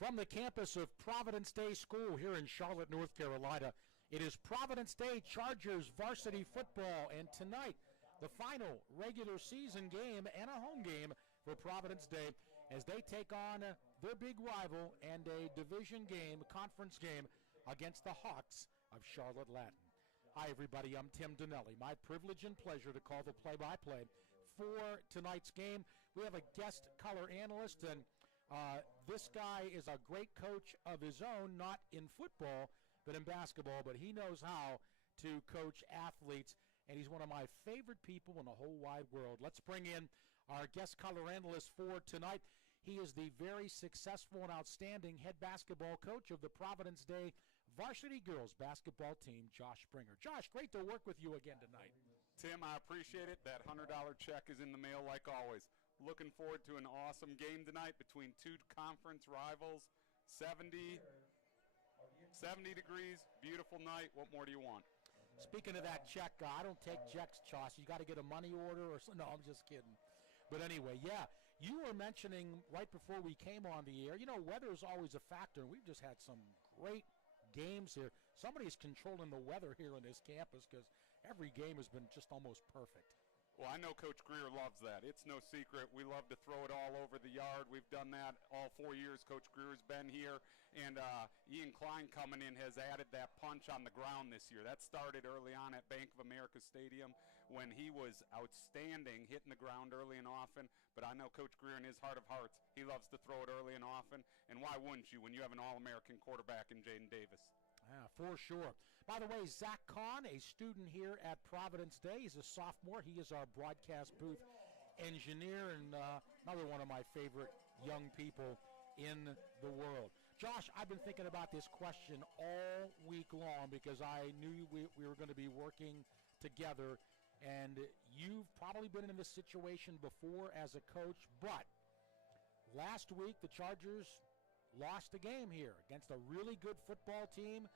From the campus of Providence Day School here in Charlotte, North Carolina, it is Providence Day Chargers varsity football, and tonight the final regular season game and a home game for Providence Day as they take on their big rival and a division game, conference game against the Hawks of Charlotte Latin. Hi everybody, I'm Tim Donnelly. My privilege and pleasure to call the play-by-play for tonight's game. We have a guest color analyst, and this guy is a great coach of his own, not in football, but in basketball, but he knows how to coach athletes, and he's one of my favorite people in the whole wide world. Let's bring in our guest color analyst for tonight. He is the very successful and outstanding head basketball coach of the Providence Day Varsity Girls basketball team, Josh Springer. Josh, great to work with you again tonight. Tim, I appreciate it. That $100 check is in the mail like always. Looking forward to an awesome game tonight between two conference rivals. 70 degrees, beautiful night. What more do you want? Speaking of that check, I don't take checks, Josh. You got to get a money order or something. No, I'm just kidding. But anyway, yeah, you were mentioning right before we came on the air, you know, weather is always a factor, and we've just had some great games here. Somebody's controlling the weather here on this campus because every game has been just almost perfect. Well, I know Coach Greer loves that. It's no secret. We love to throw it all over the yard. We've done that all 4 years Coach Greer's been here. And Ian Klein coming in has added that punch on the ground this year. That started early on at Bank of America Stadium when he was outstanding, hitting the ground early and often. But I know Coach Greer, in his heart of hearts, he loves to throw it early and often. And why wouldn't you when you have an All-American quarterback in Jaden Davis? Yeah, for sure. By the way, Zach Kahn, a student here at Providence Day, he's a sophomore. He is our broadcast booth engineer and another one of my favorite young people in the world. Josh, I've been thinking about this question all week long because I knew we were going to be working together, and you've probably been in this situation before as a coach, but last week the Chargers lost a game here against a really good football team.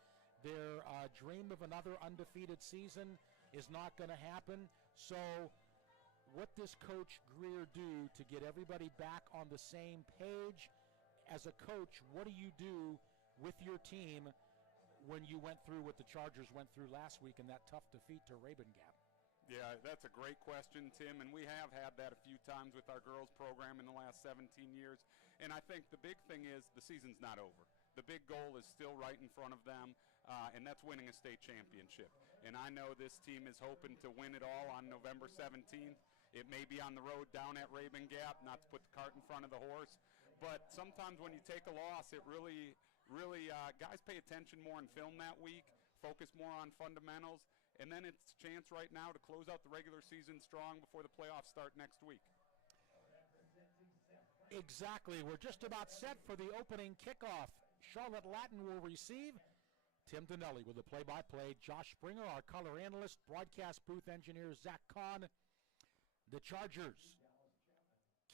Their dream of another undefeated season is not going to happen. So what does Coach Greer do to get everybody back on the same page? As a coach, what do you do with your team when you went through what the Chargers went through last week in that tough defeat to Raven Gap? Yeah, that's a great question, Tim, and we have had that a few times with our girls program in the last 17 years. And I think the big thing is the season's not over. The big goal is still right in front of them, and that's winning a state championship. And I know this team is hoping to win it all on November 17th. It may be on the road down at Raven Gap, not to put the cart in front of the horse. But sometimes when you take a loss, it really guys pay attention more in film that week, focus more on fundamentals, and then it's a chance right now to close out the regular season strong before the playoffs start next week. Exactly. We're just about set for the opening kickoff. Charlotte Latin will receive. Tim Donnelly with the play-by-play. Josh Springer, our color analyst, broadcast booth engineer, Zach Kahn. The Chargers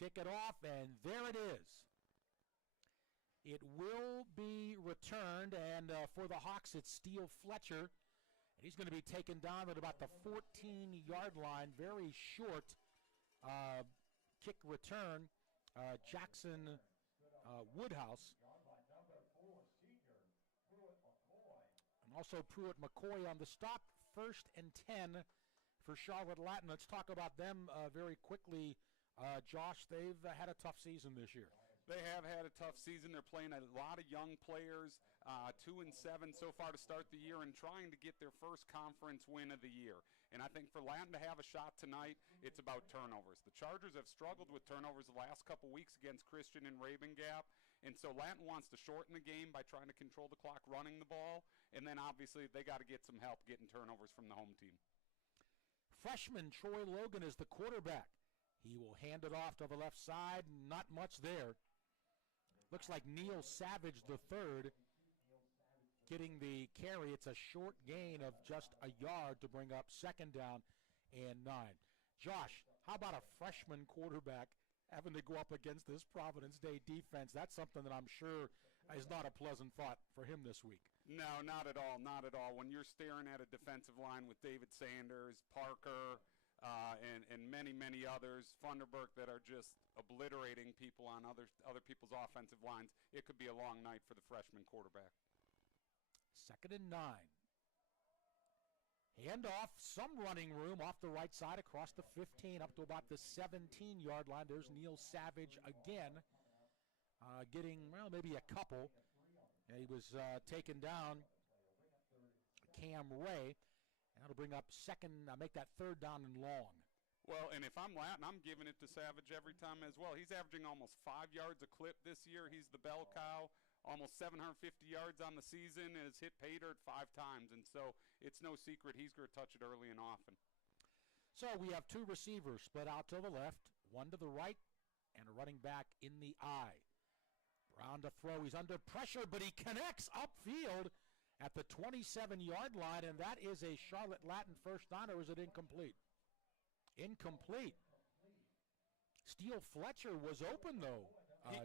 kick it off, and there it is. It will be returned, and for the Hawks, it's Steele Fletcher. And he's going to be taken down at about the 14-yard line. Very short kick return. Jackson Woodhouse. And also Pruitt McCoy on the stop. 1st and 10 for Charlotte Latin. Let's talk about them very quickly. Josh, they've had a tough season this year. They have had a tough season. They're playing a lot of young players, 2-7 so far to start the year, and trying to get their first conference win of the year. And I think for Latin to have a shot tonight, it's about turnovers. The Chargers have struggled with turnovers the last couple weeks against Christian and Raven Gap, and so Latin wants to shorten the game by trying to control the clock running the ball, and then obviously they got to get some help getting turnovers from the home team. Freshman Troy Logan is the quarterback. He will hand it off to the left side. Not much there. Looks like Neil Savage III getting the carry. It's a short gain of just a yard to bring up 2nd down and 9. Josh, how about a freshman quarterback having to go up against this Providence Day defense? That's something that I'm sure is not a pleasant thought for him this week. No, not at all, not at all. When you're staring at a defensive line with David Sanders, Parker, and many, many others, Funderburk, that are just obliterating people on other people's offensive lines. It could be a long night for the freshman quarterback. 2nd and 9. Handoff, some running room off the right side across the 15 up to about the 17-yard line. There's Neil Savage again, getting, well, maybe a couple. He was taken down, Cam Ray. That'll bring up make that 3rd down and long. Well, and if I'm Latin, I'm giving it to Savage every time as well. He's averaging almost 5 yards a clip this year. He's the bell cow. Almost 750 yards on the season, and has hit pay dirt 5 times. And so it's no secret he's going to touch it early and often. So we have 2 receivers split out to the left, 1 to the right, and a running back in the eye. Brown to throw. He's under pressure, but he connects upfield at the 27-yard line, and that is a Charlotte Latin first down, or is it incomplete? Incomplete. Steele Fletcher was open, though.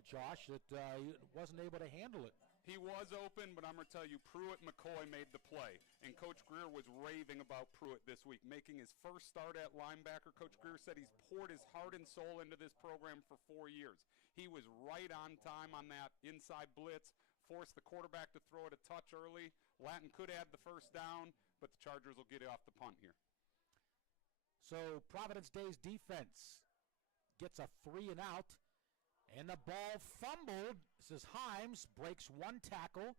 Josh, that he wasn't able to handle it. He was open, but I'm going to tell you, Pruitt McCoy made the play. And Coach Greer was raving about Pruitt this week, making his first start at linebacker. Coach Greer said he's poured his heart and soul into this program for 4 years. He was right on time on that inside blitz, forced the quarterback to throw it a touch early. Latin could add the first down, but the Chargers will get it off the punt here. So Providence Day's defense gets a 3 and out. And the ball fumbled. This is Himes, breaks 1 tackle.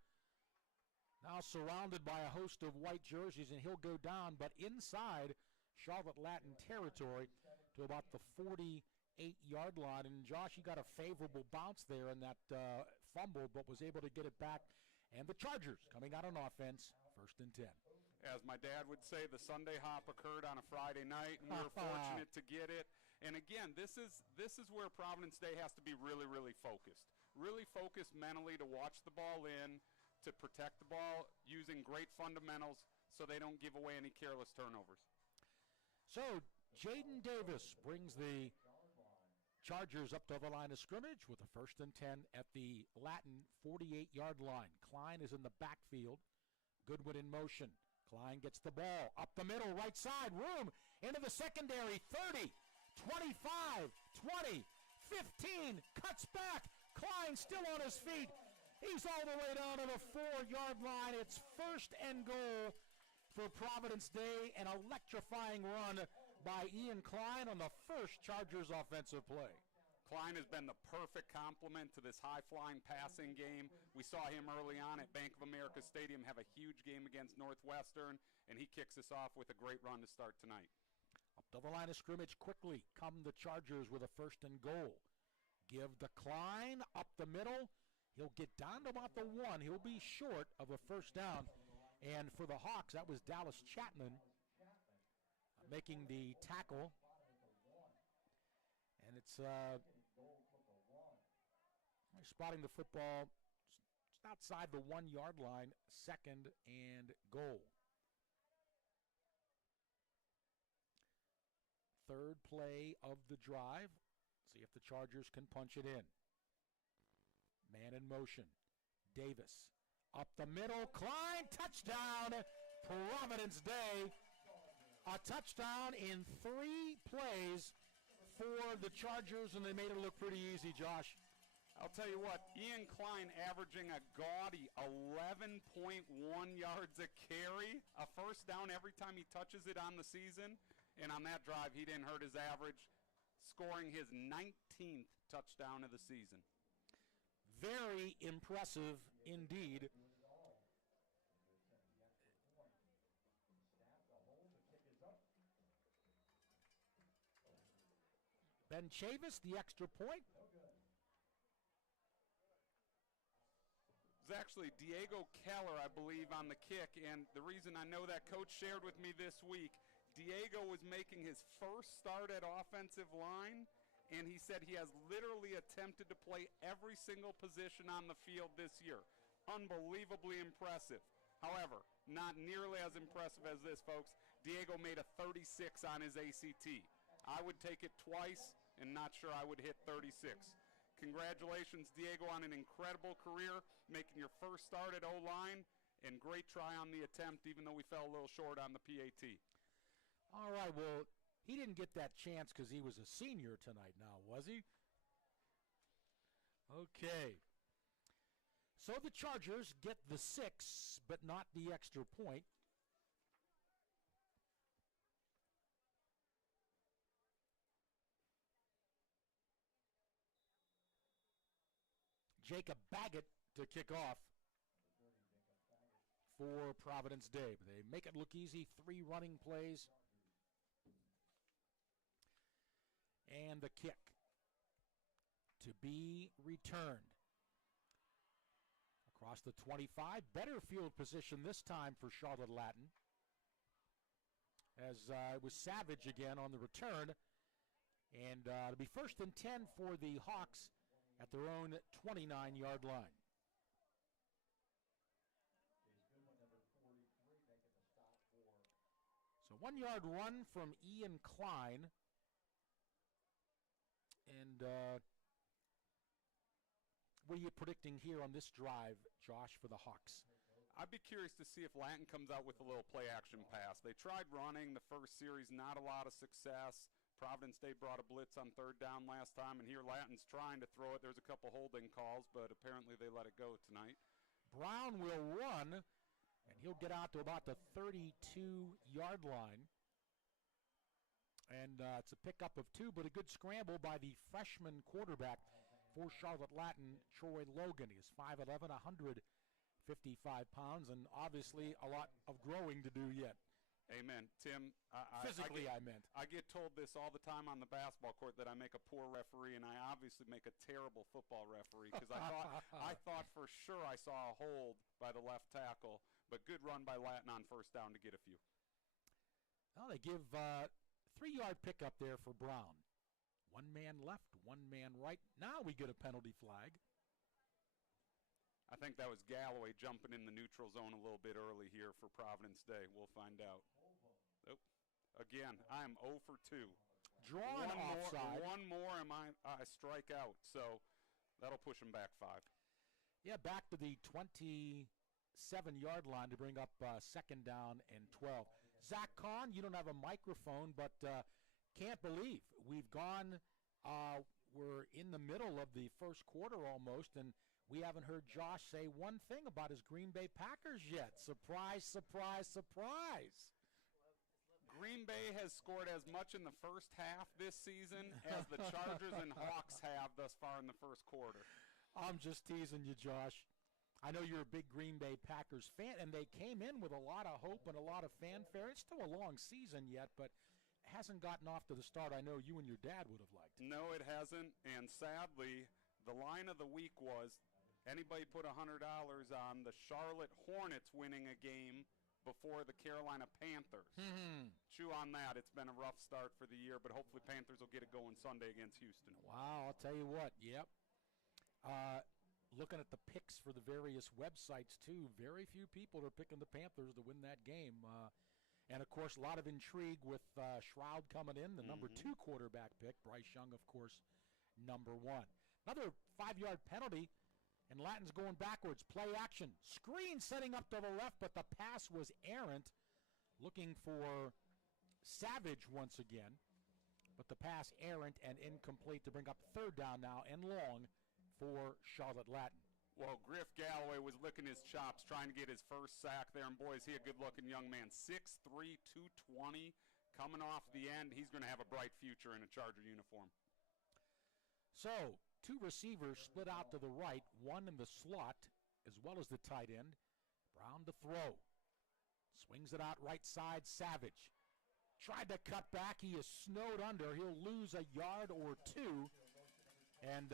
Now surrounded by a host of white jerseys, and he'll go down, but inside Charlotte Latin territory to about the 48-yard line. And Josh, he got a favorable bounce there in that fumble, but was able to get it back. And the Chargers coming out on offense, 1st and 10. As my dad would say, the Sunday hop occurred on a Friday night, and we were fortunate to get it. And again, this is where Providence Day has to be really, really focused. Really focused mentally to watch the ball in, to protect the ball using great fundamentals so they don't give away any careless turnovers. So Jaden Davis brings the Chargers up to the line of scrimmage with a 1st and 10 at the Latin 48-yard line. Klein is in the backfield. Goodwin in motion. Klein gets the ball up the middle, right side, room into the secondary, 30. 25, 20, 15, cuts back. Klein still on his feet. He's all the way down to the 4-yard line. It's 1st and goal for Providence Day. An electrifying run by Ian Klein on the first Chargers offensive play. Klein has been the perfect complement to this high-flying passing game. We saw him early on at Bank of America Stadium have a huge game against Northwestern, and he kicks us off with a great run to start tonight. Up to the line of scrimmage quickly come the Chargers with a 1st and goal. Give the Klein up the middle. He'll get down to about the 1. He'll be short of a first down. And for the Hawks, that was Dallas Chapman making the tackle. And it's spotting the football just outside the 1-yard line, 2nd and goal. 3rd play of the drive. See if the Chargers can punch it in. Man in motion. Davis up the middle. Klein, touchdown. Providence Day. A touchdown in 3 plays for the Chargers, and they made it look pretty easy, Josh. I'll tell you what, Ian Klein averaging a gaudy 11.1 yards a carry, a first down every time he touches it on the season. And on that drive, he didn't hurt his average, scoring his 19th touchdown of the season. Very impressive indeed. Ben Chavis, the extra point. It was actually Diego Keller, I believe, on the kick. And the reason I know that, Coach shared with me this week, Diego was making his first start at offensive line, and he said he has literally attempted to play every single position on the field this year. Unbelievably impressive. However, not nearly as impressive as this, folks. Diego made a 36 on his ACT. I would take it twice, and not sure I would hit 36. Congratulations, Diego, on an incredible career, making your first start at O-line, and great try on the attempt, even though we fell a little short on the PAT. All right, well, He didn't get that chance because he was a senior tonight now, was he? Okay. So the Chargers get the 6, but not the extra point. Jacob Baggett to kick off for Providence Day. They make it look easy, 3 running plays. And the kick to be returned. Across the 25, better field position this time for Charlotte Latin. As it was Savage again on the return. And it'll be 1st and 10 for the Hawks at their own 29-yard line. So 1-yard run from Ian Klein. And what are you predicting here on this drive, Josh, for the Hawks? I'd be curious to see if Latin comes out with a little play-action pass. They tried running the first series, not a lot of success. Providence Day brought a blitz on 3rd down last time, and here Latin's trying to throw it. There's a couple holding calls, but apparently they let it go tonight. Brown will run, and he'll get out to about the 32-yard line. And it's a pickup of 2, but a good scramble by the freshman quarterback for Charlotte Latin, Troy Logan. He's 5'11", 155 pounds, and obviously a lot of growing to do yet. Amen. Tim, Physically, I meant. I get told this all the time on the basketball court that I make a poor referee, and I obviously make a terrible football referee because I thought for sure I saw a hold by the left tackle, but good run by Latin on 1st down to get a few. Well, they give 3-yard pickup there for Brown. 1 man left, 1 man right. Now we get a penalty flag. I think that was Galloway jumping in the neutral zone a little bit early here for Providence Day. We'll find out. Oh, again, I'm 0 for 2. Drawn offside. One more and I strike out, so that'll push him back 5. Yeah, back to the 27-yard line to bring up 2nd down and 12. Zach Kahn, you don't have a microphone, but can't believe we've gone, we're in the middle of the first quarter almost, and we haven't heard Josh say one thing about his Green Bay Packers yet. Surprise, surprise, surprise. Green Bay has scored as much in the first half this season as the Chargers and Hawks have thus far in the first quarter. I'm just teasing you, Josh. I know you're a big Green Bay Packers fan, and they came in with a lot of hope and a lot of fanfare. It's still a long season yet, but it hasn't gotten off to the start I know you and your dad would have liked. No, it hasn't, and sadly, the line of the week was anybody put $100 on the Charlotte Hornets winning a game before the Carolina Panthers. Chew on that. It's been a rough start for the year, but hopefully Panthers will get it going Sunday against Houston. Wow, I'll tell you what, yep. Looking at the picks for the various websites, too, very few people are picking the Panthers to win that game. And, of course, a lot of intrigue with Shroud coming in, the number 2 quarterback pick. Bryce Young, of course, number 1. Another 5-yard penalty. And Latin's going backwards. Play action. Screen setting up to the left, but the pass was errant. Looking for Savage once again. But the pass errant and incomplete to bring up 3rd down now and long for Charlotte Latin. Well, Griff Galloway was licking his chops trying to get his first sack there. And, boy, is he a good-looking young man. 6'3", 220. Coming off the end, he's going to have a bright future in a Charger uniform. So, 2 receivers split out to the right, 1 in the slot, as well as the tight end. Brown to throw. Swings it out right side, Savage. Tried to cut back. He is snowed under. He'll lose a yard or 2. And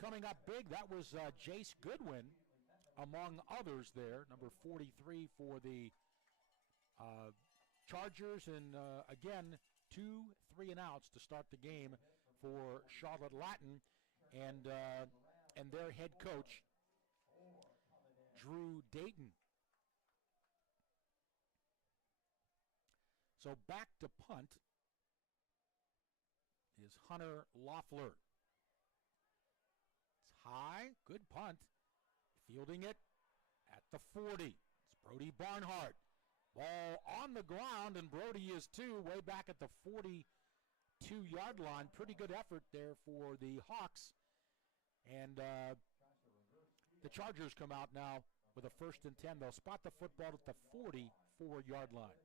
coming up big, that was Jace Goodwin, among others there, number 43 for the Chargers. And, again, 2 3-and-outs to start the game for Charlotte Latin and their head coach, Drew Dayton. So back to punt is Hunter Loeffler. It's high, good punt. Fielding it at the 40. It's Brody Barnhart. Ball on the ground, and Brody is too, way back at the 42-yard line. Pretty good effort there for the Hawks. And the Chargers come out now with a 1st and 10. They'll spot the football at the 44-yard line.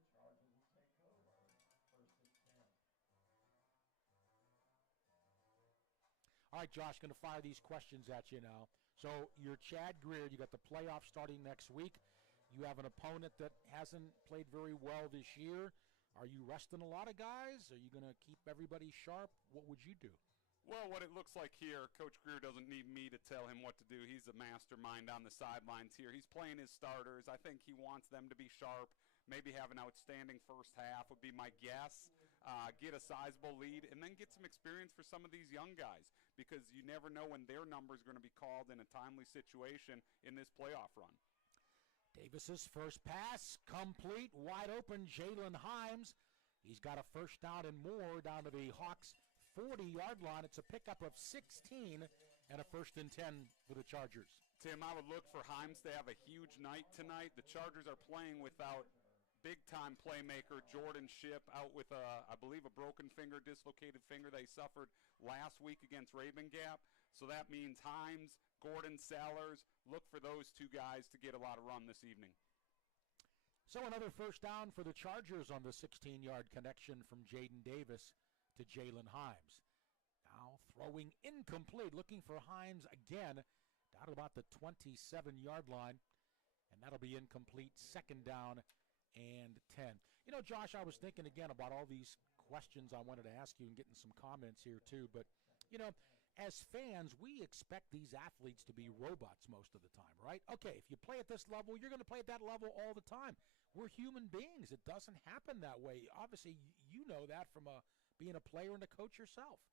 All right, Josh, going to fire these questions at you now. So you're Chad Greer. You got the playoffs starting next week. You have an opponent that hasn't played very well this year. Are you resting a lot of guys? Are you going to keep everybody sharp? What would you do? Well, what it looks like here, Coach Greer doesn't need me to tell him what to do. He's a mastermind on the sidelines here. He's playing his starters. I think he wants them to be sharp, maybe have an outstanding first half would be my guess. Get a sizable lead, and then get some experience for some of these young guys, because you never know when their number is going to be called in a timely situation in this playoff run. Davis's first pass, complete, wide open, Jalen Himes. He's got a first down and more down to the Hawks' 40-yard line. It's a pickup of 16 and a 1st and 10 for the Chargers. Tim, I would look for Himes to have a huge night tonight. The Chargers are playing without big-time playmaker Jordan Shipp, out with, I believe, a broken finger, dislocated finger they suffered last week against Raven Gap. So that means Himes, Gordon Sellers, look for those two guys to get a lot of run this evening. So another first down for the Chargers on the 16-yard connection from Jaden Davis to Jalen Himes. Now throwing incomplete, looking for Himes again, down to about the 27-yard line, and that'll be incomplete, 2nd down and 10. You know, Josh, I was thinking again about all these questions I wanted to ask you and getting some comments here too, but, you know, as fans, we expect these athletes to be robots most of the time, right? Okay, if you play at this level, you're going to play at that level all the time. We're human beings. It doesn't happen that way. Obviously, you know that from being a player and a coach yourself.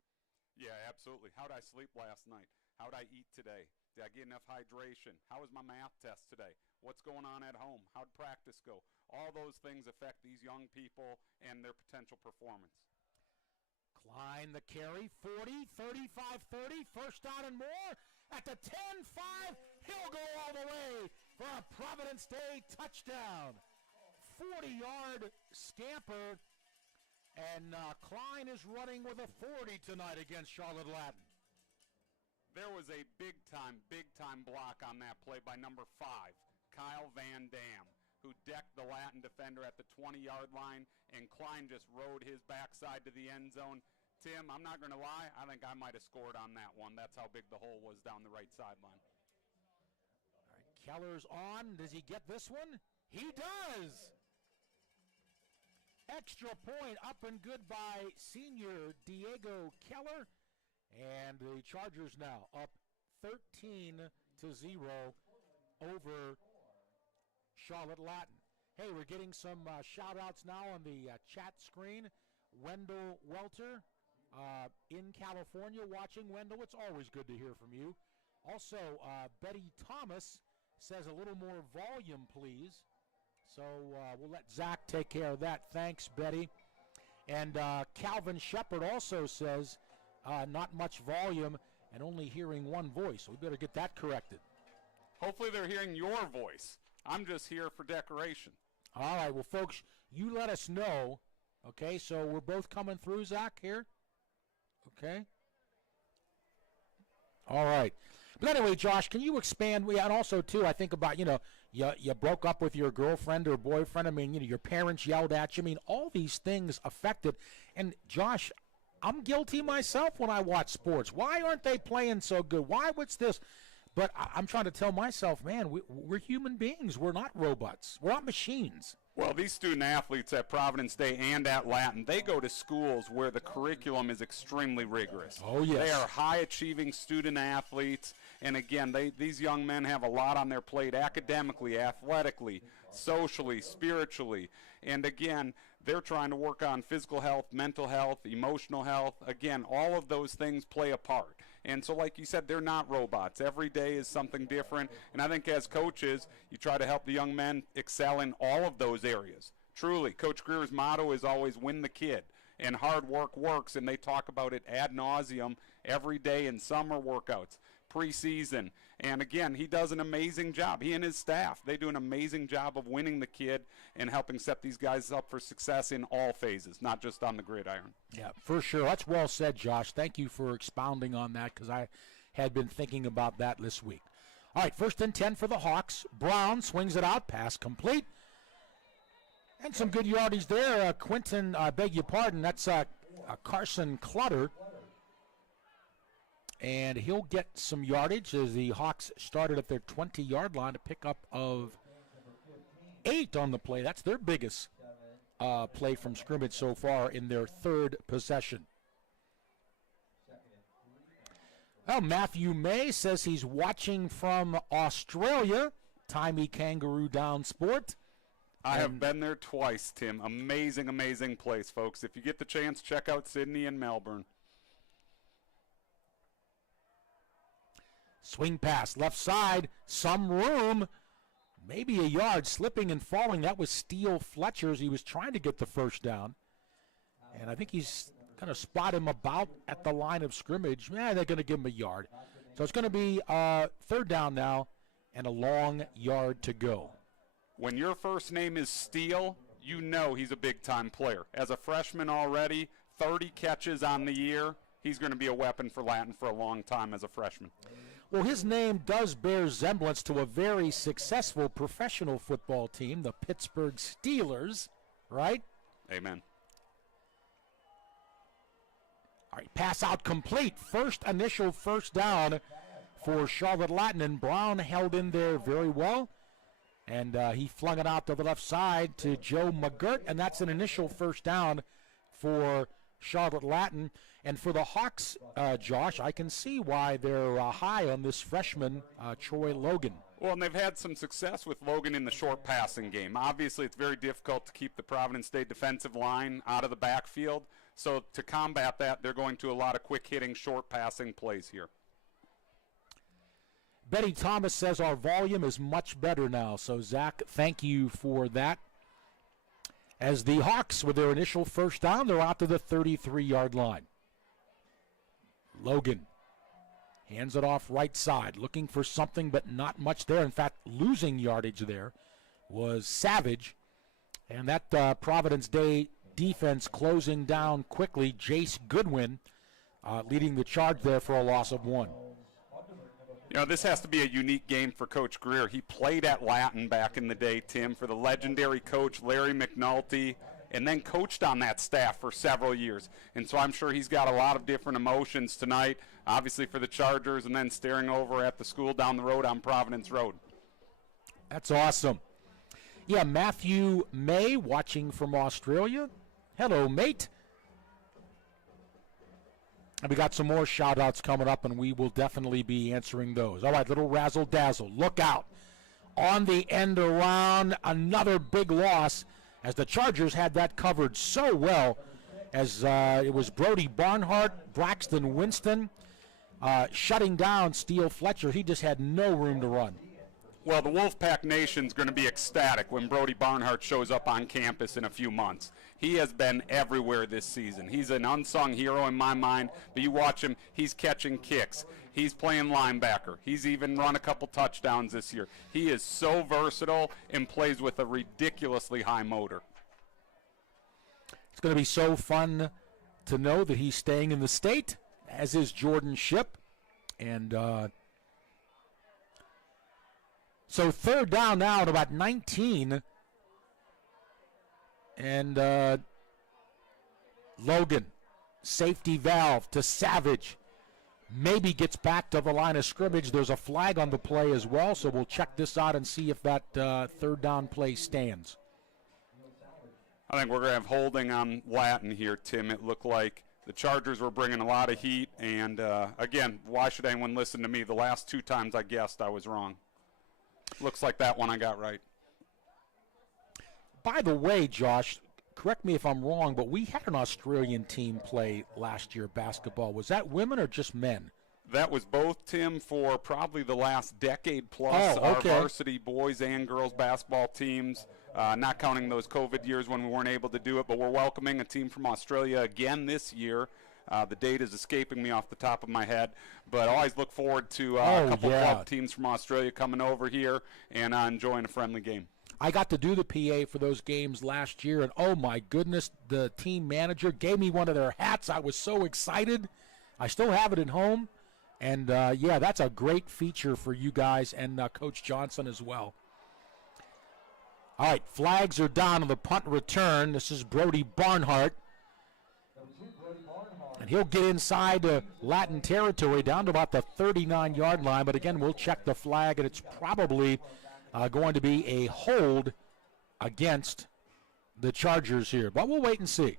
Yeah, absolutely. How did I sleep last night? How did I eat today? Did I get enough hydration? How was my math test today? What's going on at home? How'd practice go? All those things affect these young people and their potential performance. Klein the carry, 40, 35, 30, first down and more. At the 10-5, he'll go all the way for a Providence Day touchdown. 40-yard scamper, and Klein is running with a 40 tonight against Charlotte Latin. There was a big-time block on that play by number 5, Kyle Van Dam, who decked the Latin defender at the 20-yard line, and Klein just rode his backside to the end zone. Tim, I'm not going to lie, I think I might have scored on that one. That's how big the hole was down the right sideline. All right, Keller's on. Does he get this one? He does! Extra point up and good by senior Diego Keller. And the Chargers now up 13-0 over Charlotte Latin. Hey, we're getting some shout-outs now on the chat screen. Wendell Welter in California watching. Wendell, it's always good to hear from you. Also, Betty Thomas says a little more volume, please. So we'll let Zach take care of that. Thanks, Betty. And Calvin Shepard also says not much volume and only hearing one voice. So we better get that corrected. Hopefully they're hearing your voice. I'm just here for decoration. All right, well, folks, you let us know. Okay, so we're both coming through, Zach, here? Okay. All right. But anyway, Josh, can you expand? And also, too, I think about, you broke up with your girlfriend or boyfriend. I mean, your parents yelled at you. I mean, all these things affected. And, Josh, I'm guilty myself when I watch sports. Why aren't they playing so good? What's this? But I'm trying to tell myself, man, we're human beings. We're not robots. We're not machines. Well, these student athletes at Providence Day and at Latin, they go to schools where the curriculum is extremely rigorous. Oh, yes. They are high-achieving student athletes. And, again, these young men have a lot on their plate academically, athletically, socially, spiritually. And, again, they're trying to work on physical health, mental health, emotional health. Again, all of those things play a part. And so, like you said, they're not robots. Every day is something different. And I think as coaches, you try to help the young men excel in all of those areas. Truly, Coach Greer's motto is always win the kid. And hard work works, and they talk about it ad nauseum every day in summer workouts. preseason. And again, he does an amazing job. He and his staff, they do an amazing job of winning the kid and helping set these guys up for success in all phases, not just on the gridiron. Yeah, for sure. That's well said, Josh. Thank you for expounding on that, because I had been thinking about that this week. All right, 1st and 10 for the Hawks. Brown swings it out, pass complete. And some good yardage there. Quentin, I beg your pardon, that's Carson Clutter. And he'll get some yardage as the Hawks started at their 20-yard line, to pick up of 8 on the play. That's their biggest play from scrimmage so far in their 3rd possession. Well, Matthew May says he's watching from Australia. Timey Kangaroo Down Sport. I have been there twice, Tim. Amazing, amazing place, folks. If you get the chance, check out Sydney and Melbourne. Swing pass, left side, some room, maybe a yard, slipping and falling. That was Steele Fletcher's. He was trying to get the first down. And I think he's going to spot him about at the line of scrimmage. They're going to give him a yard. So it's going to be 3rd down now and a long yard to go. When your first name is Steele, you know he's a big-time player. As a freshman already, 30 catches on the year. He's going to be a weapon for Latin for a long time as a freshman. Well, his name does bear resemblance to a very successful professional football team, the Pittsburgh Steelers, right? Amen. All right, pass out complete. Initial first down for Charlotte Latin, and Brown held in there very well. And he flung it out to the left side to Joe McGirt, and that's an initial first down for Charlotte Latin. And for the Hawks, Josh, I can see why they're high on this freshman, Troy Logan. Well, and they've had some success with Logan in the short passing game. Obviously, it's very difficult to keep the Providence Day defensive line out of the backfield. So to combat that, they're going to a lot of quick-hitting, short passing plays here. Betty Thomas says our volume is much better now. So, Zach, thank you for that. As the Hawks, with their initial first down, they're out to the 33-yard line. Logan hands it off right side, looking for something, but not much there. In fact, losing yardage there was Savage. And that Providence Day defense closing down quickly. Jace Goodwin leading the charge there for a loss of 1. You know, this has to be a unique game for Coach Greer. He played at Latin back in the day, Tim, for the legendary coach Larry McNulty, and then coached on that staff for several years. And so I'm sure he's got a lot of different emotions tonight, obviously for the Chargers, and then staring over at the school down the road on Providence Road. That's awesome. Yeah, Matthew May watching from Australia. Hello, mate. And we got some more shout-outs coming up, and we will definitely be answering those. All right, little razzle-dazzle. Look out. On the end around, another big loss, as the Chargers had that covered so well, as it was Brody Barnhart, Braxton Winston, shutting down Steele Fletcher. He just had no room to run. Well, the Wolfpack Nation's going to be ecstatic when Brody Barnhart shows up on campus in a few months. He has been everywhere this season. He's an unsung hero in my mind, but you watch him, he's catching kicks. He's playing linebacker. He's even run a couple touchdowns this year. He is so versatile and plays with a ridiculously high motor. It's going to be so fun to know that he's staying in the state, as is Jordan Shipp. And so 3rd down now at about 19. And Logan, safety valve to Savage. Maybe gets back to the line of scrimmage. There's a flag on the play as well, so we'll check this out and see if that 3rd down play stands. I think we're going to have holding on Latin here, Tim. It looked like the Chargers were bringing a lot of heat. And, again, why should anyone listen to me? The last 2 times I guessed I was wrong. Looks like that one I got right. By the way, Josh, correct me if I'm wrong, but we had an Australian team play last year, basketball. Was that women or just men? That was both, Tim, for probably the last decade plus. Oh, okay. Our varsity boys and girls basketball teams, not counting those COVID years when we weren't able to do it, but we're welcoming a team from Australia again this year. The date is escaping me off the top of my head, but I always look forward to a couple club teams from Australia coming over here and enjoying a friendly game. I got to do the PA for those games last year, and oh my goodness, the team manager gave me one of their hats. I was so excited. I still have it at home, and yeah, that's a great feature for you guys and Coach Johnson as well. All right, flags are down on the punt return. This is Brody Barnhart. And he'll get inside Latin territory down to about the 39-yard line. But again, we'll check the flag, and it's probably going to be a hold against the Chargers here. But we'll wait and see.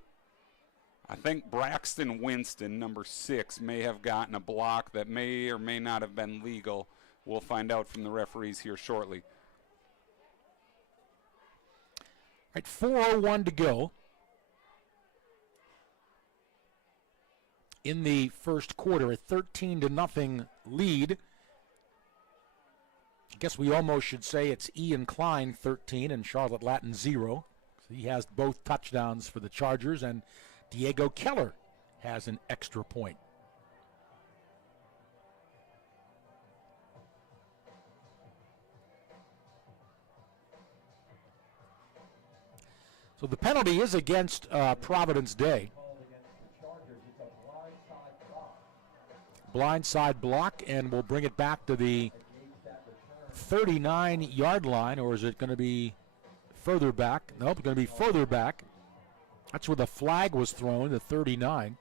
I think Braxton Winston, number 6, may have gotten a block that may or may not have been legal. We'll find out from the referees here shortly. All right, 4:01 to go in the first quarter, a 13-0 lead. I guess we almost should say it's Ian Klein 13 and Charlotte Latin 0. So he has both touchdowns for the Chargers, and Diego Keller has an extra point. So the penalty is against Providence Day. Blindside block, and we'll bring it back to the 39-yard line, or is it going to be further back? Nope, it's going to be further back. That's where the flag was thrown, the 39.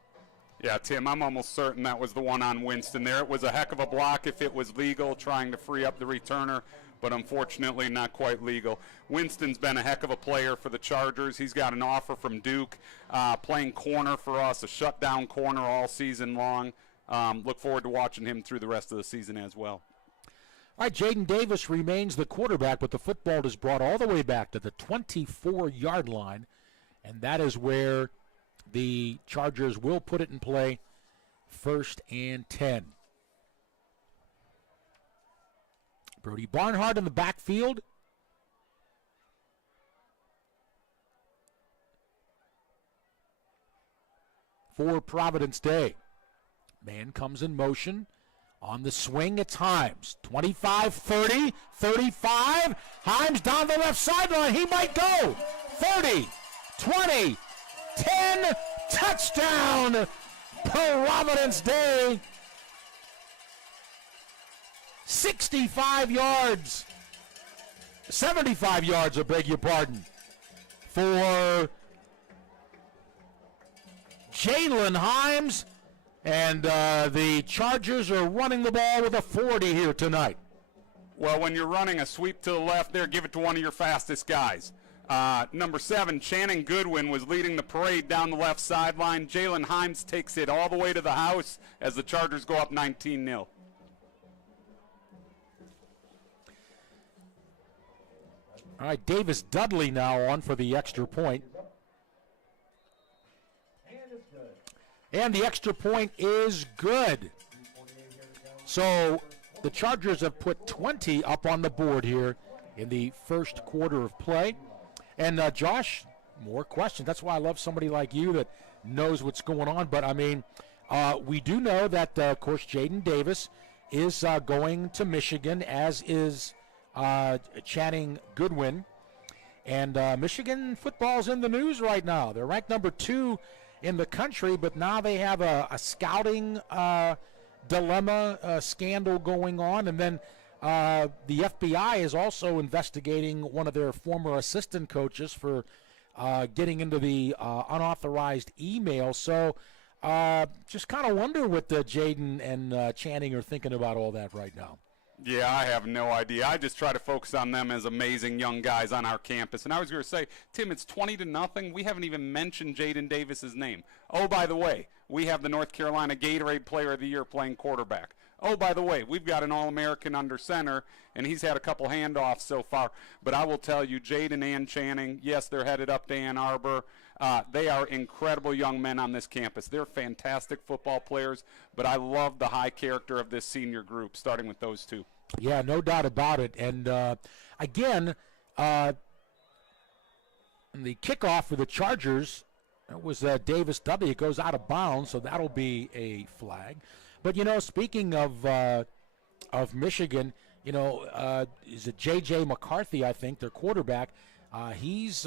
Yeah, Tim, I'm almost certain that was the one on Winston there. It was a heck of a block if it was legal, trying to free up the returner, but unfortunately not quite legal. Winston's been a heck of a player for the Chargers. He's got an offer from Duke, playing corner for us, a shutdown corner all season long. Look forward to watching him through the rest of the season as well. All right, Jaden Davis remains the quarterback, but the football is brought all the way back to the 24-yard line, and that is where the Chargers will put it in play, 1st and 10. Brody Barnhart in the backfield. For Providence Day. Man comes in motion. On the swing, it's Himes. 25, 30, 35. Himes down the left sideline. He might go. 30, 20, 10. Touchdown, Providence Day. 65 yards. 75 yards, I beg your pardon, for Jalen Himes. And the Chargers are running the ball with a 40 here tonight. Well, when you're running a sweep to the left there, give it to one of your fastest guys. Number 7, Shannon Goodwin, was leading the parade down the left sideline. Jalen Himes takes it all the way to the house as the Chargers go up 19-0. All right, Davis Dudley now on for the extra point. And the extra point is good. So the Chargers have put 20 up on the board here in the first quarter of play. And Josh, more questions. That's why I love somebody like you that knows what's going on. But, I mean, we do know that, of course, Jaden Davis is going to Michigan, as is Channing Goodwin. And Michigan football's in the news right now. They're ranked number 2 in the country, but now they have a scouting dilemma scandal going on. And then the FBI is also investigating one of their former assistant coaches for getting into the unauthorized email. So just kind of wonder what Jaden and Channing are thinking about all that right now. Yeah, I have no idea. I just try to focus on them as amazing young guys on our campus. And I was going to say, Tim, it's 20-0. We haven't even mentioned Jaden Davis's name. Oh, by the way, we have the North Carolina Gatorade Player of the Year playing quarterback. Oh, by the way, we've got an All-American under center, and he's had a couple handoffs so far. But I will tell you, Jaden and Channing, yes, they're headed up to Ann Arbor. They are incredible young men on this campus. They're fantastic football players, but I love the high character of this senior group, starting with those two. Yeah, no doubt about it. And, again, the kickoff for the Chargers, It was Davis W. It goes out of bounds, so that'll be a flag. But, speaking of Michigan, is it J.J. McCarthy, I think, their quarterback? He's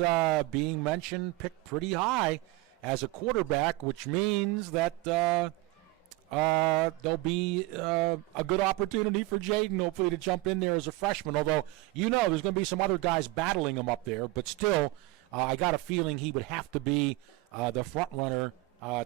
being mentioned, picked pretty high as a quarterback, which means that there'll be a good opportunity for Jaden, hopefully, to jump in there as a freshman. Although, there's going to be some other guys battling him up there. But still, I got a feeling he would have to be the front runner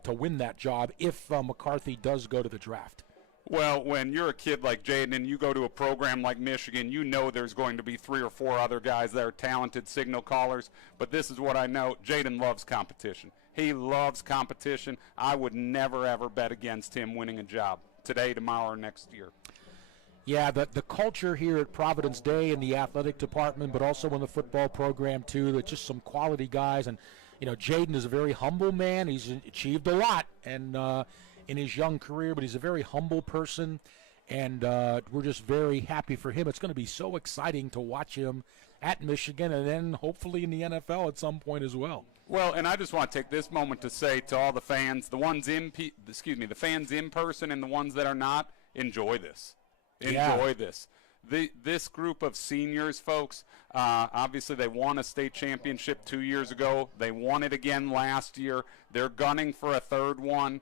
to win that job if McCarthy does go to the draft. Well, when you're a kid like Jaden and you go to a program like Michigan, there's going to be 3 or 4 other guys that are talented signal callers. But this is what I know. Jaden loves competition. He loves competition. I would never, ever bet against him winning a job today, tomorrow, or next year. Yeah, the culture here at Providence Day in the athletic department, but also in the football program, too. There's just some quality guys. And, Jaden is a very humble man. He's achieved a lot and in his young career, but he's a very humble person. And we're just very happy for him. It's going to be so exciting to watch him at Michigan and then hopefully in the NFL at some point as well. Well, and I just want to take this moment to say to all the fans, the fans in person and the ones that are not, enjoy this. Enjoy this. This group of seniors, folks, obviously they won a state championship 2 years ago. They won it again last year. They're gunning for a third one.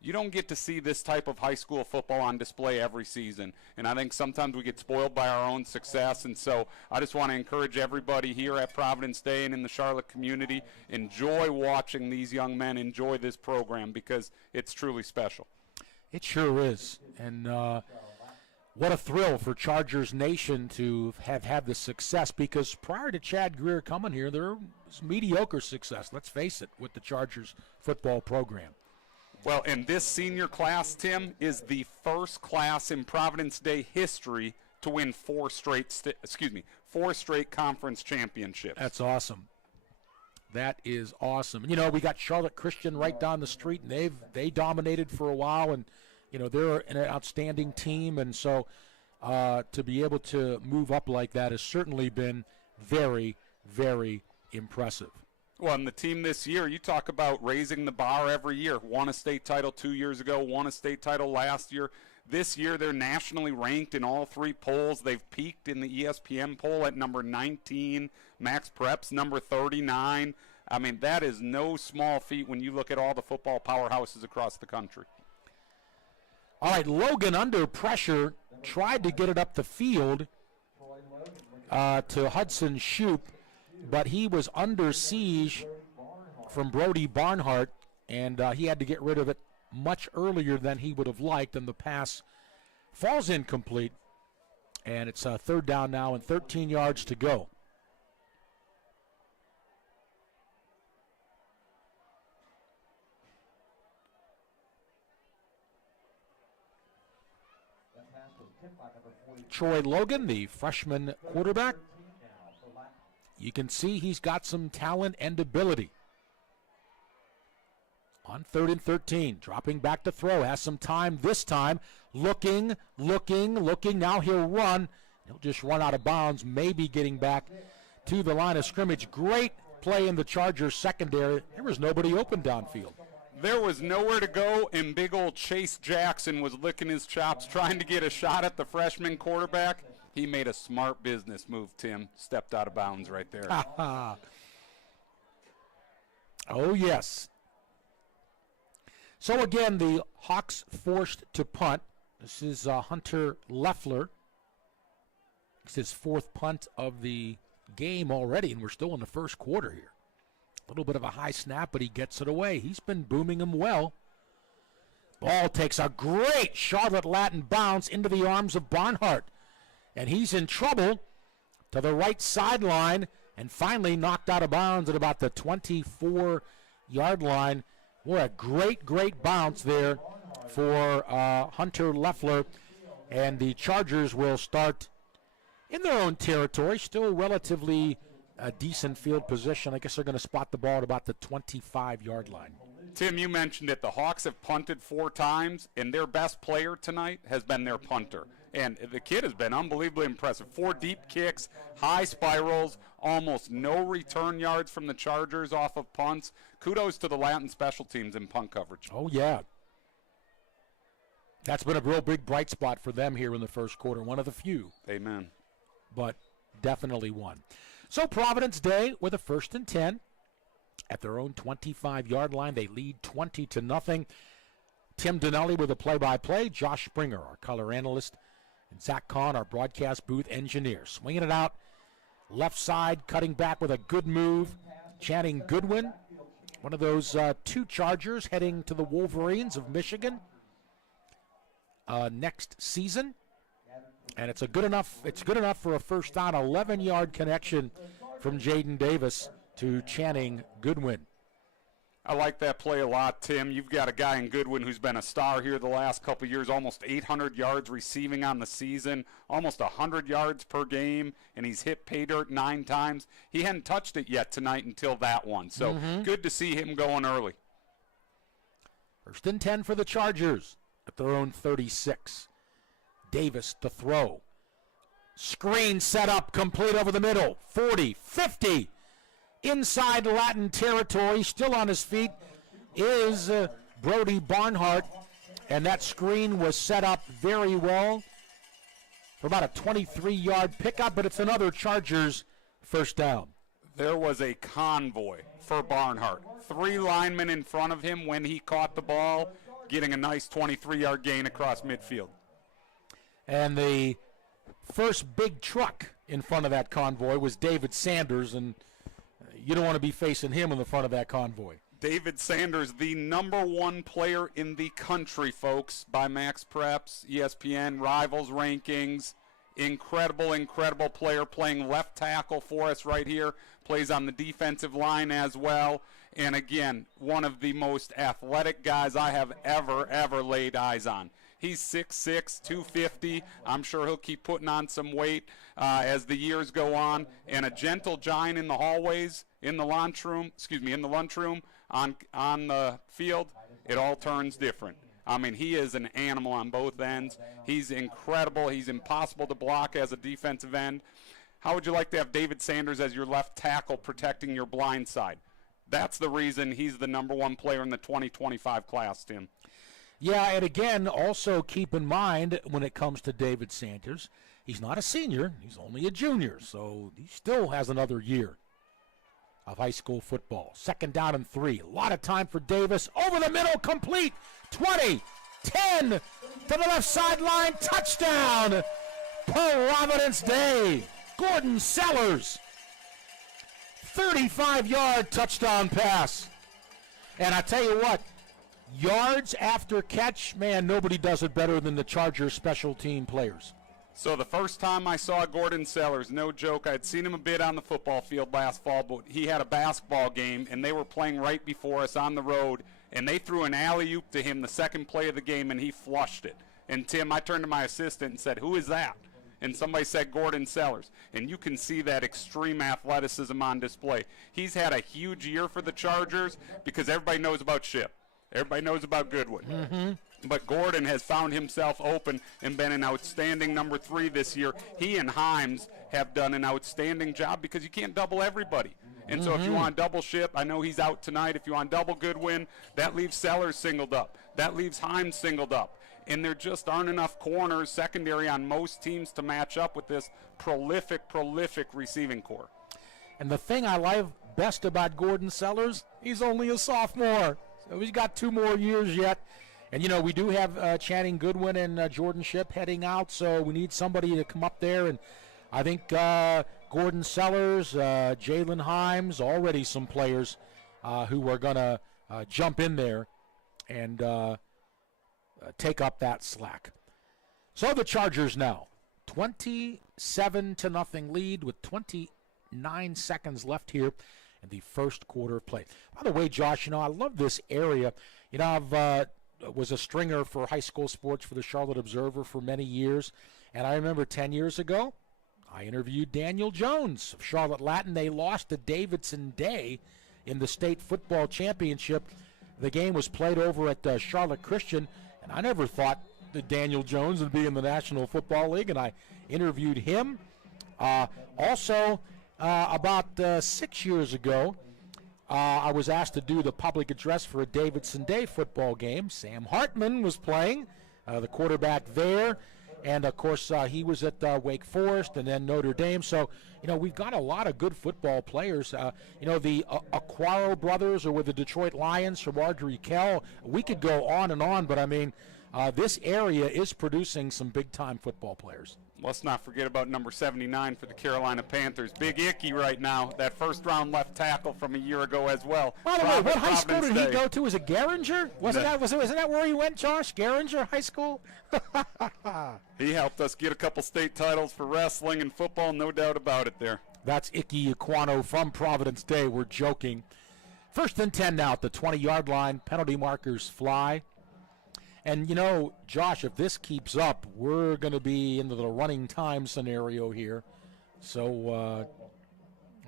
You don't get to see this type of high school football on display every season. And I think sometimes we get spoiled by our own success. And so I just want to encourage everybody here at Providence Day and in the Charlotte community, enjoy watching these young men, enjoy this program because it's truly special. It sure is. And what a thrill for Chargers Nation to have had the success, because prior to Chad Greer coming here, there was mediocre success, let's face it, with the Chargers football program. Well, and this senior class, Tim, is the first class in Providence Day history to win 4 straight conference championships. That's awesome. That is awesome. We got Charlotte Christian right down the street, and they dominated for a while, and they're an outstanding team, and so to be able to move up like that has certainly been very, very impressive. Well, and the team this year, you talk about raising the bar every year. Won a state title 2 years ago, won a state title last year. This year, they're nationally ranked in all 3 polls. They've peaked in the ESPN poll at number 19, Max Preps number 39. I mean, that is no small feat when you look at all the football powerhouses across the country. All right, Logan under pressure tried to get it up the field to Hudson Shoup, but he was under siege from Brody Barnhart, and he had to get rid of it much earlier than he would have liked, and the pass falls incomplete, and it's a third down now and 13 yards to go. Troy Logan, the freshman quarterback. You can see he's got some talent and ability. On 3rd and 13, dropping back to throw, has some time this time. Looking. Now he'll run. He'll just run out of bounds, maybe getting back to the line of scrimmage. Great play in the Chargers secondary. There was nobody open downfield. There was nowhere to go, and big old Chase Jackson was licking his chops trying to get a shot at the freshman quarterback. He made a smart business move, Tim. Stepped out of bounds right there. Oh, yes. So, again, the Hawks forced to punt. This is Hunter Leffler. It's his 4th punt of the game already, and we're still in the first quarter here. A little bit of a high snap, but he gets it away. He's been booming him well. Ball takes a great Charlotte Latin bounce into the arms of Barnhart. And he's in trouble to the right sideline and finally knocked out of bounds at about the 24-yard line. What a great bounce there for Hunter Leffler. And the Chargers will start in their own territory, still relatively a decent field position. I guess they're going to spot the ball at about the 25-yard line. Tim, you mentioned it. The Hawks have punted 4 times, and their best player tonight has been their punter. And the kid has been unbelievably impressive. 4 deep kicks, high spirals, almost no return yards from the Chargers off of punts. Kudos to the Latin special teams in punt coverage. Oh, yeah. That's been a real big bright spot for them here in the first quarter. One of the few. Amen. But definitely one. So Providence Day with a 1st and 10 at their own 25-yard line. They lead 20-0. Tim Donnelly with a play-by-play. Josh Springer, our color analyst, and Zach Kahn, our broadcast booth engineer. Swinging it out left side, cutting back with a good move. Channing Goodwin, one of those 2 Chargers heading to the Wolverines of Michigan next season. And it's good enough for a first down. 11-yard connection from Jaden Davis to Channing Goodwin. I like that play a lot, Tim. You've got a guy in Goodwin who's been a star here the last couple of years, almost 800 yards receiving on the season, almost 100 yards per game, and he's hit pay dirt 9 times. He hadn't touched it yet tonight until that one, so good to see him going early. 1st and 10 for the Chargers at their own 36. Davis to throw. Screen set up, complete over the middle. 40, 50. Inside Latin territory, still on his feet, is Brody Barnhart. And that screen was set up very well for about a 23-yard pickup, but it's another Chargers first down. There was a convoy for Barnhart. 3 linemen in front of him when he caught the ball, getting a nice 23-yard gain across midfield. And the first big truck in front of that convoy was David Sanders, and you don't want to be facing him in the front of that convoy. David Sanders, the #1 player in the country, folks, by Max Preps, ESPN, Rivals rankings. Incredible, incredible player, playing left tackle for us right here. Plays on the defensive line as well. And again, one of the most athletic guys I have ever laid eyes on. He's 6'6", 250. I'm sure he'll keep putting on some weight as the years go on. And a gentle giant in the hallways, in the lunchroom, on the field, it all turns different. I mean, he is an animal on both ends. He's incredible. He's impossible to block as a defensive end. How would you like to have David Sanders as your left tackle protecting your blind side? That's the reason he's the #1 player in the 2025 class, Tim. Yeah, and again, also keep in mind when it comes to David Sanders, he's not a senior, he's only a junior, so he still has another year of high school football. 2nd down and 3. A lot of time for Davis. Over the middle, complete. 20, 10, to the left sideline, touchdown. Providence Day. Gordon Sellers. 35-yard touchdown pass. And I tell you what, yards after catch, man, nobody does it better than the Chargers special team players. So the first time I saw Gordon Sellers, no joke, I'd seen him a bit on the football field last fall, but he had a basketball game, and they were playing right before us on the road, and they threw an alley-oop to him the second play of the game, and he flushed it. And, Tim, I turned to my assistant and said, "Who is that?" And somebody said Gordon Sellers. And you can see that extreme athleticism on display. He's had a huge year for the Chargers because everybody knows about Ship. Everybody knows about Goodwin. But Gordon has found himself open and been an outstanding #3 this year. He and Himes have done an outstanding job because you can't double everybody. And so if you want double Ship, I know he's out tonight. If you want double Goodwin, that leaves Sellers singled up. That leaves Himes singled up. And there just aren't enough corners secondary on most teams to match up with this prolific receiving core. And the thing I like best about Gordon Sellers, he's only a sophomore. So he's got 2 more years yet. And, you know, we do have Channing Goodwin and Jordan Ship heading out, so we need somebody to come up there. And I think Gordon Sellers, Jalen Himes, already some players who are going to jump in there and take up that slack. So the Chargers now, 27-0 lead with 29 seconds left here in the first quarter of play. By the way, Josh, you know, I love this area. You know, I've was a stringer for high school sports for the Charlotte Observer for many years. And I remember 10 years ago, I interviewed Daniel Jones of Charlotte Latin. They lost to Davidson Day in the state football championship. The game was played over at Charlotte Christian, and I never thought Daniel Jones would be in the National Football League, and I interviewed him. Also, about 6 years ago, I was asked to do the public address for a Davidson Day football game. Sam Hartman was playing, the quarterback there. And, of course, he was at Wake Forest and then Notre Dame. So, we've got a lot of good football players. The Aquaro brothers are with the Detroit Lions for Marjorie Kell. We could go on, but, this area is producing some big-time football players. Let's not forget about number 79 for the Carolina Panthers. Big Icky right now, that first-round left tackle from a year ago as well. By the way, what high school did he go to? Was it Garinger? Wasn't that where he went, Josh? Garinger High School? He helped us get a couple state titles for wrestling and football, no doubt about it there. That's Icky Aquano from Providence Day. We're joking. 1st and 10 now at the 20-yard line. Penalty markers fly. And, Josh, if this keeps up, we're going to be into the running time scenario here. So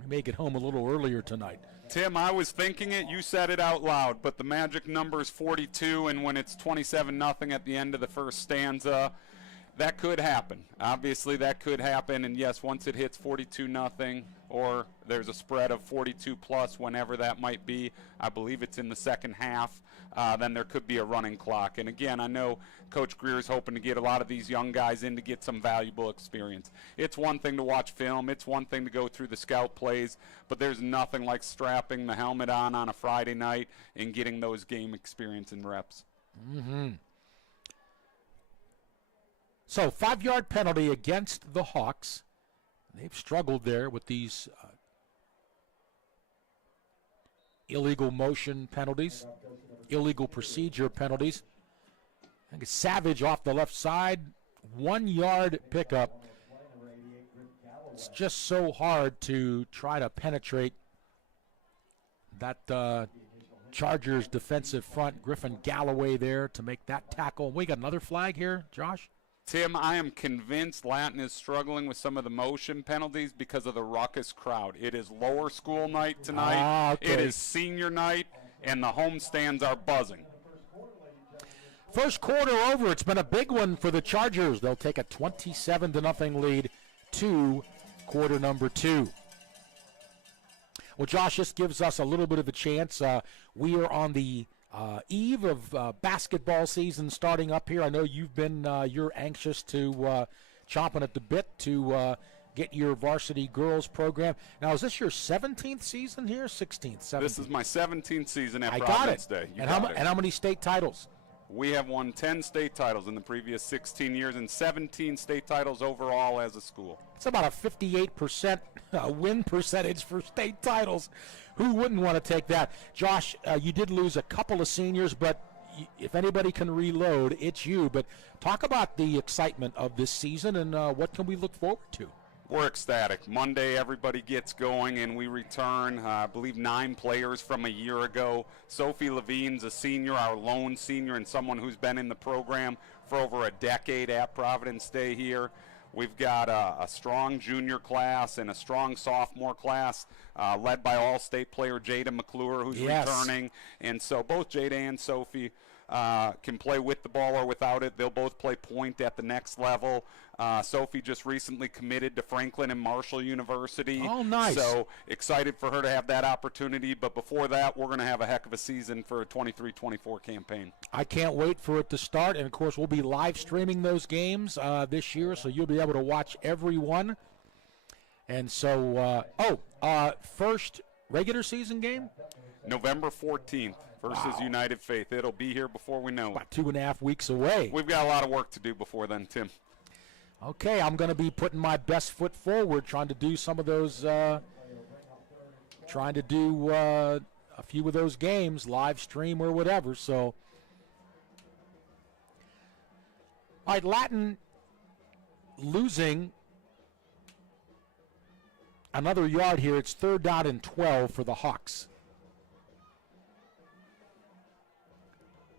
we may get home a little earlier tonight. Tim, I was thinking it. You said it out loud. But the magic number is 42, and when it's 27-0 at the end of the first stanza, that could happen. Obviously, that could happen. And, yes, once it hits 42-0, or there's a spread of 42-plus, whenever that might be, I believe it's in the second half, then there could be a running clock. And, again, I know Coach Greer's hoping to get a lot of these young guys in to get some valuable experience. It's one thing to watch film. It's one thing to go through the scout plays. But there's nothing like strapping the helmet on a Friday night and getting those game experience and reps. Mm-hmm. So 5-yard penalty against the Hawks. They've struggled there with these illegal motion penalties, illegal procedure penalties. I think it's Savage off the left side, 1-yard pickup. It's just so hard to try to penetrate that Chargers defensive front. Griffin Galloway there to make that tackle. We got another flag here, Josh? Tim, I am convinced Latin is struggling with some of the motion penalties because of the raucous crowd. It is lower school night tonight. Okay. It is senior night, and the home stands are buzzing. First quarter over. It's been a big one for the Chargers. They'll take a 27-0 lead to quarter number 2. Well, Josh, this gives us a little bit of a chance. We are on the eve of basketball season starting up here. I know you're anxious to chomping at the bit to get your varsity girls program. Now, is this your 17th season here? 16th, 17th? This is my 17th season at I Providence got it. Day. And how many state titles? We have won 10 state titles in the previous 16 years and 17 state titles overall as a school. It's about a 58% win percentage for state titles. Who wouldn't want to take that? Josh, you did lose a couple of seniors, but if anybody can reload, it's you. But talk about the excitement of this season and what can we look forward to? We're ecstatic. Monday, everybody gets going, and we return, I believe, 9 players from a year ago. Sophie Levine's a senior, our lone senior, and someone who's been in the program for over a decade at Providence Day here. We've got a strong junior class and a strong sophomore class led by all-state player Jada McClure, who's returning. And so both Jada and Sophie can play with the ball or without it. They'll both play point at the next level. Sophie just recently committed to Franklin and Marshall University. Oh, nice. So excited for her to have that opportunity. But before that, we're going to have a heck of a season for a 23-24 campaign. I can't wait for it to start. And, of course, we'll be live streaming those games this year, so you'll be able to watch every one. And so, first regular season game? November 14th versus United Faith. It'll be here before we know it. About 2.5 weeks away. We've got a lot of work to do before then, Tim. Okay, I'm going to be putting my best foot forward, trying to do some of those, a few of those games, live stream or whatever. So, all right, Latin losing another yard here. It's 3rd down and 12 for the Hawks.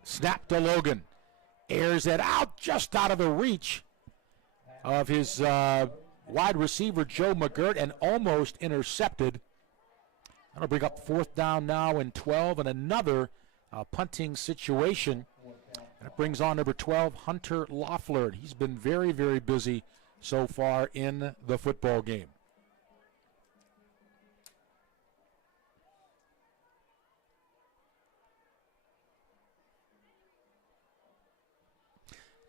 Snap to Logan. Airs it out, just out of the reach of his wide receiver, Joe McGirt, and almost intercepted. That'll bring up 4th down now and 12, and another punting situation And it brings on number 12, Hunter Loeffler. He's been very, very busy so far in the football game.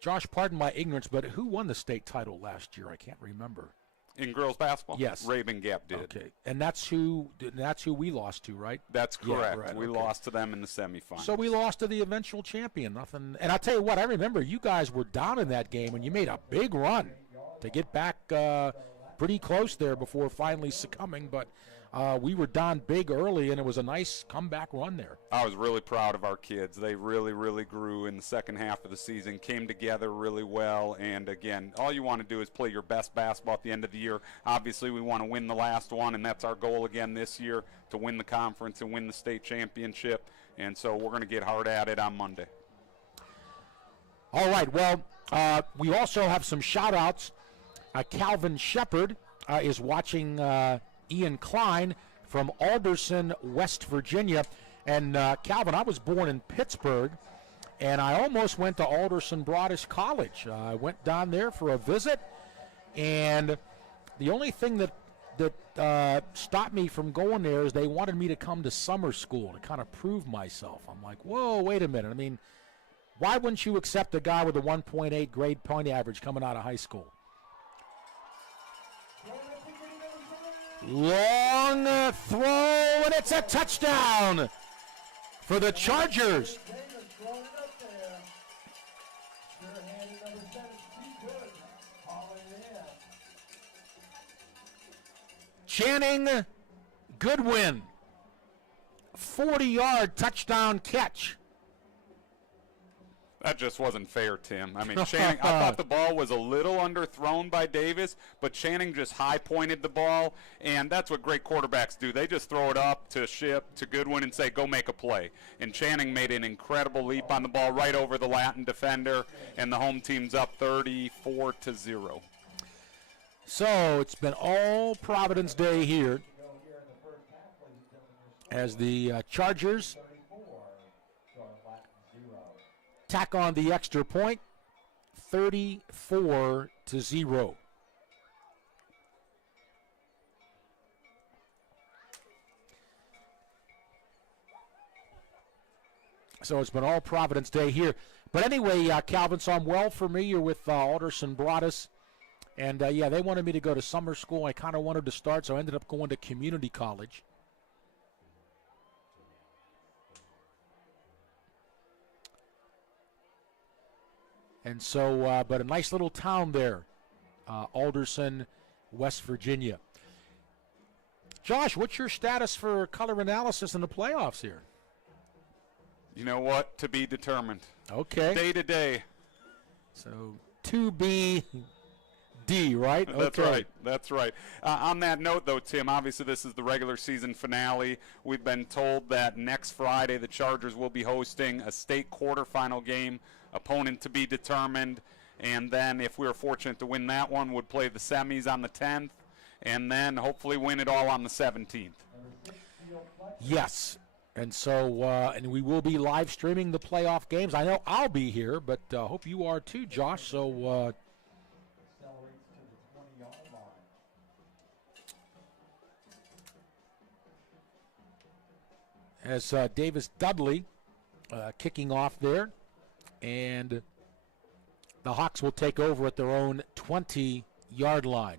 Josh, pardon my ignorance, but who won the state title last year? I can't remember. In girls basketball? Yes. Raven Gap did. Okay. And that's who we lost to, right? That's correct. Yeah, right, we lost to them in the semifinals. So we lost to the eventual champion. Nothing. And I'll tell you what, I remember you guys were down in that game, and you made a big run to get back pretty close there before finally succumbing. But we were down big early, and it was a nice comeback run there. I was really proud of our kids. They really, really grew in the second half of the season, came together really well. And, again, all you want to do is play your best basketball at the end of the year. Obviously, we want to win the last one, and that's our goal again this year, to win the conference and win the state championship. And so we're going to get hard at it on Monday. All right. Well, we also have some shout-outs. Calvin Shepard is watching Ian Klein from Alderson, West Virginia. And Calvin, I was born in Pittsburgh, and I almost went to Alderson Broadish College. I went down there for a visit, and the only thing that stopped me from going there is they wanted me to come to summer school to kind of prove myself. I'm like, whoa, wait a minute. I mean, why wouldn't you accept a guy with a 1.8 grade point average coming out of high school? Long throw, and it's a touchdown for the Chargers. Channing Goodwin, 40-yard touchdown catch. That just wasn't fair, Tim. I mean, Channing, I thought the ball was a little underthrown by Davis, but Channing just high-pointed the ball, and that's what great quarterbacks do. They just throw it up to Ship, to Goodwin, and say, go make a play. And Channing made an incredible leap on the ball right over the Latin defender, and the home team's up 34-0. So it's been all Providence Day here as the Chargers tack on the extra point, 34-0. So it's been all Providence Day here. But anyway, Calvin, so I'm well familiar with Alderson Broadus. And, yeah, they wanted me to go to summer school. I kind of wanted to start, so I ended up going to community college. And so, but a nice little town there, Alderson, West Virginia. Josh, what's your status for color analysis in the playoffs here? You know what? To be determined. Okay. Day to day. So, to be D, right? That's okay. right. That's right. On that note, though, Tim, obviously this is the regular season finale. We've been told that next Friday the Chargers will be hosting a state quarterfinal game, opponent to be determined, and then if we were fortunate to win that one, would play the semis on the 10th, and then hopefully win it all on the 17th. Yes. And so, and we will be live streaming the playoff games. I know I'll be here, but hope you are too, Josh. So, as Davis Dudley kicking off there, and the Hawks will take over at their own 20-yard line.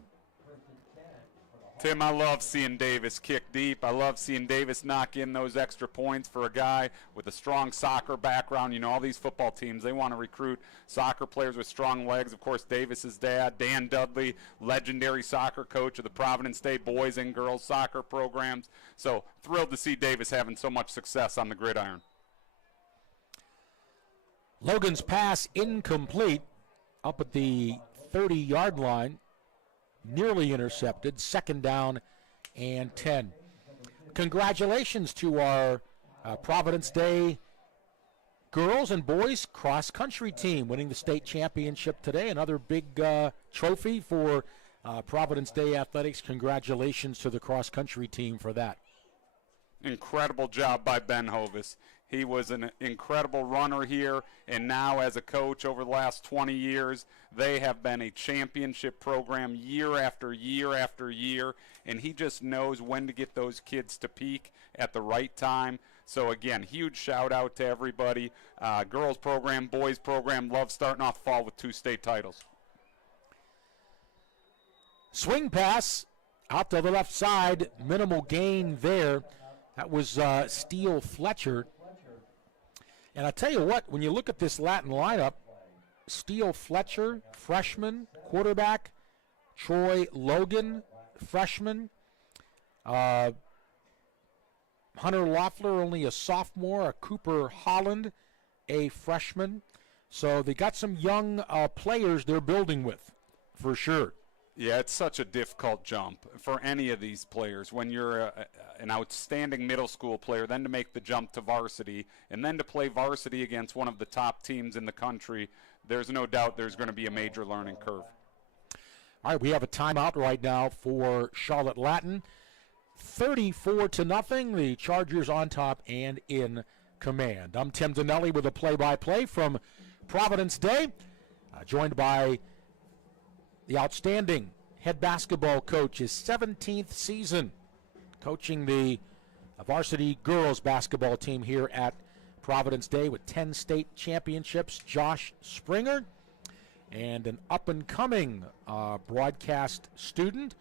Tim, I love seeing Davis kick deep. I love seeing Davis knock in those extra points for a guy with a strong soccer background. You know, all these football teams, they want to recruit soccer players with strong legs. Of course, Davis's dad, Dan Dudley, legendary soccer coach of the Providence Day boys and girls soccer programs. So thrilled to see Davis having so much success on the gridiron. Logan's pass incomplete up at the 30-yard line. Nearly intercepted, 2nd down and 10. Congratulations to our Providence Day girls and boys cross-country team winning the state championship today. Another big trophy for Providence Day Athletics. Congratulations to the cross-country team for that. Incredible job by Ben Hovis. He was an incredible runner here, and now as a coach over the last 20 years, they have been a championship program year after year after year, and he just knows when to get those kids to peak at the right time. So again, huge shout out to everybody. Girls program, boys program, love starting off the fall with 2 state titles. Swing pass out to the left side, minimal gain there. That was Steele Fletcher. And I tell you what, when you look at this Latin lineup, Steele Fletcher, freshman, quarterback, Troy Logan, freshman, Hunter Loeffler, only a sophomore, a Cooper Holland, a freshman. So they got some young players they're building with, for sure. Yeah, it's such a difficult jump for any of these players. When you're an outstanding middle school player, then to make the jump to varsity, and then to play varsity against one of the top teams in the country, there's no doubt there's going to be a major learning curve. All right, we have a timeout right now for Charlotte Latin. 34-0, the Chargers on top and in command. I'm Tim Donnelly with a play-by-play from Providence Day, joined by the outstanding head basketball coach, his 17th season coaching the varsity girls basketball team here at Providence Day with 10 state championships, Josh Springer, and an up-and-coming broadcast student,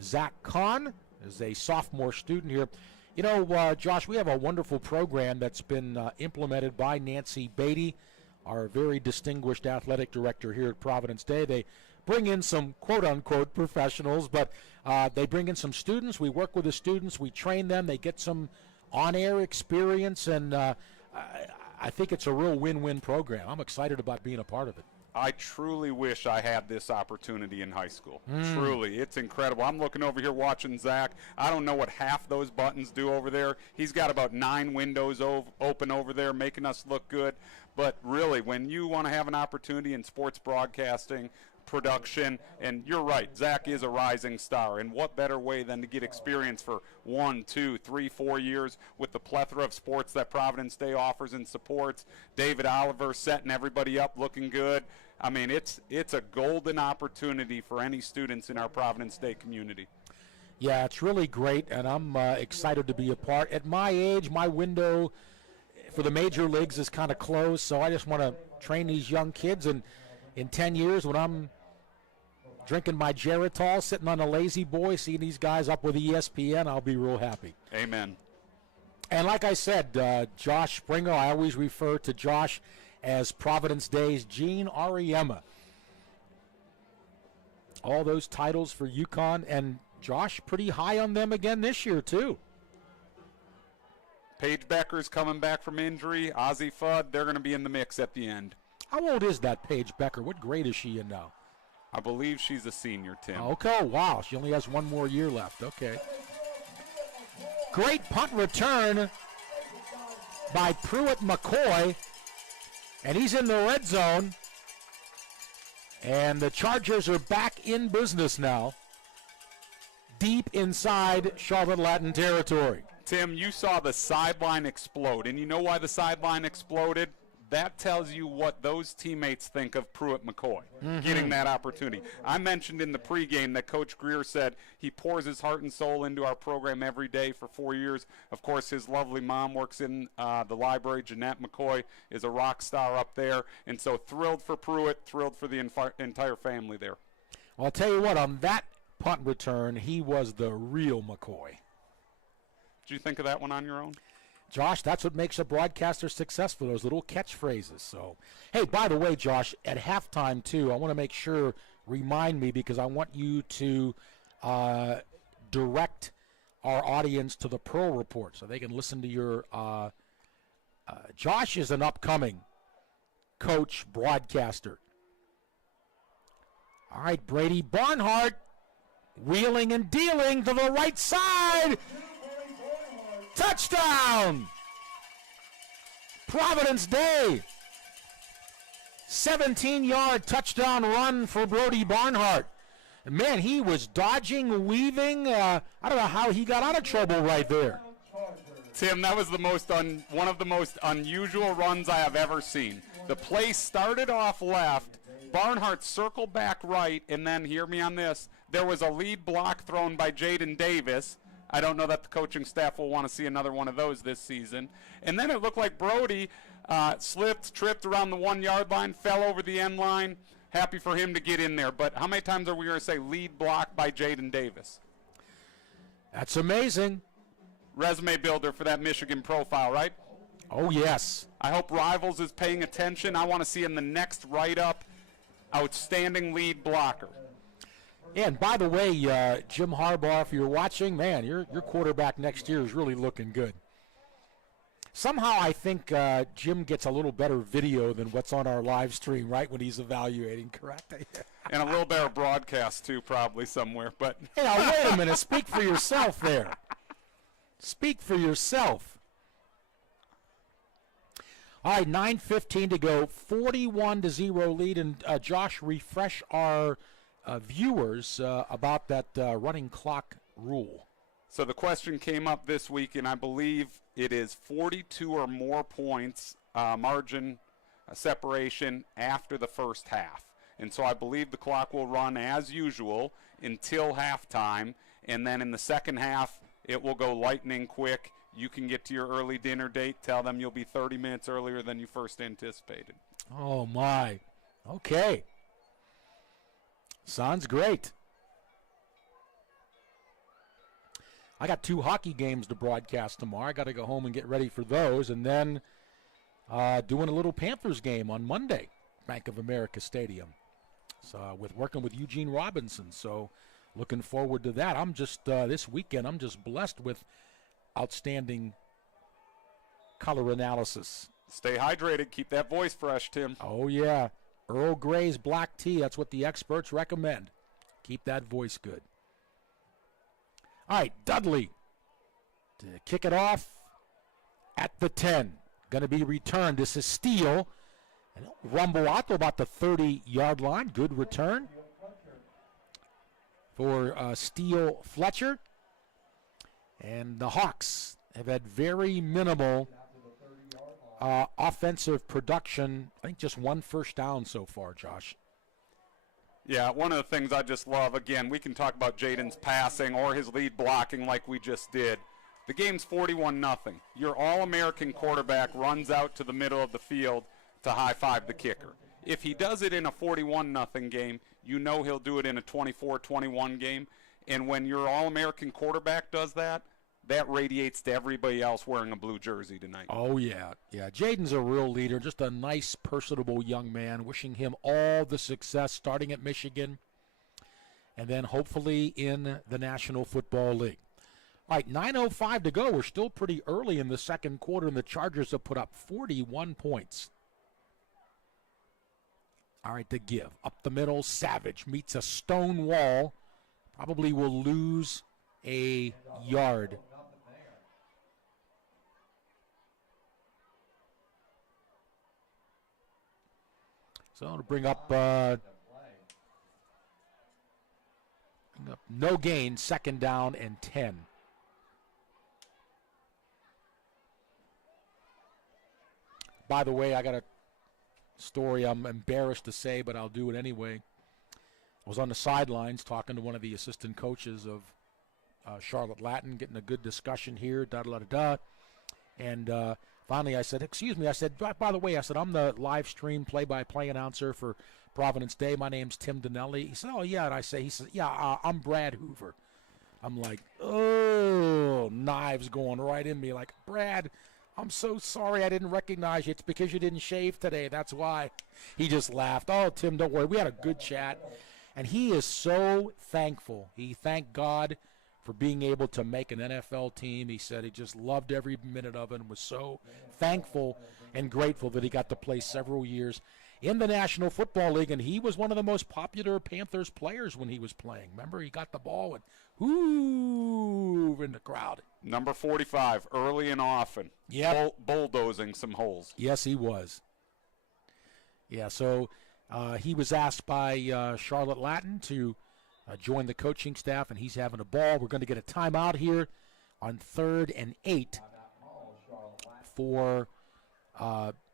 Zach Kahn, is a sophomore student here. You know, Josh, we have a wonderful program that's been implemented by Nancy Beatty, our very distinguished athletic director here at Providence Day. They bring in some quote-unquote professionals, but they bring in some students. We work with the students. We train them. They get some on-air experience, and I think it's a real win-win program. I'm excited about being a part of it. I truly wish I had this opportunity in high school. Truly, it's incredible. I'm looking over here watching Zach. I don't know what half those buttons do over there. He's got about 9 windows open over there, making us look good. But really, when you want to have an opportunity in sports broadcasting, production, and you're right, Zach is a rising star, and what better way than to get experience for 1, 2, 3, 4 years with the plethora of sports that Providence Day offers and supports. David Oliver setting everybody up, looking good. I mean, it's a golden opportunity for any students in our Providence Day community. Yeah, it's really great, and I'm excited to be a part. At my age, my window for the major leagues is kind of closed, so I just want to train these young kids, and in 10 years when I'm drinking my Geritol, sitting on a lazy boy, seeing these guys up with ESPN, I'll be real happy. Amen. And like I said, Josh Springer, I always refer to Josh as Providence Day's Gene Auriemma. All those titles for UConn, and Josh pretty high on them again this year too. Paige Becker's coming back from injury. Ozzie Fudd, they're going to be in the mix at the end. How old is that Paige Becker? What grade is she in now? I believe she's a senior, Tim. Okay, wow. She only has one more year left. Okay. Great punt return by Pruitt McCoy, and he's in the red zone. And the Chargers are back in business now, deep inside Charlotte Latin territory. Tim, you saw the sideline explode, and you know why the sideline exploded? That tells you what those teammates think of Pruitt McCoy getting that opportunity. I mentioned in the pregame that Coach Greer said he pours his heart and soul into our program every day for 4 years. Of course, his lovely mom works in the library. Jeanette McCoy is a rock star up there. And so thrilled for Pruitt, thrilled for the entire family there. Well, I'll tell you what, on that punt return, he was the real McCoy. Did you think of that one on your own? Josh, that's what makes a broadcaster successful, those little catchphrases. So, hey, by the way, Josh, at halftime, too, I want to make sure, remind me, because I want you to direct our audience to the Pearl Report so they can listen to your Josh is an upcoming coach broadcaster. All right, Brady Barnhart wheeling and dealing to the right side. Touchdown! Providence Day. 17-yard touchdown run for Brody Barnhart. Man, he was dodging, weaving. I don't know how he got out of trouble right there. Tim, that was one of the most unusual runs I have ever seen. The play started off left, Barnhart circled back right, and then, hear me on this, there was a lead block thrown by Jaden Davis. I don't know that the coaching staff will want to see another one of those this season. And then it looked like Brody slipped, tripped around the 1 yard line, fell over the end line. Happy for him to get in there. But how many times are we going to say lead block by Jaden Davis? That's amazing. Resume builder for that Michigan profile, right? Oh, yes. I hope Rivals is paying attention. I want to see in the next write-up, outstanding lead blocker. And by the way, Jim Harbaugh, if you're watching, man, your quarterback next year is really looking good. Somehow I think Jim gets a little better video than what's on our live stream, right, when he's evaluating, correct? And a little better broadcast, too, probably somewhere. But hey, now, wait a minute. Speak for yourself there. Speak for yourself. All right, 9:15 to go, 41-0 lead. And, Josh, refresh our viewers about that running clock rule. So the question came up this week, and I believe it is 42 or more points margin separation after the first half. And so I believe the clock will run as usual until halftime, and then in the second half it will go lightning quick. You can get to your early dinner date, tell them you'll be 30 minutes earlier than you first anticipated. Oh, my. Okay. Sounds great. I got 2 hockey games to broadcast tomorrow. I got to go home and get ready for those, and then doing a little Panthers game on Monday, Bank of America Stadium. So working with Eugene Robinson. So looking forward to that. I'm just this weekend. I'm just blessed with outstanding color analysis. Stay hydrated. Keep that voice fresh, Tim. Oh yeah, Earl Grey's black tea. That's what the experts recommend. Keep that voice good. All right, Dudley to kick it off at the 10. Going to be returned. This is Steele. And rumble out to about the 30-yard line. Good return for Steele Fletcher. And the Hawks have had very minimal offensive production. I think just 1 first down so far, Josh. Yeah, one of the things I just love, again, we can talk about Jaden's passing or his lead blocking like we just did. The game's 41-0. Your All-American quarterback runs out to the middle of the field to high-five the kicker. If he does it in a 41-0 game, you know he'll do it in a 24-21 game. And when your All-American quarterback does that, that radiates to everybody else wearing a blue jersey tonight. Oh, yeah. Yeah, Jaden's a real leader, just a nice, personable young man. Wishing him all the success starting at Michigan and then hopefully in the National Football League. All right, 9:05 to go. We're still pretty early in the second quarter, and the Chargers have put up 41 points. All right, the give. Up the middle, Savage meets a stone wall. Probably will lose a yard. So to bring up no gain, second down and 10. By the way, I got a story I'm embarrassed to say, but I'll do it anyway. I was on the sidelines talking to one of the assistant coaches of Charlotte Latin, getting a good discussion here, da-da-da-da. And finally I said, excuse me, I said, by the way, I said, I'm the live stream play-by-play announcer for Providence Day. My name's Tim Donnelly. He said, oh, yeah. And he said, yeah, I'm Brad Hoover. I'm like, oh, knives going right in me. Like, Brad, I'm so sorry I didn't recognize you. It's because you didn't shave today. That's why. He just laughed. Oh, Tim, don't worry. We had a good chat. And he is so thankful. He thanked God for being able to make an NFL team. He said he just loved every minute of it and was so thankful and grateful that he got to play several years in the National Football League. And he was one of the most popular Panthers players when he was playing. Remember, he got the ball and whoo in the crowd. Number 45, early and often. Yeah, bulldozing some holes. Yes, he was. Yeah, so he was asked by Charlotte Latin to join the coaching staff, and he's having a ball. We're going to get a timeout here on 3rd and 8 for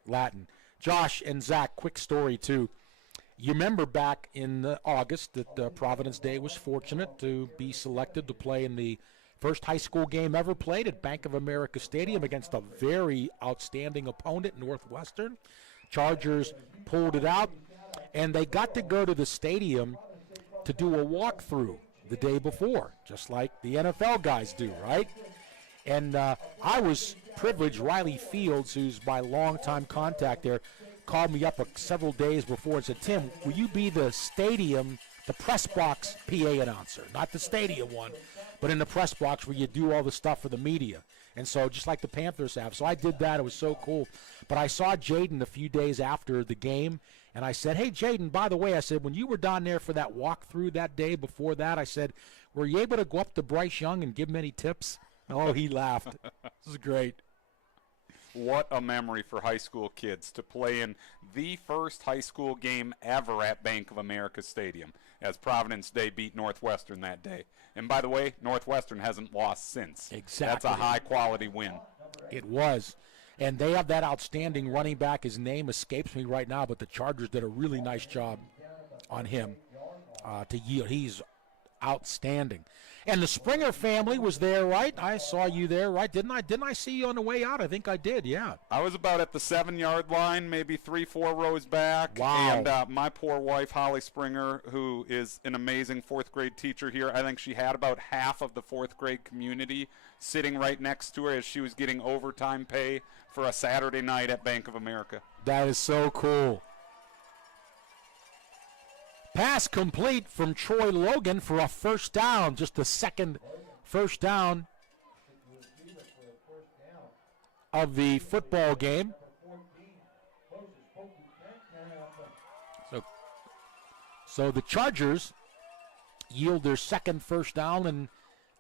Latin. Josh and Zach, quick story too. You remember back in August that Providence Day was fortunate to be selected to play in the first high school game ever played at Bank of America Stadium against a very outstanding opponent, Northwestern. Chargers pulled it out, and they got to go to the stadium to do a walkthrough the day before, just like the NFL guys do, right? And I was privileged. Riley Fields, who's my longtime contact there, called me up several days before and said, Tim, will you be the stadium, the press box PA announcer? Not the stadium one, but in the press box where you do all the stuff for the media. And so just like the Panthers have. So I did that. It was so cool. But I saw Jaden a few days after the game, and I said, hey, Jaden, by the way, I said, when you were down there for that walkthrough that day before that, I said, were you able to go up to Bryce Young and give him any tips? Oh, he laughed. This is great. What a memory for high school kids to play in the first high school game ever at Bank of America Stadium, as Providence Day beat Northwestern that day. And by the way, Northwestern hasn't lost since. Exactly. That's a high-quality win. It was. And they have that outstanding running back. His name escapes me right now, but the Chargers did a really nice job on him to yield. He's outstanding. And the Springer family was there, right? I saw you there, right? Didn't I see you on the way out? I think I did, yeah. I was about at the 7-yard line, maybe 3-4 rows back. Wow. And my poor wife, Holly Springer, who is an amazing fourth-grade teacher here, I think she had about half of the fourth-grade community sitting right next to her as she was getting overtime pay for a Saturday night at Bank of America. That is so cool. Pass complete from Troy Logan for a first down, just the second first down of the football game. So the Chargers yield their second first down, and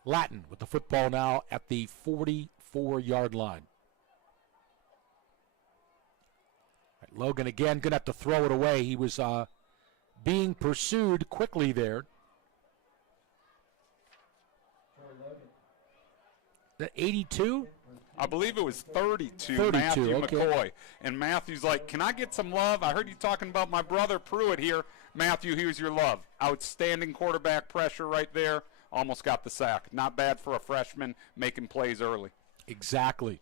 Latin with the football now at the 44-yard line. Right, Logan again going to have to throw it away. He was being pursued quickly there. The 82? I believe it was 32, 32, Matthew okay. McCoy. And Matthew's like, can I get some love? I heard you talking about my brother Pruitt here. Matthew, here's your love. Outstanding quarterback pressure right there. Almost got the sack. Not bad for a freshman making plays early. Exactly.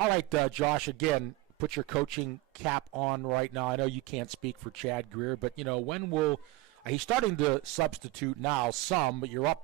All right, Josh, again, put your coaching cap on right now. I know you can't speak for Chad Greer, but, when will he's starting to substitute now some, but you're up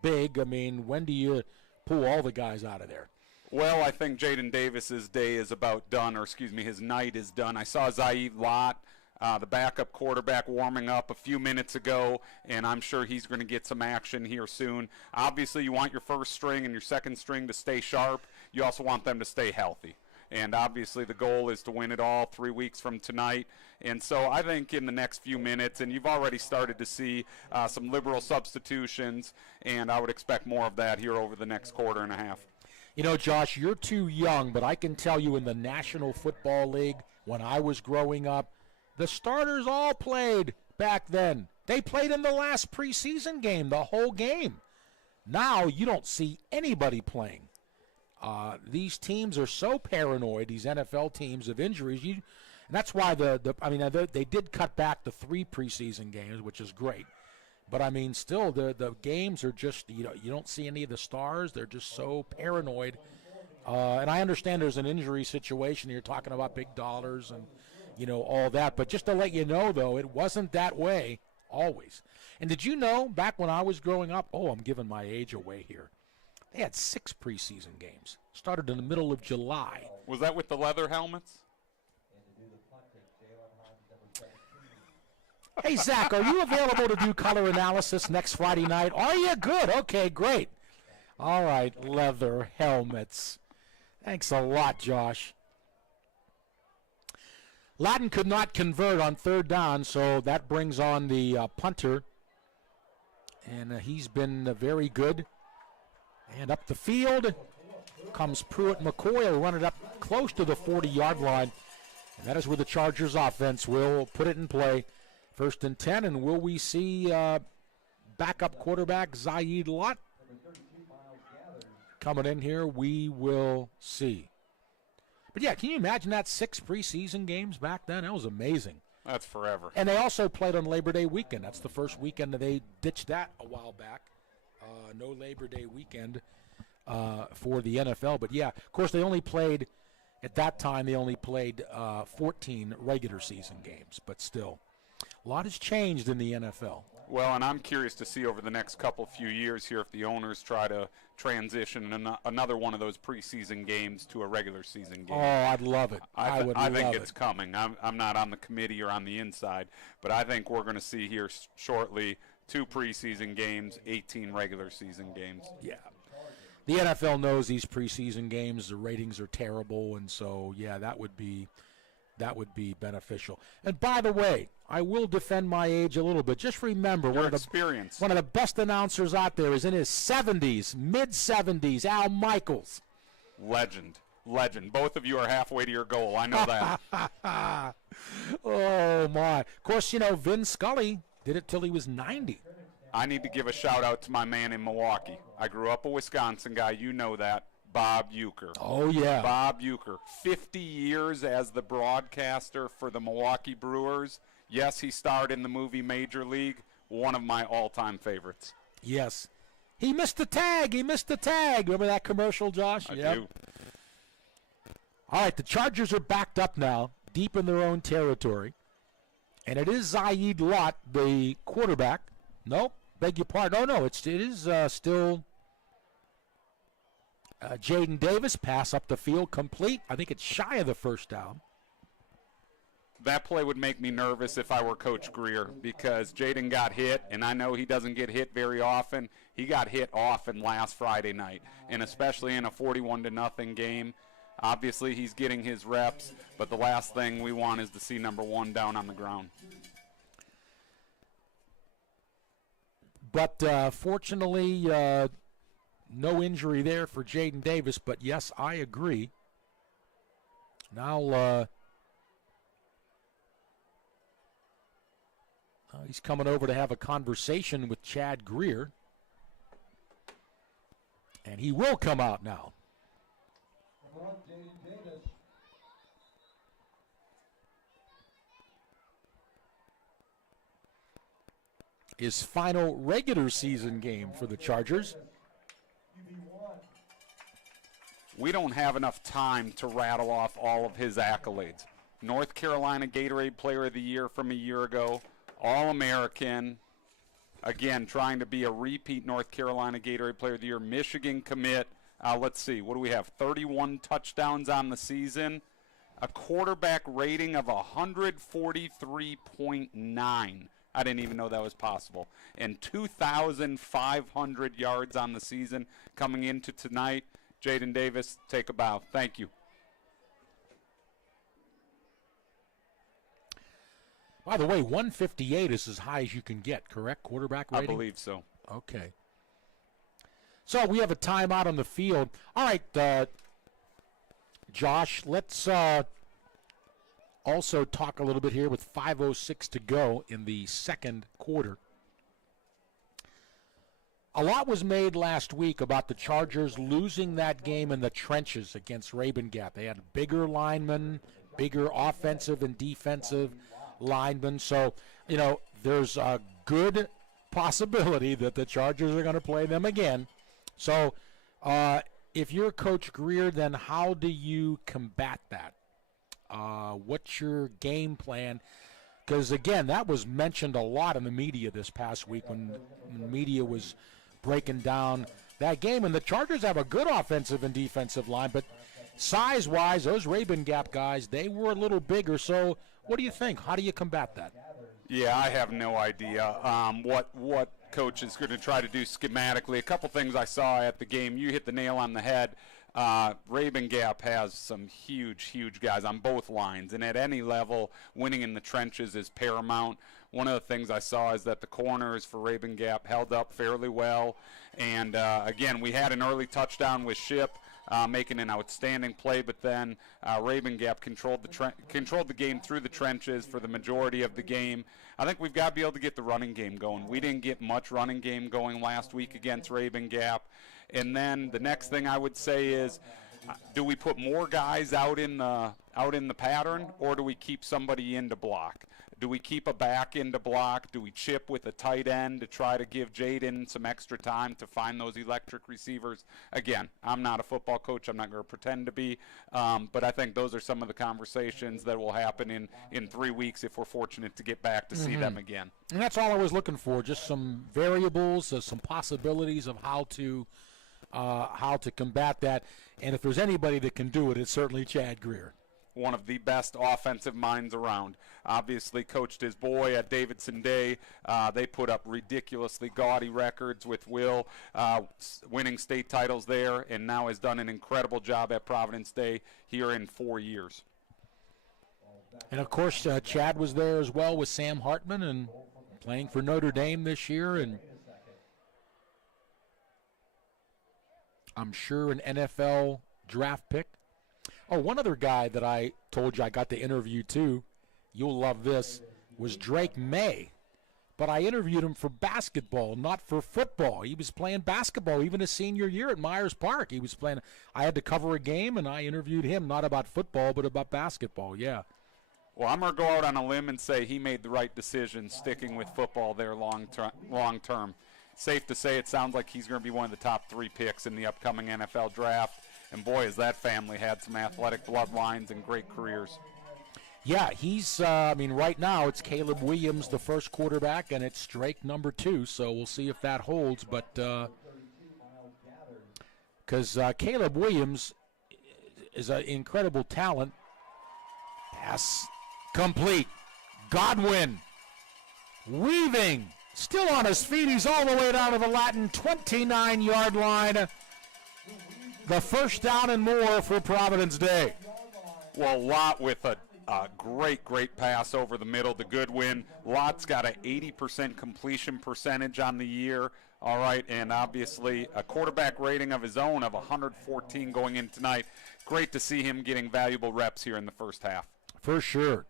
big. I mean, when do you pull all the guys out of there? Well, I think Jaden Davis's day is about done, or his night is done. I saw Zaid Lott, the backup quarterback, warming up a few minutes ago, and I'm sure he's going to get some action here soon. Obviously, you want your first string and your second string to stay sharp. You also want them to stay healthy. And obviously the goal is to win it all 3 weeks from tonight. And so I think in the next few minutes, and you've already started to see some liberal substitutions, and I would expect more of that here over the next quarter and a half. Josh, you're too young, but I can tell you in the National Football League, when I was growing up, the starters all played back then. They played in the last preseason game, the whole game. Now you don't see anybody playing. These teams are so paranoid, these NFL teams, of injuries. And that's why they did cut back to 3 preseason games, which is great. But, still, the games are just, you don't see any of the stars. They're just so paranoid. And I understand there's an injury situation. You're talking about big dollars and, all that. But just to let you know, though, it wasn't that way always. And did you know, back when I was growing up, I'm giving my age away here, they had 6 preseason games. Started in the middle of July. Was that with the leather helmets? Hey, Zach, are you available to do color analysis next Friday night? Are you? Good. Okay, great. All right, leather helmets. Thanks a lot, Josh. Latin could not convert on third down, so that brings on the punter. And he's been very good. And up the field comes Pruitt McCoy. Will run it up close to the 40-yard line. And that is where the Chargers offense will put it in play. 1st and 10, and will we see backup quarterback Zaid Lott coming in here. We will see. But, yeah, can you imagine that 6 preseason games back then? That was amazing. That's forever. And they also played on Labor Day weekend. That's the first weekend that they ditched that a while back. No Labor Day weekend for the NFL. But, yeah, of course, they only played, at that time, 14 regular season games. But still, a lot has changed in the NFL. Well, and I'm curious to see over the next few years here if the owners try to transition another one of those preseason games to a regular season game. Oh, I'd love it. I think it's coming. I'm not on the committee or on the inside, but I think we're going to see here shortly 2 preseason games, 18 regular season games. Yeah. The NFL knows these preseason games, the ratings are terrible, and so, yeah, that would be beneficial. And by the way, I will defend my age a little bit. Just remember, one of the best announcers out there is in his 70s, mid-70s, Al Michaels. Legend. Both of you are halfway to your goal. I know that. Oh, my. Of course, Vin Scully did it till he was 90. I need to give a shout-out to my man in Milwaukee. I grew up a Wisconsin guy. You know that. Bob Uecker. Oh, yeah. Bob Uecker. 50 years as the broadcaster for the Milwaukee Brewers. Yes, he starred in the movie Major League. One of my all-time favorites. Yes. He missed the tag. Remember that commercial, Josh? I do. All right, the Chargers are backed up now, deep in their own territory. And it is Zaid Lott, the quarterback. No, beg your pardon. No, it is still Jaden Davis. Pass up the field, complete. I think it's shy of the first down. That play would make me nervous if I were Coach Greer because Jaden got hit, and I know he doesn't get hit very often. He got hit often last Friday night, and especially in a 41-0 game. Obviously, he's getting his reps, but the last thing we want is to see number 1 down on the ground. But fortunately, no injury there for Jaden Davis. But, yes, I agree. Now he's coming over to have a conversation with Chad Greer. And he will come out now. His final regular season game for the Chargers. We don't have enough time to rattle off all of his accolades. North Carolina Gatorade Player of the Year from a year ago, All-American, again, trying to be a repeat North Carolina Gatorade Player of the Year, Michigan commit. Let's see, what do we have? 31 touchdowns on the season, a quarterback rating of 143.9. I didn't even know that was possible. And 2,500 yards on the season coming into tonight. Jaden Davis, take a bow. Thank you. By the way, 158 is as high as you can get, correct? Quarterback rating? I believe so. Okay. So we have a timeout on the field. All right, Josh, let's also talk a little bit here with 5:06 to go in the second quarter. A lot was made last week about the Chargers losing that game in the trenches against Raven Gap. They had bigger linemen, bigger offensive and defensive linemen. So, there's a good possibility that the Chargers are going to play them again. So, if you're Coach Greer, then how do you combat that? What's your game plan? Because, again, that was mentioned a lot in the media this past week when the media was breaking down that game. And the Chargers have a good offensive and defensive line, but size-wise, those Raven Gap guys, they were a little bigger. So what do you think? How do you combat that? Yeah, I have no idea what coach is going to try to do schematically. A couple things I saw at the game. You hit the nail on the head. Raven Gap has some huge guys on both lines, and at any level, winning in the trenches is paramount. One of the things I saw is that the corners for Raven Gap held up fairly well, and again, we had an early touchdown with Ship. making an outstanding play, but then Ravengap controlled the game through the trenches for the majority of the game. I think we've got to be able to get the running game going. We didn't get much running game going last week against Ravengap. And then the next thing I would say is, do we put more guys out in the pattern, or do we keep somebody in to block? Do we keep a back in to block? Do we chip with a tight end to try to give Jaden some extra time to find those electric receivers? Again, I'm not a football coach. I'm not going to pretend to be. But I think those are some of the conversations that will happen in 3 weeks if we're fortunate to get back to see them again. And that's all I was looking for, just some variables, some possibilities of how to combat that. And if there's anybody that can do it, it's certainly Chad Greer. One of the best offensive minds around. Obviously coached his boy at Davidson Day. They put up ridiculously gaudy records with Will, winning state titles there, and now has done an incredible job at Providence Day here in 4 years. And, of course, Chad was there as well with Sam Hartman and playing for Notre Dame this year, and I'm sure an NFL draft pick. Oh, one other guy that I told you I got to interview too, you'll love this, was Drake May. But I interviewed him for basketball, not for football. He was playing basketball even his senior year at Myers Park. He was playing. I had to cover a game, and I interviewed him, not about football, but about basketball, yeah. Well, I'm going to go out on a limb and say he made the right decision sticking with football there long term. Safe to say it sounds like he's going to be one of the top 3 picks in the upcoming NFL draft. And boy, has that family had some athletic bloodlines and great careers. Yeah, he's, right now it's Caleb Williams, the first quarterback, and it's Drake, number 2. So we'll see if that holds. But because Caleb Williams is an incredible talent. Pass complete. Godwin weaving. Still on his feet. He's all the way down to the Latin 29-yard line. The first down and more for Providence Day. Well, Lott with a great pass over the middle to Goodwin. Lott's got an 80% completion percentage on the year. All right, and obviously a quarterback rating of his own of 114 going in tonight. Great to see him getting valuable reps here in the first half. For sure.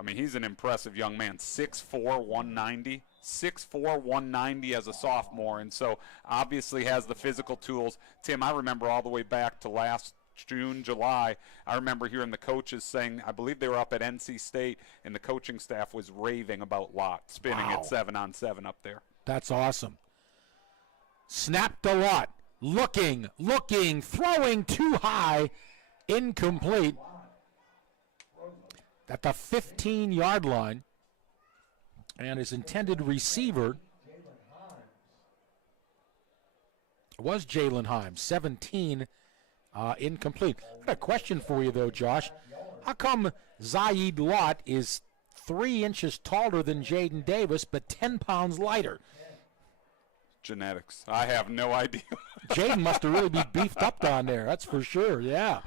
I mean, he's an impressive young man, 6'4", 190. 6'4", 190 as a sophomore, and so obviously has the physical tools. Tim, I remember all the way back to last June, July, I remember hearing the coaches saying, I believe they were up at NC State, and the coaching staff was raving about Lott spinning at 7-on-7 up there. That's awesome. Snap to Lott. Looking, throwing too high, incomplete. At the 15-yard line. And his intended receiver was Jalen Himes, 17, incomplete. I've got a question for you, though, Josh. How come Zaid Lott is 3 inches taller than Jaden Davis, but 10 pounds lighter? Genetics. I have no idea. Jaden must have really be beefed up down there, that's for sure, yeah.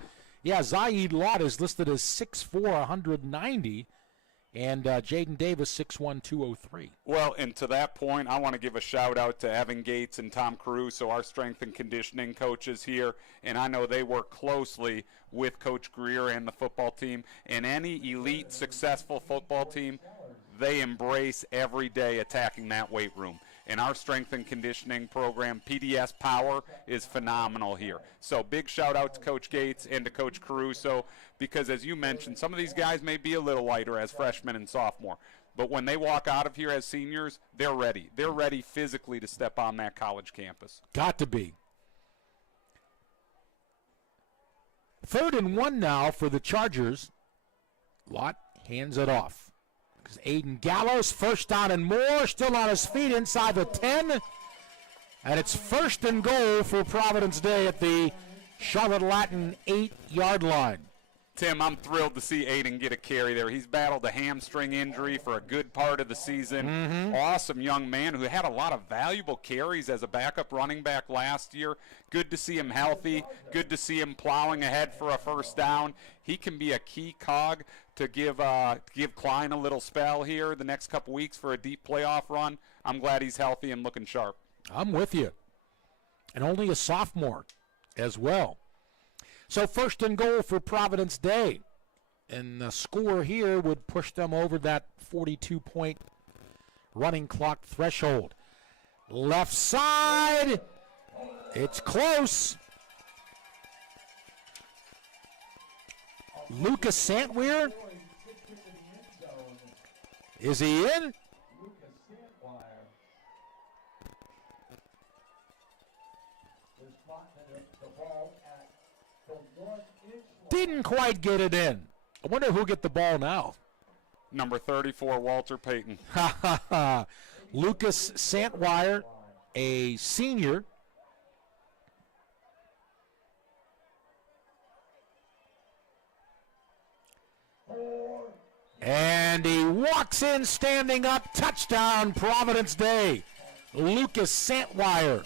Yeah, Zaid Lott is listed as 6'4", 190. And Jaden Davis, 6'1", 203. Well, and to that point, I want to give a shout-out to Evan Gates and Tom Caruso, our strength and conditioning coaches here. And I know they work closely with Coach Greer and the football team. And any elite, successful football team, they embrace every day attacking that weight room. And our strength and conditioning program, PDS Power, is phenomenal here. So big shout-out to Coach Gates and to Coach Caruso, because as you mentioned, some of these guys may be a little lighter as freshmen and sophomore. But when they walk out of here as seniors, they're ready. They're ready physically to step on that college campus. Got to be. 3rd and 1 now for the Chargers. Lott hands it off. Aiden Gallows, first down and more, still on his feet inside the 10. And it's 1st and goal for Providence Day at the Charlotte Latin 8-yard line. Tim, I'm thrilled to see Aiden get a carry there. He's battled a hamstring injury for a good part of the season. Awesome young man who had a lot of valuable carries as a backup running back last year. Good to see him healthy. Good to see him plowing ahead for a first down. He can be a key cog to give Klein a little spell here the next couple weeks for a deep playoff run. I'm glad he's healthy and looking sharp. I'm with you. And only a sophomore as well. So first and goal for Providence Day. And the score here would push them over that 42-point running clock threshold. Left side. It's close. Lucas Santweir. Is he in? Didn't quite get it in. I wonder who'll get the ball now. Number 34, Walter Payton. Lucas Santweir, a senior. And he walks in standing up. Touchdown, Providence Day. Lucas Santweir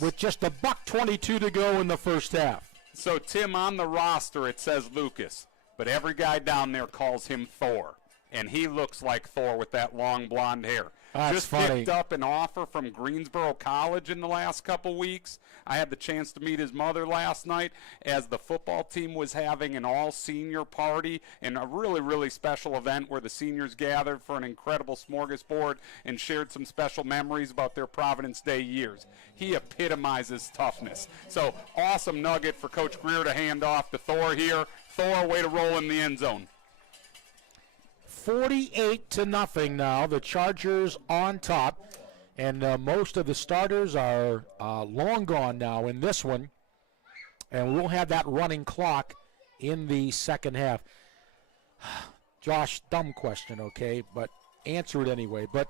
with just $1:22 to go in the first half. So, Tim, on the roster it says Lucas, but every guy down there calls him Thor. And he looks like Thor with that long blonde hair. That's Just funny. picked up an offer from Greensboro College in the last couple weeks. I had the chance to meet his mother last night as the football team was having an all-senior party and a really, really special event where the seniors gathered for an incredible smorgasbord and shared some special memories about their Providence Day years. He epitomizes toughness. So awesome nugget for Coach Greer to hand off to Thor here. Thor, way to roll in the end zone. 48-0 now. The Chargers on top. And most of the starters are long gone now in this one. And we'll have that running clock in the second half. Josh, dumb question, okay? But answer it anyway. But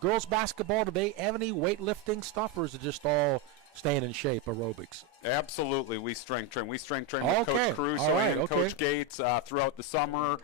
girls basketball, do they have any weightlifting stuff, or is it just all staying in shape, aerobics? Absolutely. We strength train. We strength train with Okay. Coach Caruso All right, and Coach Gates throughout the summer,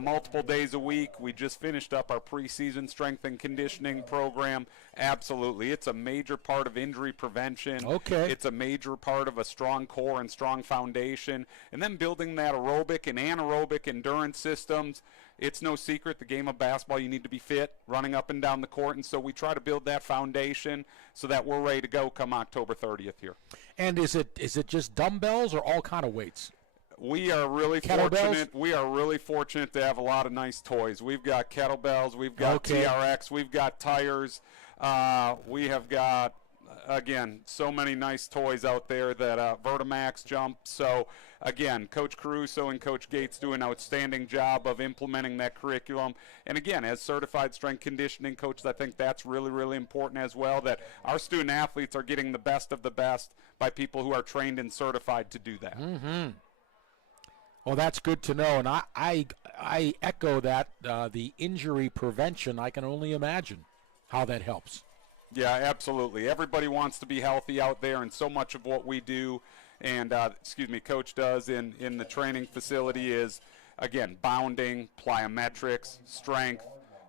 multiple days a week. We just finished up our preseason strength and conditioning program. Absolutely. It's a major part of injury prevention. Okay. It's a major part of a strong core and strong foundation. And then building that aerobic and anaerobic endurance systems. It's no secret, the game of basketball, you need to be fit, running up and down the court. And so we try to build that foundation so that we're ready to go come October 30th here. And is it just dumbbells or all kind of weights? We are really fortunate. We are really fortunate to have a lot of nice toys. We've got kettlebells, we've got TRX, we've got tires. We have got, again, so many nice toys out there that Vertimax jump. So, again, Coach Caruso and Coach Gates do an outstanding job of implementing that curriculum. And, again, as certified strength conditioning coaches, I think that's really, really important as well, that our student athletes are getting the best of the best by people who are trained and certified to do that. Mm-hmm. Well, that's good to know, and I echo that. The injury prevention, I can only imagine how that helps. Yeah, absolutely. Everybody wants to be healthy out there, and so much of what we do and, Coach does in the training facility is, again, bounding, plyometrics, strength,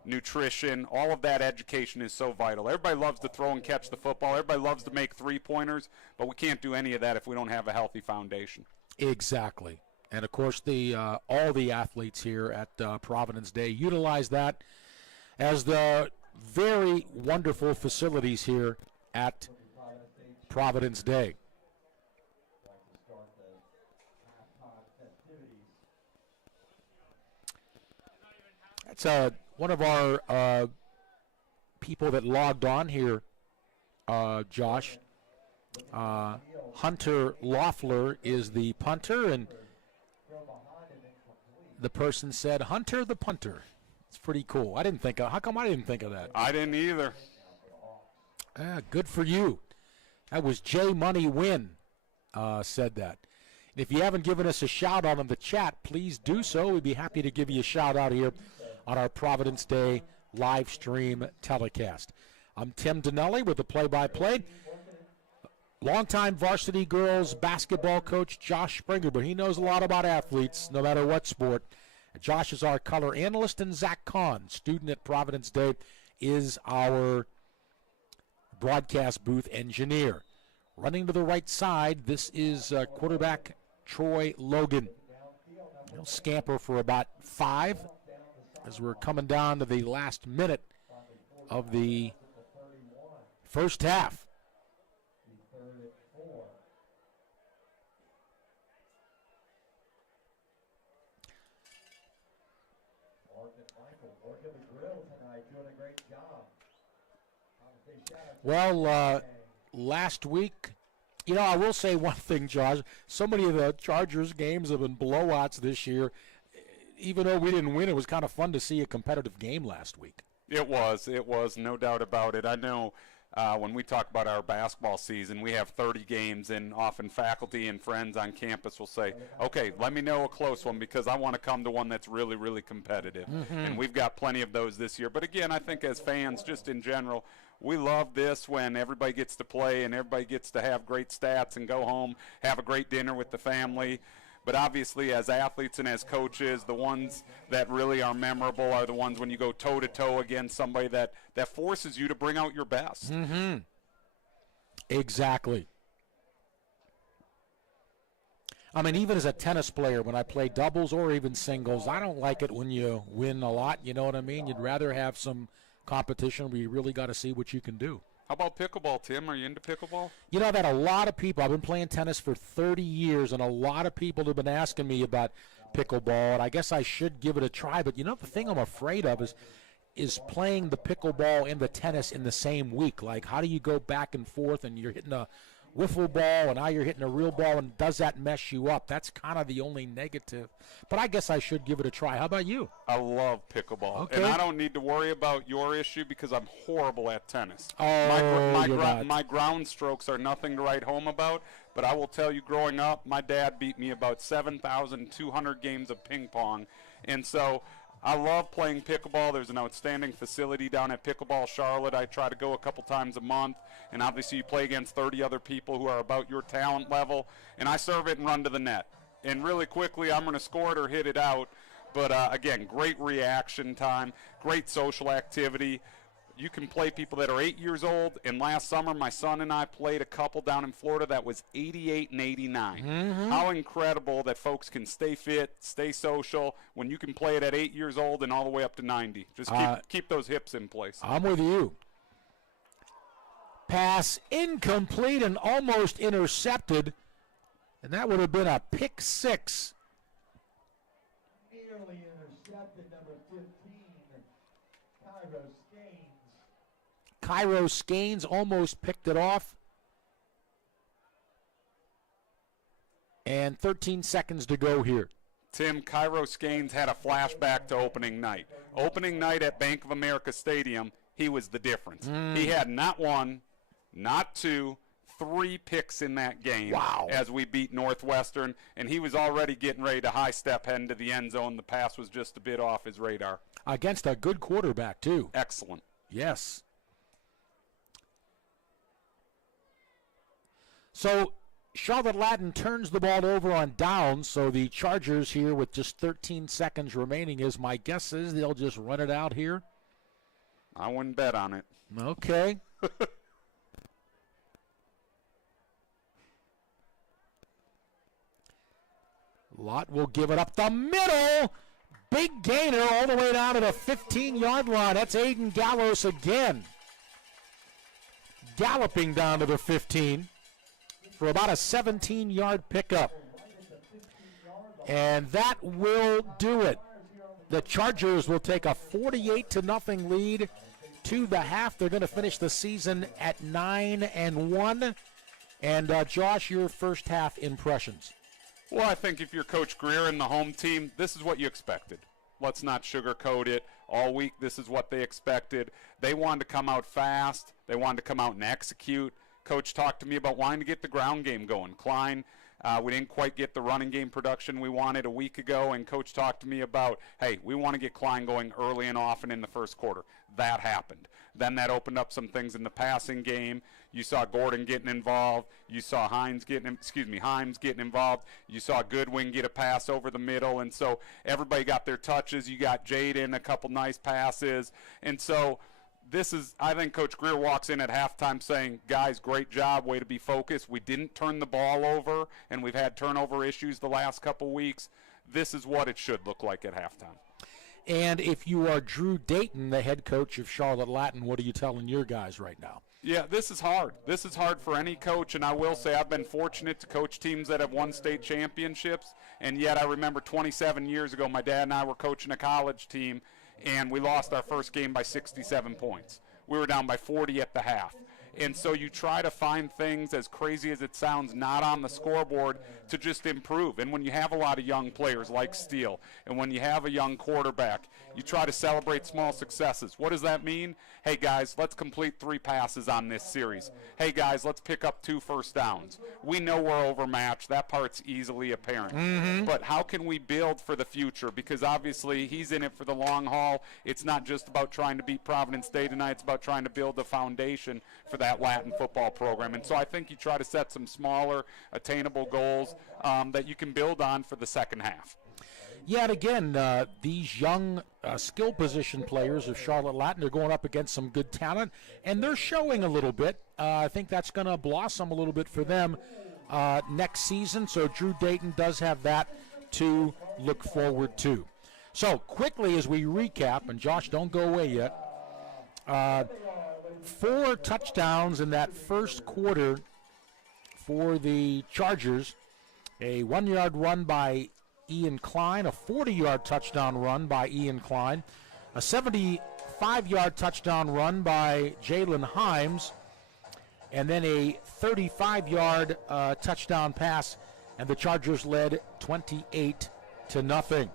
nutrition. All of that education is so vital. Everybody loves to throw and catch the football. Everybody loves to make three-pointers, but we can't do any of that if we don't have a healthy foundation. Exactly. And, of course, all the athletes here at Providence Day utilize that as the very wonderful facilities here at Providence Day. That's one of our people that logged on here, Josh. Hunter Loeffler is the punter, and the person said, Hunter the punter. It's pretty cool. How come I didn't think of that? I didn't either. Good for you. That was J Money Win said that. And if you haven't given us a shout out on the chat, please do so. We'd be happy to give you a shout out here on our Providence Day live stream telecast. I'm Tim Donnelly with the play-by-play. longtime varsity girls basketball coach Josh Springer, but he knows a lot about athletes no matter what sport. Josh is our color analyst, and Zach Kahn, student at Providence Day, is our broadcast booth engineer. Running to the right side, this is quarterback Troy Logan. He'll scamper for about 5 as we're coming down to the last minute of the first half. Well, last week, I will say one thing, Josh. So many of the Chargers games have been blowouts this year. Even though we didn't win, it was kind of fun to see a competitive game last week. It was, no doubt about it. I know when we talk about our basketball season, we have 30 games, and often faculty and friends on campus will say, okay, let me know a close one because I want to come to one that's really, really competitive. Mm-hmm. And we've got plenty of those this year. But again, I think as fans, just in general, we love this when everybody gets to play and everybody gets to have great stats and go home, have a great dinner with the family. But obviously, as athletes and as coaches, the ones that really are memorable are the ones when you go toe-to-toe against somebody that forces you to bring out your best. Mm-hmm. Exactly. I mean, even as a tennis player, when I play doubles or even singles, I don't like it when you win a lot, you know what I mean? You'd rather have some competition where you really got to see what you can do. How about pickleball, Tim? Are you into pickleball? You know that a lot of people, I've been playing tennis for 30 years, and a lot of people have been asking me about pickleball, and I guess I should give it a try. But, the thing I'm afraid of is playing the pickleball and the tennis in the same week. Like, how do you go back and forth, and you're hitting a wiffle ball, and now you're hitting a real ball, and does that mess you up? That's kind of the only negative. But I guess I should give it a try. How about you? I love pickleball. Okay. And I don't need to worry about your issue because I'm horrible at tennis. Oh, my ground strokes are nothing to write home about. But I will tell you, growing up, my dad beat me about 7,200 games of ping pong. And so I love playing pickleball. There's an outstanding facility down at Pickleball Charlotte. I try to go a couple times a month. And obviously you play against 30 other people who are about your talent level. And I serve it and run to the net. And really quickly, I'm going to score it or hit it out. But, again, great reaction time, great social activity. You can play people that are 8 years old. And last summer, my son and I played a couple down in Florida that was 88 and 89. Mm-hmm. How incredible that folks can stay fit, stay social, when you can play it at 8 years old and all the way up to 90. Just keep those hips in place. I'm with you. Pass incomplete and almost intercepted. And that would have been a pick 6. Nearly intercepted, number 15, Cairo Skanes. Cairo Skanes almost picked it off. And 13 seconds to go here. Tim, Cairo Skanes had a flashback to opening night. Opening night at Bank of America Stadium, he was the difference. He had not 1, not 2, 3 picks in that game. Wow. As we beat Northwestern, and he was already getting ready to high step heading to the end zone. The pass was just a bit off his radar. Against a good quarterback, too. Excellent. Yes. So Charlotte Latin turns the ball over on downs, so the Chargers here with just 13 seconds remaining is my guess is they'll just run it out here. I wouldn't bet on it. Okay. Lott will give it up the middle. Big gainer all the way down to the 15-yard line. That's Aiden Gallos again. Galloping down to the 15 for about a 17-yard pickup. And that will do it. The Chargers will take a 48-0 lead to the half. They're going to finish the season at 9-1. And Josh, your first half impressions. Well, I think if you're Coach Greer and the home team, this is what you expected. Let's not sugarcoat it. All week, this is what they expected. They wanted to come out fast. They wanted to come out and execute. Coach talked to me about wanting to get the ground game going. Klein We didn't quite get the running game production we wanted a week ago, and Coach talked to me about, hey, we want to get Klein going early and often in the first quarter. That happened. Then that opened up some things in the passing game. You saw Gordon getting involved. You saw Himes getting involved. You saw Goodwin get a pass over the middle. And so everybody got their touches. You got Jaden, a couple nice passes. And so I think Coach Greer walks in at halftime saying, guys, great job, way to be focused. We didn't turn the ball over, and we've had turnover issues the last couple weeks. This is what it should look like at halftime. And if you are Drew Dayton, the head coach of Charlotte Latin, what are you telling your guys right now? Yeah, this is hard. This is hard for any coach, and I will say I've been fortunate to coach teams that have won state championships, and yet I remember 27 years ago my dad and I were coaching a college team, and we lost our first game by 67 points. We were down by 40 at the half. And so you try to find things, as crazy as it sounds, not on the scoreboard to just improve. And when you have a lot of young players like Steele, and when you have a young quarterback, you try to celebrate small successes. What does that mean? Hey, guys, let's complete 3 passes on this series. Hey, guys, let's pick up 2 first downs. We know we're overmatched. That part's easily apparent. Mm-hmm. But how can we build for the future? Because obviously he's in it for the long haul. It's not just about trying to beat Providence Day tonight. It's about trying to build a foundation for that Latin football program. And so I think you try to set some smaller, attainable goals that you can build on for the second half. Yet again, these young skill position players of Charlotte Latin are going up against some good talent, and they're showing a little bit. I think that's going to blossom a little bit for them next season. So Drew Dayton does have that to look forward to. So quickly as we recap, and Josh, don't go away yet, 4 touchdowns in that first quarter for the Chargers. A 1-yard run by Ian Klein, a 40-yard touchdown run by Ian Klein, a 75-yard touchdown run by Jalen Himes, and then a 35-yard touchdown pass, and the Chargers led 28-0.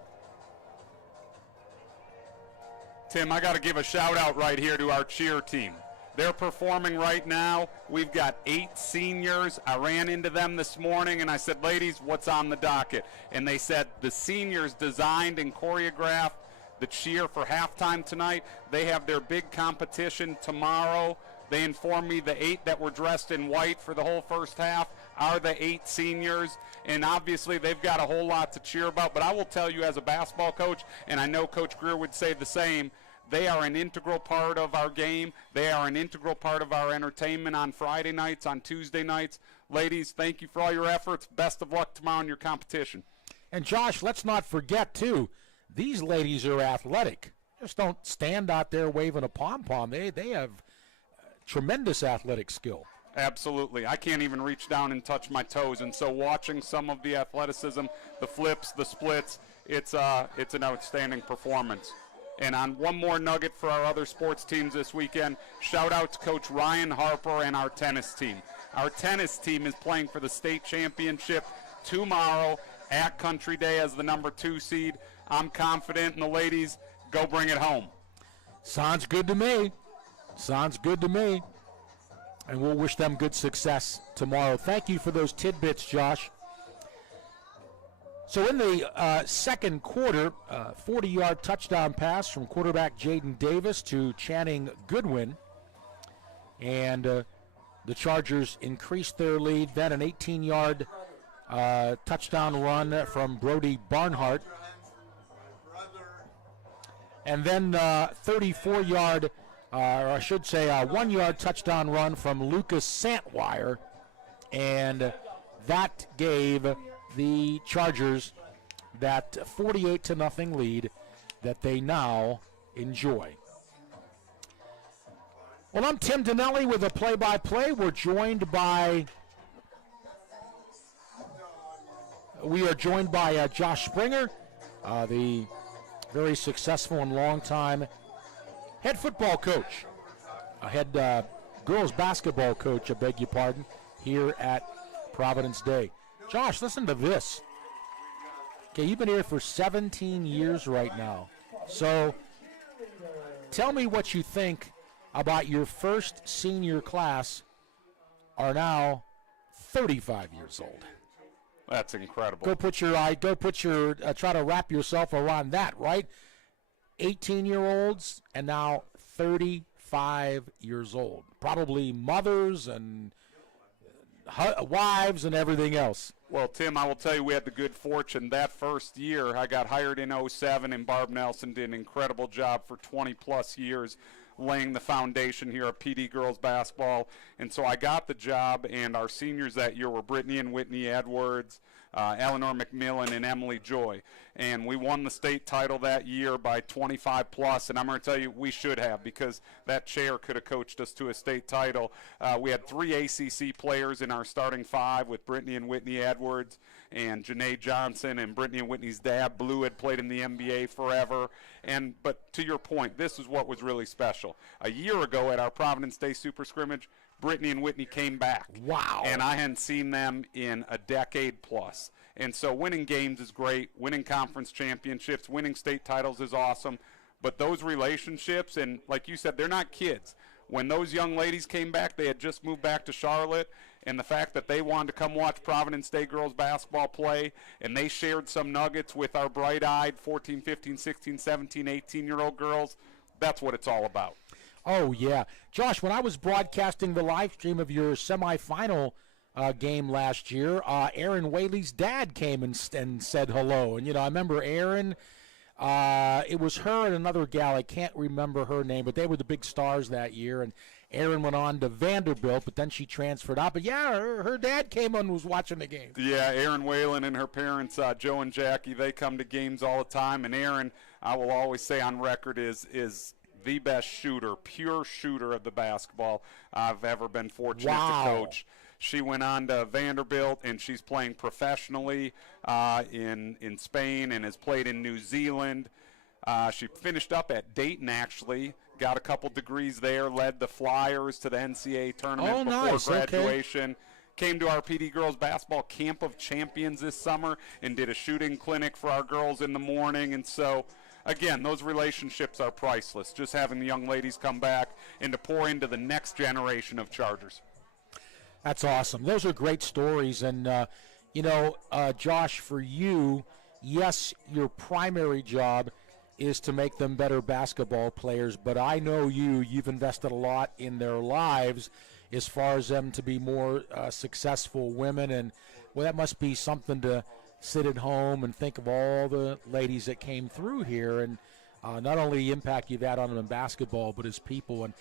Tim, I got to give a shout-out right here to our cheer team. They're performing right now. We've got 8 seniors. I ran into them this morning, and I said, ladies, what's on the docket? And they said the seniors designed and choreographed the cheer for halftime tonight. They have their big competition tomorrow. They informed me the 8 that were dressed in white for the whole first half are the 8 seniors. And obviously they've got a whole lot to cheer about. But I will tell you as a basketball coach, and I know Coach Greer would say the same, they are an integral part of our game. They are an integral part of our entertainment on Friday nights, on Tuesday nights. Ladies, thank you for all your efforts. Best of luck tomorrow in your competition. And, Josh, let's not forget, too, these ladies are athletic. Just don't stand out there waving a pom-pom. They have tremendous athletic skill. Absolutely. I can't even reach down and touch my toes. And so watching some of the athleticism, the flips, the splits, it's an outstanding performance. And on one more nugget for our other sports teams this weekend, shout out to Coach Ryan Harper and our tennis team. Our tennis team is playing for the state championship tomorrow at Country Day as the number 2 seed. I'm confident in the ladies. Go bring it home. Sounds good to me. Sounds good to me. And we'll wish them good success tomorrow. Thank you for those tidbits, Josh. So in the second quarter, 40-yard touchdown pass from quarterback Jaden Davis to Channing Goodwin. And the Chargers increased their lead. Then an 18-yard touchdown run from Brody Barnhart. And then 34-yard, or I should say a 1-yard touchdown run from Lucas Santwire. And that gave the Chargers that 48-0 lead that they now enjoy. Well, I'm Tim Donnelly with a play-by-play. We are joined by Josh Springer, the very successful and long-time head football coach, head girls basketball coach, I beg your pardon, here at Providence Day. Josh, listen to this. Okay, you've been here for 17 years right now. So tell me what you think about your first senior class are now 35 years old. That's incredible. Go put your try to wrap yourself around that, right? 18-year-olds and now 35 years old. Probably mothers and wives and everything else. Well, Tim, I will tell you, we had the good fortune that first year. I got hired in '07, and Barb Nelson did an incredible job for 20-plus years laying the foundation here at PD girls basketball. And so I got the job, and our seniors that year were Brittany and Whitney Edwards, Eleanor McMillan, and Emily Joy. And we won the state title that year by 25-plus, and I'm going to tell you, we should have, because that chair could have coached us to a state title. We had 3 ACC players in our starting 5 with Brittany and Whitney Edwards and Janae Johnson, and Brittany and Whitney's dad, Blue, had played in the NBA forever. But to your point, this is what was really special. A year ago at our Providence Day Super Scrimmage, Brittany and Whitney came back. Wow. And I hadn't seen them in a decade plus. And so winning games is great. Winning conference championships, winning state titles is awesome. But those relationships, and like you said, they're not kids. When those young ladies came back, they had just moved back to Charlotte, and the fact that they wanted to come watch Providence Day girls basketball play, and they shared some nuggets with our bright-eyed 14, 15, 16, 17, 18-year-old girls, that's what it's all about. Oh, yeah. Josh, when I was broadcasting the live stream of your semifinal game last year, Aaron Whaley's dad came and said hello. And, I remember Aaron, it was her and another gal, I can't remember her name, but they were the big stars that year. And Aaron went on to Vanderbilt, but then she transferred out. But, yeah, her dad came and was watching the game. Yeah, Aaron Whalen and her parents, Joe and Jackie, they come to games all the time. And Aaron, I will always say on record, is the best shooter, pure shooter of the basketball I've ever been fortunate to coach. She went on to Vanderbilt, and she's playing professionally in Spain and has played in New Zealand. She finished up at Dayton, actually, got a couple degrees there, led the Flyers to the NCAA tournament before graduation. Okay. Came to our PD Girls Basketball Camp of Champions this summer and did a shooting clinic for our girls in the morning. And so, again, those relationships are priceless, just having the young ladies come back and to pour into the next generation of Chargers. That's awesome. Those are great stories. And, Josh, for you, yes, your primary job is to make them better basketball players, but I know you've invested a lot in their lives as far as them to be more successful women. And, well, that must be something to sit at home and think of all the ladies that came through here and not only the impact you've had on them in basketball, but as people. And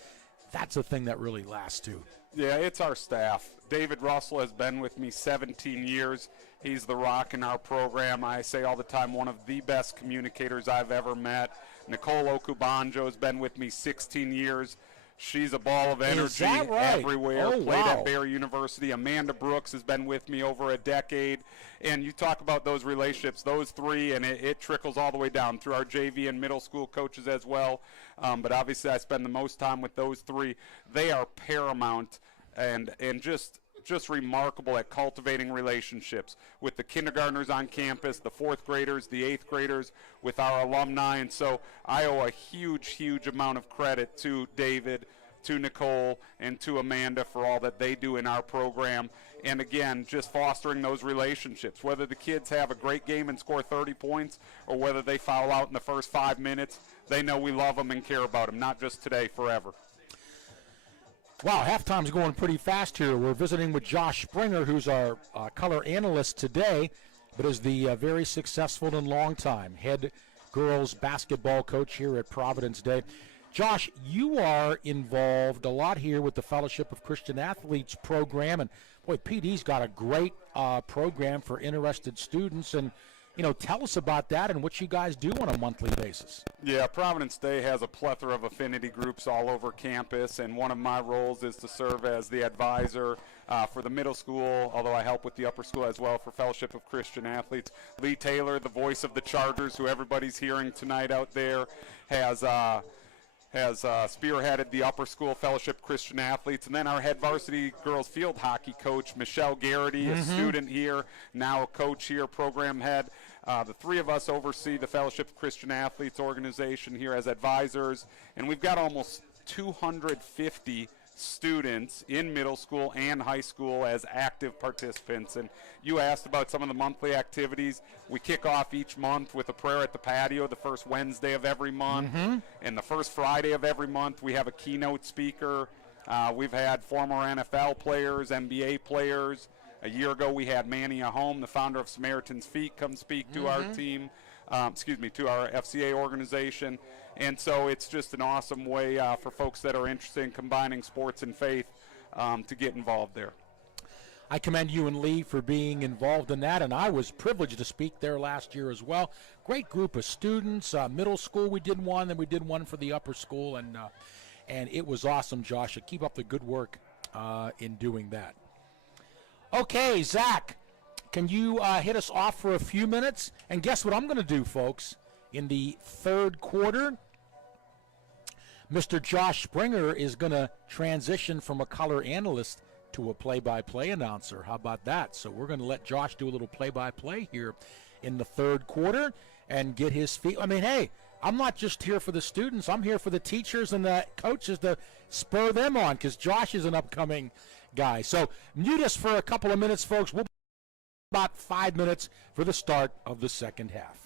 that's a thing that really lasts, too. Yeah, it's our staff. David Russell has been with me 17 years. He's the rock in our program. I say all the time, one of the best communicators I've ever met. Nicole Okubanjo has been with me 16 years. She's a ball of energy everywhere. Played at Baylor University. Amanda Brooks has been with me over a decade. And you talk about those relationships, those three, and it trickles all the way down through our JV and middle school coaches as well. But obviously I spend the most time with those three. They are paramount and just remarkable at cultivating relationships with the kindergartners on campus, the 4th graders, the 8th graders, with our alumni. And so I owe a huge, huge amount of credit to David, to Nicole, and to Amanda for all that they do in our program. And again, just fostering those relationships, whether the kids have a great game and score 30 points or whether they foul out in the first 5 minutes, they know we love them and care about them, not just today, forever. Wow, halftime's going pretty fast here. We're visiting with Josh Springer, who's our color analyst today, but is the very successful and long-time head girls basketball coach here at Providence Day. Josh, you are involved a lot here with the Fellowship of Christian Athletes program, and boy, PD's got a great program for interested students. And tell us about that and what you guys do on a monthly basis. Yeah, Providence Day has a plethora of affinity groups all over campus, and one of my roles is to serve as the advisor for the middle school, although I help with the upper school as well for Fellowship of Christian Athletes. Lee Taylor, the voice of the Chargers, who everybody's hearing tonight out there, has spearheaded the upper school Fellowship Christian Athletes. And then our head varsity girls field hockey coach, Michelle Garrity, a student here, now a coach here, program head. The three of us oversee the Fellowship of Christian Athletes organization here as advisors. And we've got almost 250 students in middle school and high school as active participants. And you asked about some of the monthly activities. We kick off each month with a prayer at the patio the first Wednesday of every month. And the first Friday of every month we have a keynote speaker. We've had former NFL players, NBA players. A year ago we had Manny Ahome, the founder of Samaritan's Feet, come speak to our team, to our FCA organization. And so it's just an awesome way for folks that are interested in combining sports and faith to get involved there. I commend you and Lee for being involved in that, and I was privileged to speak there last year as well. Great group of students. Middle school we did one, then we did one for the upper school, and it was awesome, Josh. Keep up the good work in doing that. Okay, Zach, can you hit us off for a few minutes? And guess what I'm going to do, folks? In the third quarter, Mr. Josh Springer is going to transition from a color analyst to a play-by-play announcer. How about that? So we're going to let Josh do a little play-by-play here in the third quarter and get his feet. I mean, hey, I'm not just here for the students. I'm here for the teachers and the coaches to spur them on because Josh is an upcoming guy. So mute us for a couple of minutes, folks. We'll be about 5 minutes for the start of the second half.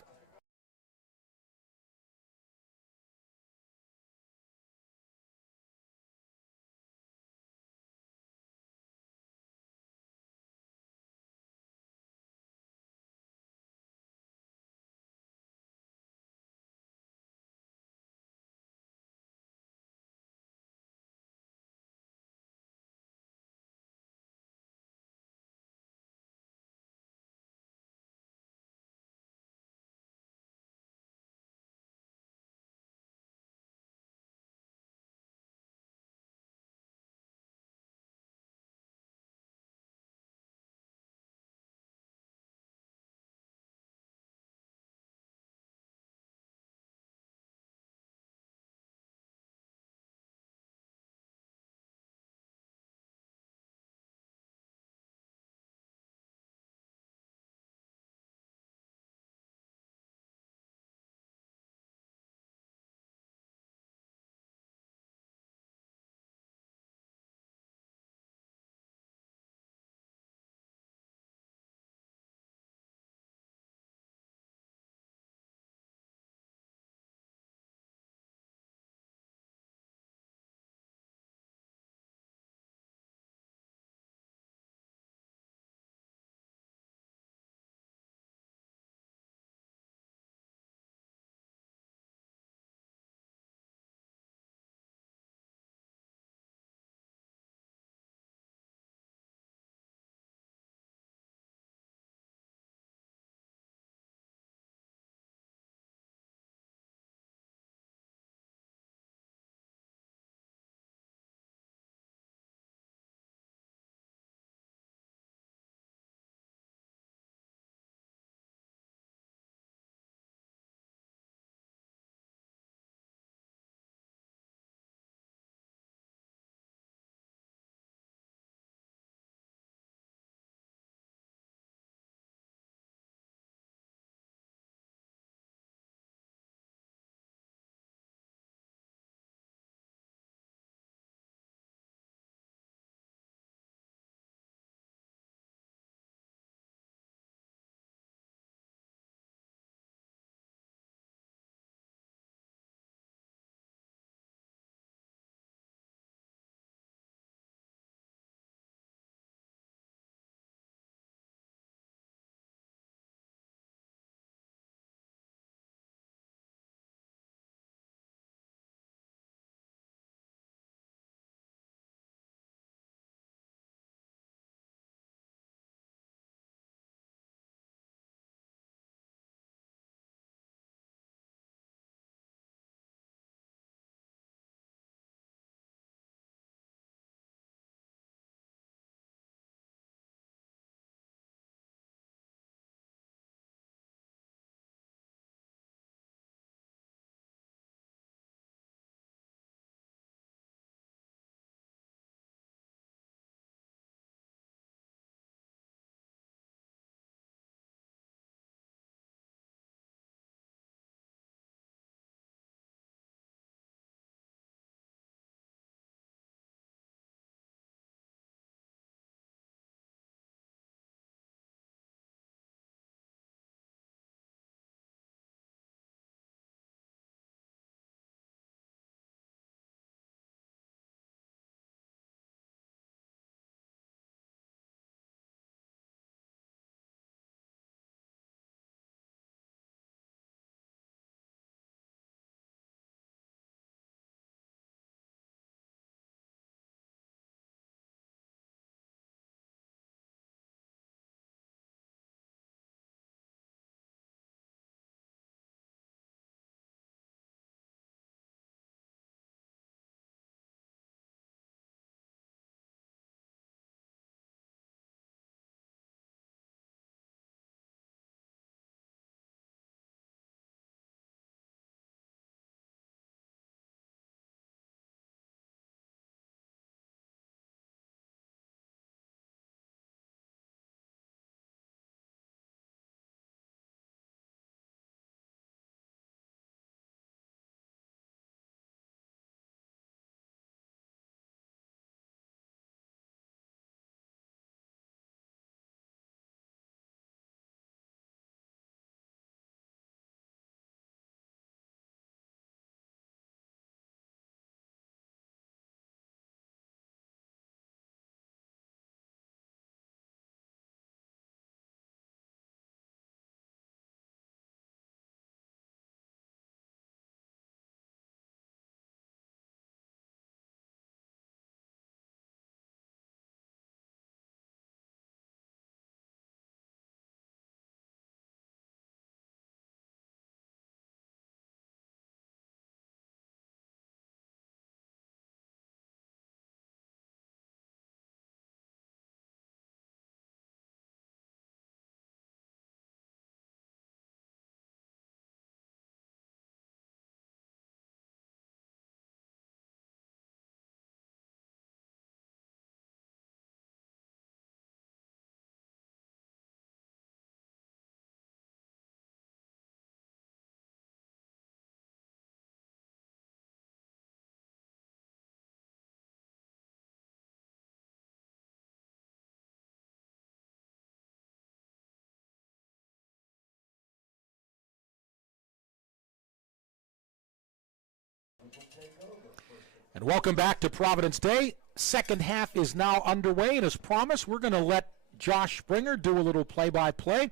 And welcome back to Providence Day. Second half is now underway, and as promised, we're going to let Josh Springer do a little play-by-play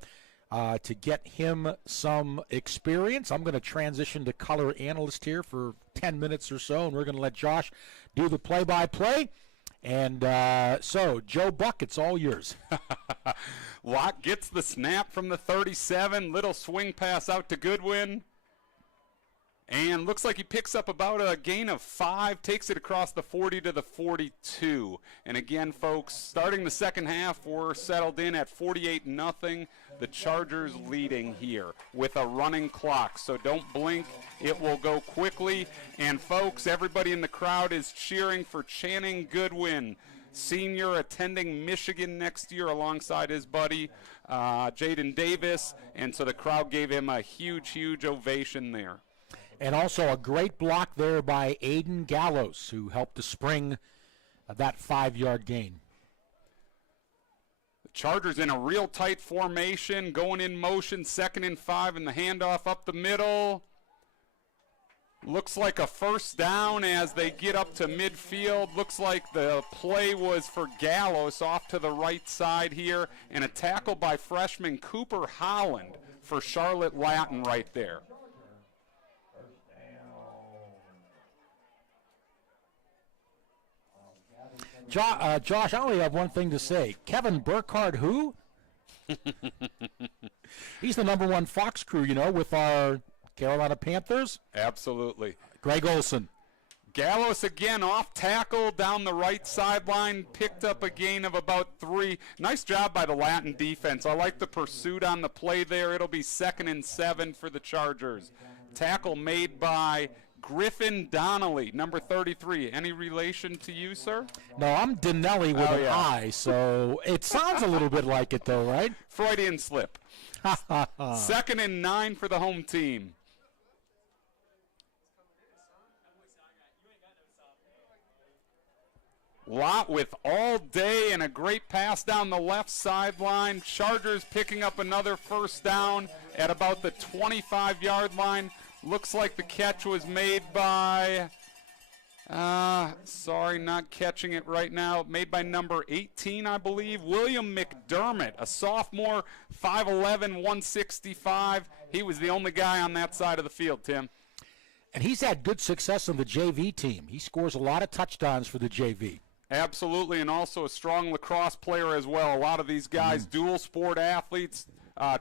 to get him some experience. I'm going to transition to color analyst here for 10 minutes or so, and we're going to let Josh do the play-by-play. And so, Joe Buck, it's all yours. Locke gets the snap from the 37. Little swing pass out to Goodwin. And looks like he picks up about a gain of 5, takes it across the 40 to the 42. And again, folks, starting the second half, we're settled in at 48-0. The Chargers leading here with a running clock. So don't blink. It will go quickly. And, folks, everybody in the crowd is cheering for Channing Goodwin, senior attending Michigan next year alongside his buddy Jaden Davis. And so the crowd gave him a huge, huge ovation there. And also a great block there by Aiden Gallows, who helped to spring that 5-yard gain. The Chargers in a real tight formation, going in motion, 2nd and 5, and the handoff up the middle. Looks like a first down as they get up to midfield. Looks like the play was for Gallows off to the right side here, and a tackle by freshman Cooper Holland for Charlotte Latin right there. Josh, I only have one thing to say. Kevin Burkhardt, who? He's the #1 Fox crew, you know, with our Carolina Panthers. Absolutely. Greg Olson. Gallows again off tackle down the right sideline, picked up a gain of about 3. Nice job by the Latin defense. I like the pursuit on the play there. It'll be 2nd and 7 for the Chargers. Tackle made by Griffin Donnelly, number 33. Any relation to you, sir? No, I'm Dinelli with an I, so it sounds a little bit like it, though, right? Freudian slip. 2nd and 9 for the home team. Lott with all day and a great pass down the left sideline. Chargers picking up another first down at about the 25-yard line. Looks like the catch was made by, sorry, not catching it right now, made by number 18, I believe, William McDermott, a sophomore, 5'11", 165. He was the only guy on that side of the field, Tim. And he's had good success on the JV team. He scores a lot of touchdowns for the JV. Absolutely, and also a strong lacrosse player as well. A lot of these guys, dual sport athletes,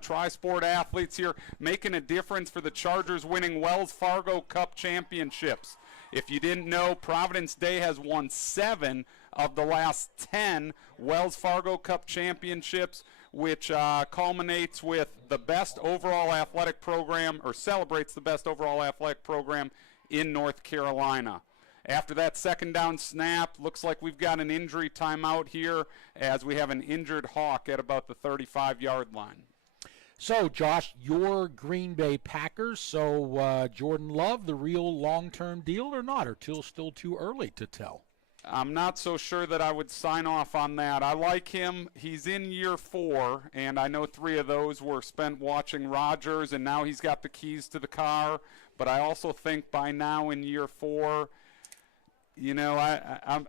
tri-sport athletes here, making a difference for the Chargers winning Wells Fargo Cup championships. If you didn't know, Providence Day has won 7 of the last 10 Wells Fargo Cup championships, which culminates with the best overall athletic program, or celebrates the best overall athletic program in North Carolina. After that second down snap, looks like we've got an injury timeout here as we have an injured Hawk at about the 35-yard line. So, Josh, your Green Bay Packers, so Jordan Love, the real long-term deal or not, or still too early to tell? I'm not so sure that I would sign off on that. I like him. He's in year 4, and I know 3 of those were spent watching Rodgers, and now he's got the keys to the car. But I also think by now in year 4, you know, I'm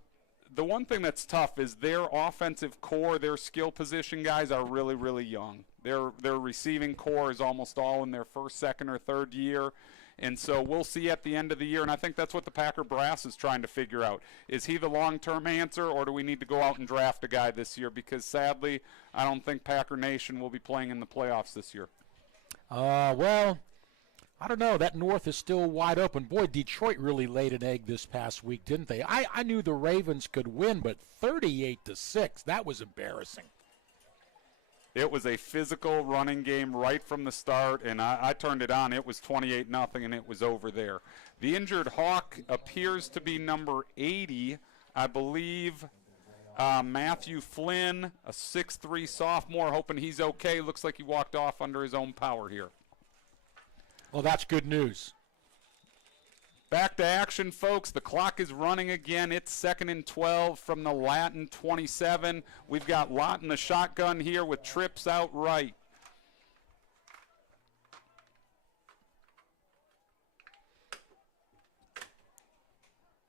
the one thing that's tough is their offensive core, their skill position guys are really, really young. Their receiving core is almost all in their first, second, or third year. And so we'll see at the end of the year, and I think that's what the Packer brass is trying to figure out. Is he the long-term answer, or do we need to go out and draft a guy this year? Because sadly, I don't think Packer Nation will be playing in the playoffs this year. Well, I don't know. That North is still wide open. Boy, Detroit really laid an egg this past week, didn't they? I knew the Ravens could win, but 38-6, that was embarrassing. It was a physical running game right from the start, and I turned it on. It was 28-0, and it was over there. The injured Hawk appears to be number 80, I believe. Matthew Flynn, a 6'3 sophomore, hoping he's okay. Looks like he walked off under his own power here. Well, that's good news. Back to action, folks. The clock is running again. It's 2nd and 12 from the Latin 27. We've got Lott in the shotgun here with trips out right.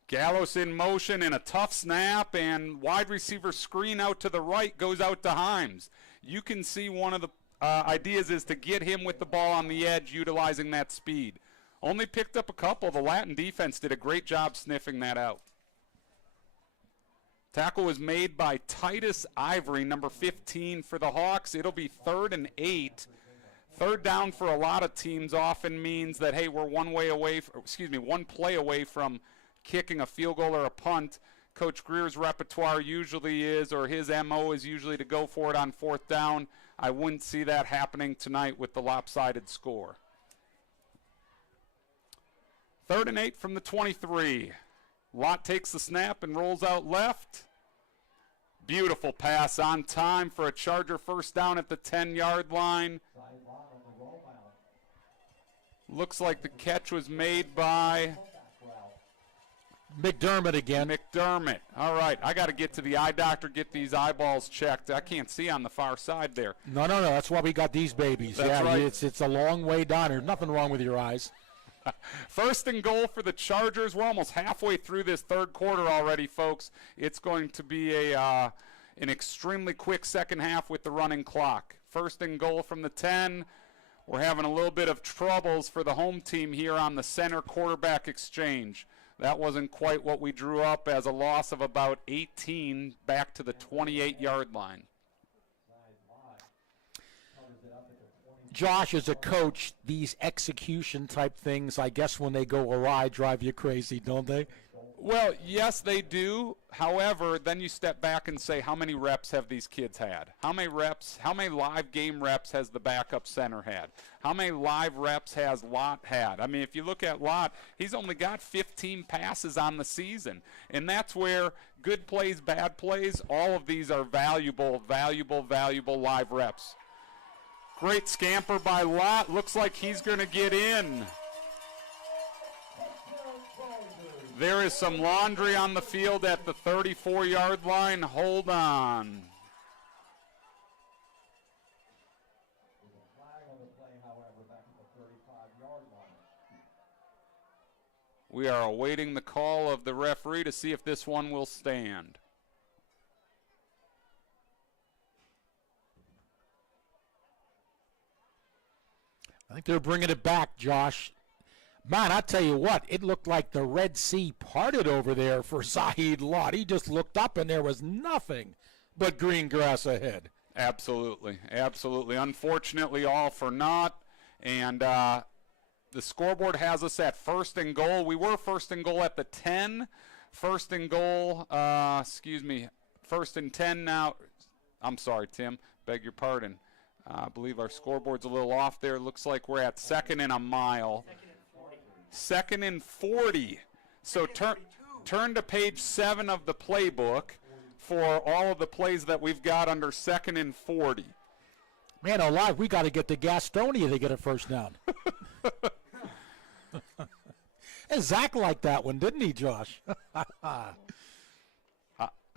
Gallos in motion and a tough snap, and wide receiver screen out to the right goes out to Himes. You can see one of the ideas is to get him with the ball on the edge, utilizing that speed. Only picked up a couple. The Latin defense did a great job sniffing that out. Tackle was made by Titus Ivory, number 15 for the Hawks. It'll be 3rd and 8. Third down for a lot of teams often means that, hey, we're one play away from kicking a field goal or a punt. Coach Greer's repertoire usually is, or his MO is usually to go for it on 4th down. I wouldn't see that happening tonight with the lopsided score. 3rd and 8 from the 23. Lott takes the snap and rolls out left. Beautiful pass on time for a Charger first down at the 10-yard line. Looks like the catch was made by McDermott again. McDermott. All right, I got to get to the eye doctor, get these eyeballs checked. I can't see on the far side there. No. That's why we got these babies. That's right. It's a long way down. There's nothing wrong with your eyes. 1st and goal for the Chargers. We're almost halfway through this 3rd quarter already, folks. It's going to be an extremely quick second half with the running clock. 1st and goal from the 10. We're having a little bit of troubles for the home team here on the center quarterback exchange. That wasn't quite what we drew up as a loss of about 18 back to the 28-yard line. Josh, as a coach, these execution type things, I guess when they go awry, drive you crazy, don't they? Well, yes, they do. However, then you step back and say, how many reps have these kids had? How many live game reps has the backup center had? How many live reps has Lott had? I mean, if you look at Lott, he's only got 15 passes on the season. And that's where good plays, bad plays, all of these are valuable live reps. Great scamper by Lott. Looks like he's going to get in. There is some laundry on the field at the 34-yard line. Hold on. We are awaiting the call of the referee to see if this one will stand. I think they're bringing it back, Josh. Man, I tell you what, it looked like the Red Sea parted over there for Saeed Lott. He just looked up and there was nothing but green grass ahead. Absolutely. Unfortunately, all for naught. And the scoreboard has us at 1st and goal. We were 1st and goal at the 10. 1st and goal, 1st and 10 now. I'm sorry, Tim. Beg your pardon. I believe our scoreboard's a little off there. Looks like we're at 2nd and a mile. 2nd and 40. So turn to page 7 of the playbook for all of the plays that we've got under 2nd and 40. Man alive, we got to get to Gastonia to get a first down. And Zach liked that one, didn't he, Josh?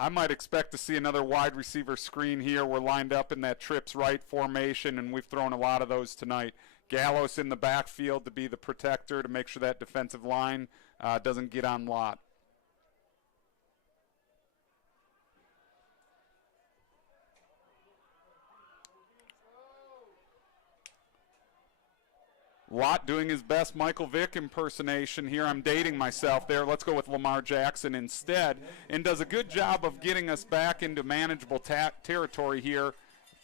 I might expect to see another wide receiver screen here. We're lined up in that trips right formation, and we've thrown a lot of those tonight. Gallos in the backfield to be the protector to make sure that defensive line doesn't get on Lott. Lott doing his best Michael Vick impersonation here. I'm dating myself there. Let's go with Lamar Jackson instead. And does a good job of getting us back into manageable territory here.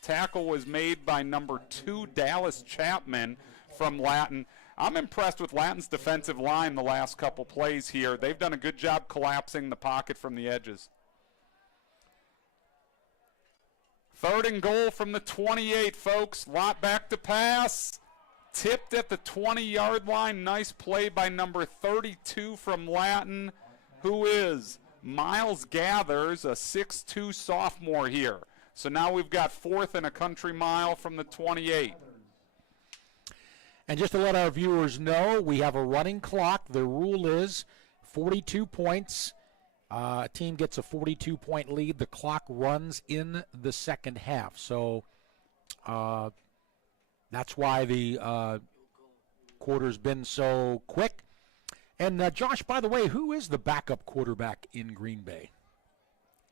Tackle was made by number 2, Dallas Chapman from Latin. I'm impressed with Latin's defensive line the last couple plays here. They've done a good job collapsing the pocket from the edges. 3rd and goal from the 28, folks. Lott back to pass. Tipped at the 20-yard line. Nice play by number 32 from Latin, who is Miles Gathers, a 6'2 sophomore here. So now we've got 4th and a country mile from the 28. And just to let our viewers know, we have a running clock. The rule is 42 points. A team gets a 42-point lead. The clock runs in the second half. So that's why the quarter's been so quick. And, Josh, by the way, who is the backup quarterback in Green Bay?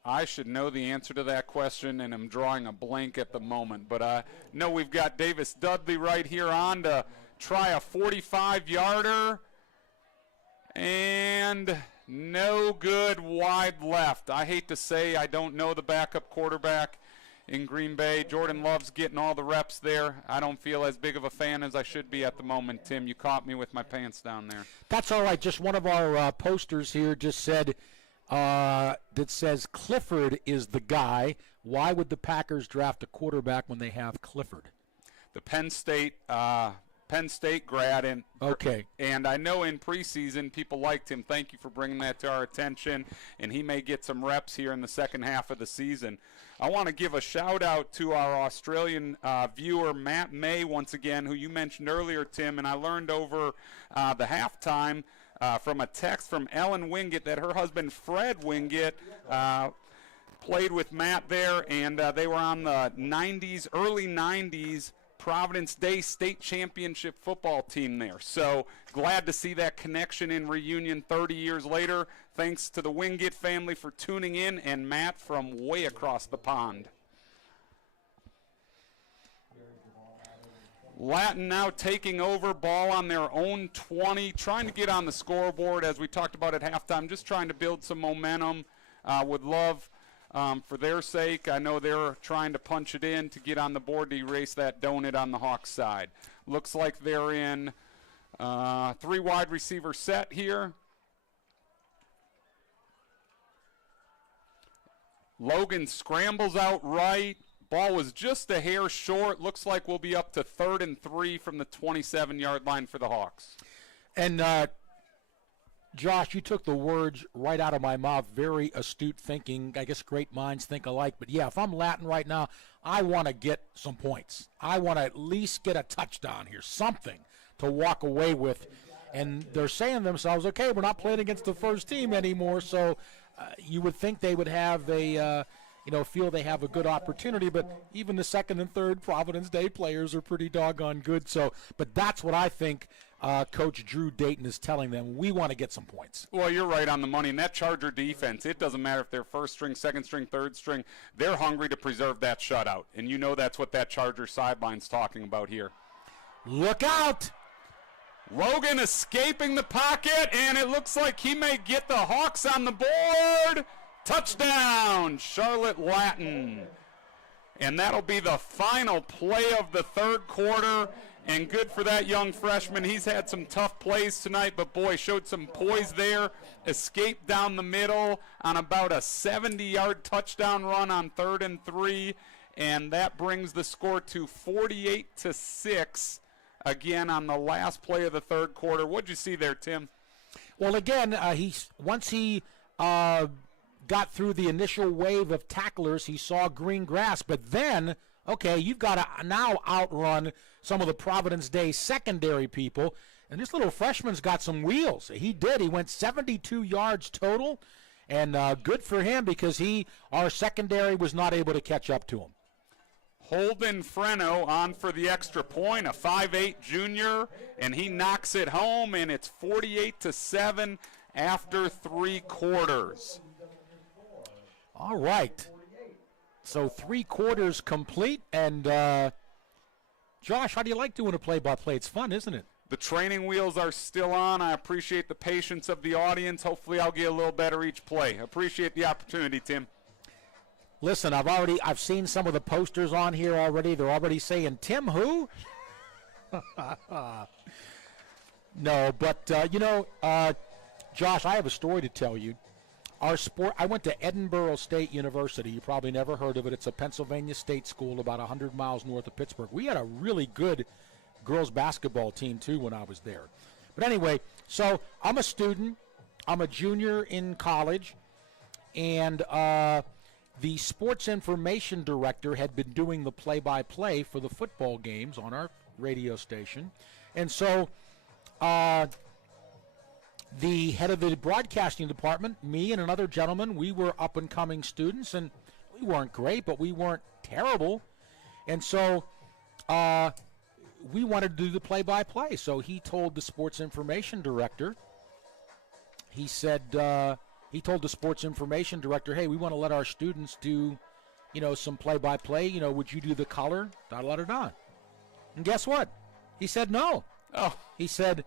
I should know the answer to that question, and I'm drawing a blank at the moment. But I know we've got Davis Dudley right here on to try a 45-yarder. And no good, wide left. I hate to say I don't know the backup quarterback in Green Bay. Jordan Love's getting all the reps there. I don't feel as big of a fan as I should be at the moment, Tim. You caught me with my pants down there. That's all right. Just one of our posters here just said, that says Clifford is the guy. Why would the Packers draft a quarterback when they have Clifford? The Penn State grad, and I know in preseason people liked him. Thank you for bringing that to our attention, and he may get some reps here in the second half of the season. I want to give a shout out to our Australian viewer Matt May once again, who you mentioned earlier, Tim, and I learned over the halftime from a text from Ellen Wingett that her husband Fred Wingett played with Matt there, and they were on the early 90s Providence Day State Championship football team there. So glad to see that connection in reunion 30 years later. Thanks to the Wingett family for tuning in, and Matt from way across the pond. Latin now taking over, ball on their own 20, trying to get on the scoreboard as we talked about at halftime, just trying to build some momentum. Would love for their sake. I know they're trying to punch it in to get on the board to erase that donut on the Hawks side. Looks like they're in 3 wide receiver set here. Logan scrambles out right. Ball was just a hair short. Looks like we'll be up to 3rd and 3 from the 27-yard line for the Hawks. And Josh, you took the words right out of my mouth. Very astute thinking. I guess great minds think alike. But, yeah, if I'm Latin right now, I want to get some points. I want to at least get a touchdown here, something to walk away with. And they're saying to themselves, okay, we're not playing against the first team anymore, so you would think they would have feel they have a good opportunity. But even the second and third Providence Day players are pretty doggone good. So, but that's what I think Coach Drew Dayton is telling them. We want to get some points. Well, you're right on the money. And that Charger defense, it doesn't matter if they're first string, second string, third string. They're hungry to preserve that shutout. And you know that's what that Charger sideline's talking about here. Look out! Logan escaping the pocket, and it looks like he may get the Hawks on the board. Touchdown, Charlotte Latin. And that'll be the final play of the third quarter. And good for that young freshman. He's had some tough plays tonight, but boy, showed some poise there. Escaped down the middle on about a 70-yard touchdown run on 3rd and 3. And that brings the score to 48-6. Again, on the last play of the third quarter. What'd you see there, Tim? Well, again, once he got through the initial wave of tacklers, he saw green grass. But then, okay, you've got to now outrun some of the Providence Day secondary people. And this little freshman's got some wheels. He did. He went 72 yards total. And good for him because our secondary was not able to catch up to him. Holden Freno on for the extra point, a 5'8 junior, and he knocks it home, and it's 48-7 after 3 quarters. All right. So 3 quarters complete, and Josh, how do you like doing a play-by-play? It's fun, isn't it? The training wheels are still on. I appreciate the patience of the audience. Hopefully I'll get a little better each play. Appreciate the opportunity, Tim. Listen, I've seen some of the posters on here already. They're already saying, Tim who? No, but, Josh, I have a story to tell you. I went to Edinburgh State University. You probably never heard of it. It's a Pennsylvania state school about 100 miles north of Pittsburgh. We had a really good girls basketball team, too, when I was there. But anyway, so I'm a student. I'm a junior in college. And the sports information director had been doing the play-by-play for the football games on our radio station. And so the head of the broadcasting department, me and another gentleman, we were up-and-coming students, and we weren't great, but we weren't terrible. And so we wanted to do the play-by-play. So he told the sports information director, he said, he told the sports information director, hey, we want to let our students do, some play-by-play. Would you do the color? Da-da-da-da. And guess what? He said no. Oh. He said,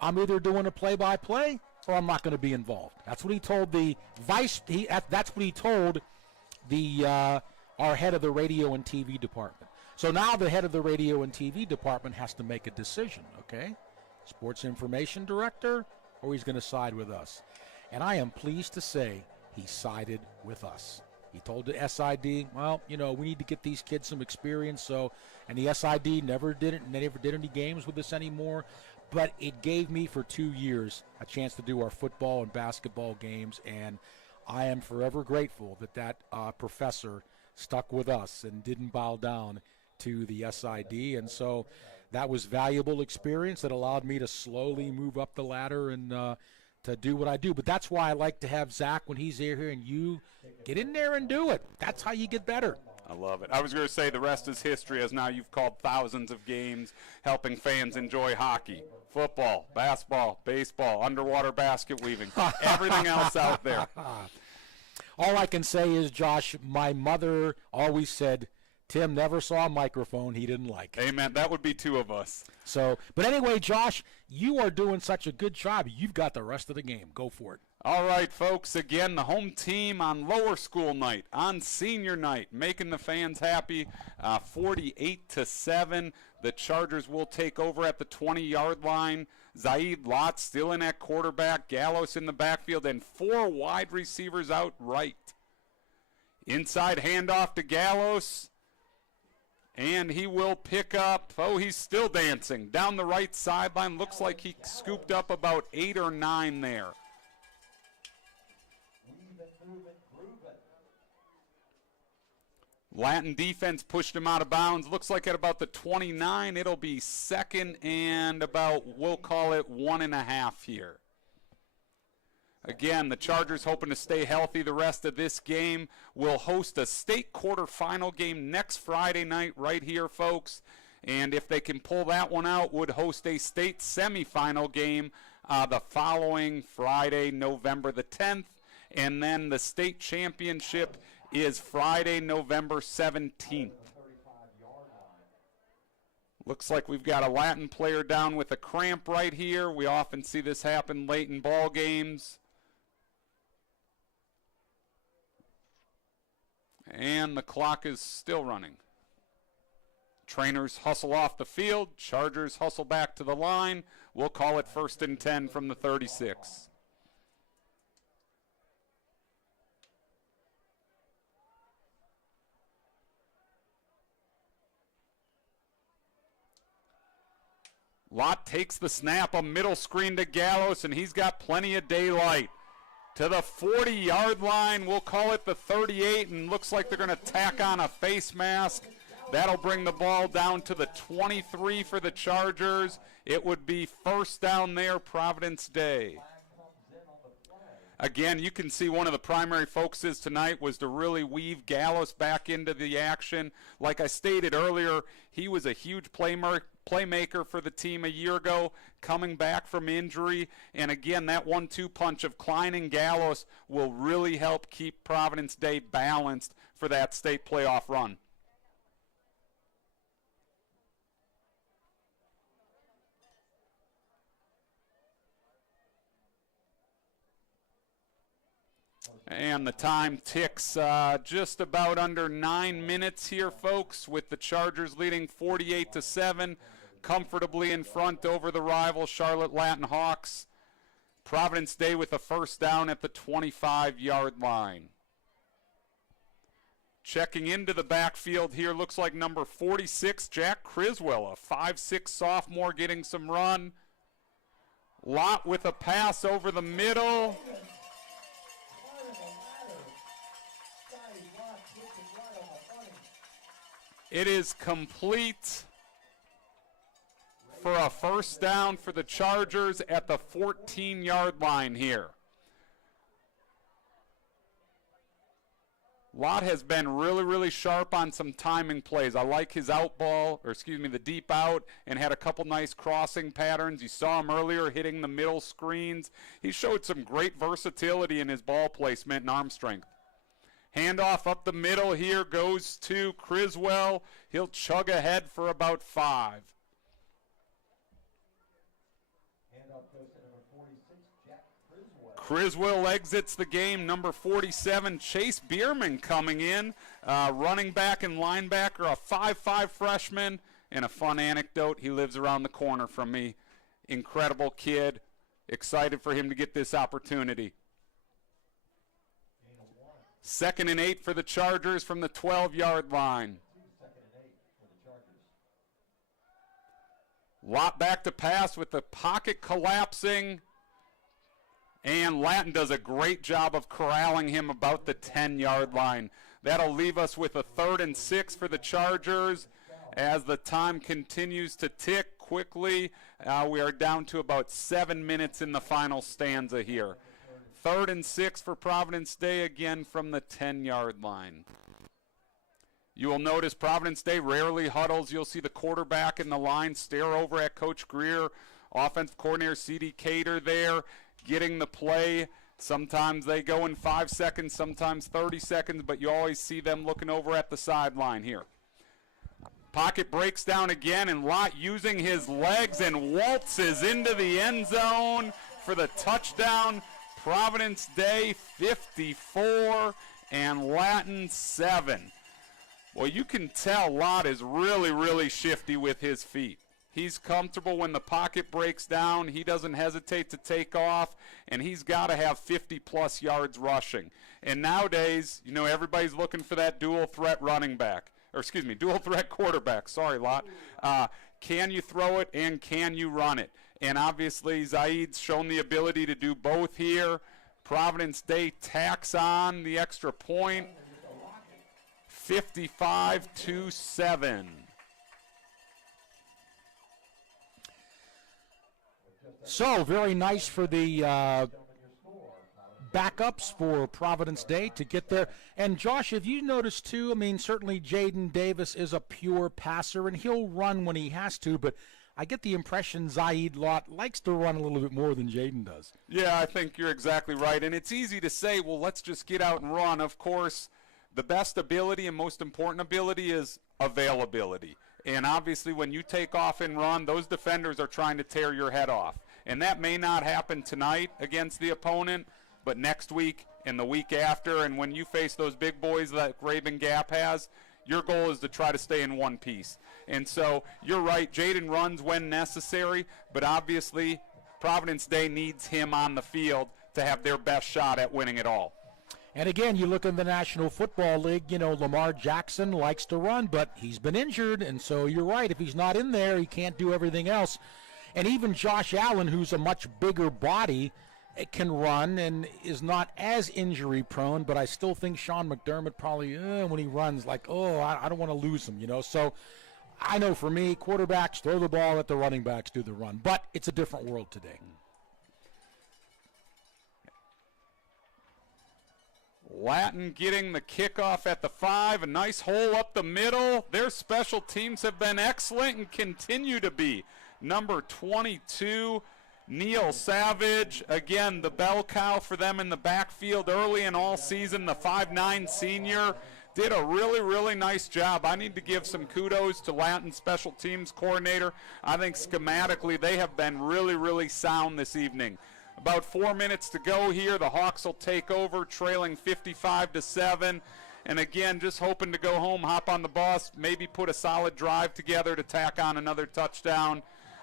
I'm either doing a play-by-play or I'm not going to be involved. That's what he told the that's what he told the our head of the radio and TV department. So now the head of the radio and TV department has to make a decision, okay? Sports information director, or he's going to side with us. And I am pleased to say he sided with us. He told the SID, well, we need to get these kids some experience. And the SID never did any games with us anymore. But it gave me for 2 years a chance to do our football and basketball games, and I am forever grateful that professor stuck with us and didn't bow down to the SID. And so that was valuable experience that allowed me to slowly move up the ladder and to do what I do. But that's why I like to have Zach when he's here, and you get in there and do it. That's how you get better. I love it. I was going to say the rest is history, as now you've called thousands of games, helping fans enjoy hockey, football, basketball, baseball, underwater basket weaving, everything else out there. All I can say is, Josh, my mother always said, Tim never saw a microphone he didn't like. Amen. That would be two of us. But anyway, Josh, you are doing such a good job. You've got the rest of the game. Go for it. All right, folks, again, the home team on lower school night, on senior night, making the fans happy, 48-7. The Chargers will take over at the 20-yard line. Zaid Lott still in at quarterback, Gallos in the backfield, and 4 wide receivers out right. Inside handoff to Gallos, and he will pick up, he's still dancing, down the right sideline. Looks like he scooped up about 8 or 9 there. Latin defense pushed him out of bounds. Looks like at about the 29, it'll be second and about, we'll call it 1.5 here. Again, the Chargers hoping to stay healthy the rest of this game. Will host a state quarterfinal game next Friday night right here, folks. And if they can pull that one out, would host a state semifinal game the following Friday, November the 10th. And then the state championship is Friday, November 17th. Looks like we've got a Latin player down with a cramp right here. We often see this happen late in ball games. And the clock is still running. Trainers hustle off the field. Chargers hustle back to the line. We'll call it 1st and 10 from the 36. Lott takes the snap, a middle screen to Gallos, and he's got plenty of daylight. To the 40-yard line, we'll call it the 38, and looks like they're going to tack on a face mask. That'll bring the ball down to the 23 for the Chargers. It would be first down there, Providence Day. Again, you can see one of the primary focuses tonight was to really weave Gallos back into the action. Like I stated earlier, he was a huge playmaker for the team a year ago, coming back from injury. And again, that 1-2 punch of Klein and Gallos will really help keep Providence Day balanced for that state playoff run. And the time ticks just about under 9 minutes here, folks, with the Chargers leading 48-7, comfortably in front over the rival Charlotte Latin Hawks. Providence Day with a first down at the 25-yard line. Checking into the backfield here, looks like number 46, Jack Criswell, a 5'6" sophomore getting some run. Lott with a pass over the middle. It is complete for a first down for the Chargers at the 14-yard line here. Lott has been really, really sharp on some timing plays. I like his out ball, or excuse me, the deep out, and had a couple nice crossing patterns. You saw him earlier hitting the middle screens. He showed some great versatility in his ball placement and arm strength. Handoff up the middle here goes to Criswell. He'll chug ahead for about 5. Handoff goes to number 46, Jack Criswell. Criswell exits the game. Number 47, Chase Bierman coming in. Running back and linebacker, a 5'5 freshman. And a fun anecdote, he lives around the corner from me. Incredible kid. Excited for him to get this opportunity. 2nd and 8 for the Chargers from the 12-yard line. 2nd and 8 for the Chargers. Lott back to pass with the pocket collapsing. And Latin does a great job of corralling him about the 10-yard line. That'll leave us with a 3rd and 6 for the Chargers. As the time continues to tick quickly, we are down to about 7 minutes in the final stanza here. 3rd and 6 for Providence Day, again from the 10-yard line. You will notice Providence Day rarely huddles. You'll see the quarterback and the line stare over at Coach Greer. Offensive coordinator C.D. Cater there getting the play. Sometimes they go in 5 seconds, sometimes 30 seconds, but you always see them looking over at the sideline here. Pocket breaks down again, and Lott using his legs and waltzes into the end zone for the touchdown. Providence Day 54 and Latin 7. Well, you can tell Lott is really, really shifty with his feet. He's comfortable when the pocket breaks down. He doesn't hesitate to take off, and he's got to have 50-plus yards rushing. And nowadays, you know, everybody's looking for that dual-threat running back. Or, excuse me, dual-threat quarterback. Sorry, Lott. Can you throw it and can you run it? And obviously, Zaid's shown the ability to do both here. Providence Day tacks on the extra point. 55-7. So, very nice for the backups for Providence Day to get there. And, Josh, have you noticed, too, I mean, certainly Jaden Davis is a pure passer, and he'll run when he has to, but I get the impression Zaid Lott likes to run a little bit more than Jaden does. Yeah, I think you're exactly right. And it's easy to say, well, let's just get out and run. Of course, the best ability and most important ability is availability. And obviously, when you take off and run, those defenders are trying to tear your head off. And that may not happen tonight against the opponent, but next week and the week after, and when you face those big boys that Raven Gap has, your goal is to try to stay in one piece. And so you're right, Jaden runs when necessary, but obviously Providence Day needs him on the field to have their best shot at winning it all. And again, you look in the National Football League, you know, Lamar Jackson likes to run, but he's been injured, and so you're right, if he's not in there, he can't do everything else. And even Josh Allen, who's a much bigger body, can run and is not as injury prone, but I still think Sean McDermott probably, when he runs, like, I don't want to lose him, you know. So I know for me, quarterbacks throw the ball, let the running backs do the run. But it's a different world today. Latin getting the kickoff at the 5, a nice hole up the middle. Their special teams have been excellent and continue to be. Number 22, Neil Savage, again, the bell cow for them in the backfield early and all season. The 5'9 senior did a really, really nice job. I need to give some kudos to Latin special teams coordinator. I think schematically they have been really, really sound this evening. About 4 minutes to go here. The Hawks will take over, trailing 55-7. And again, just hoping to go home, hop on the bus, maybe put a solid drive together to tack on another touchdown.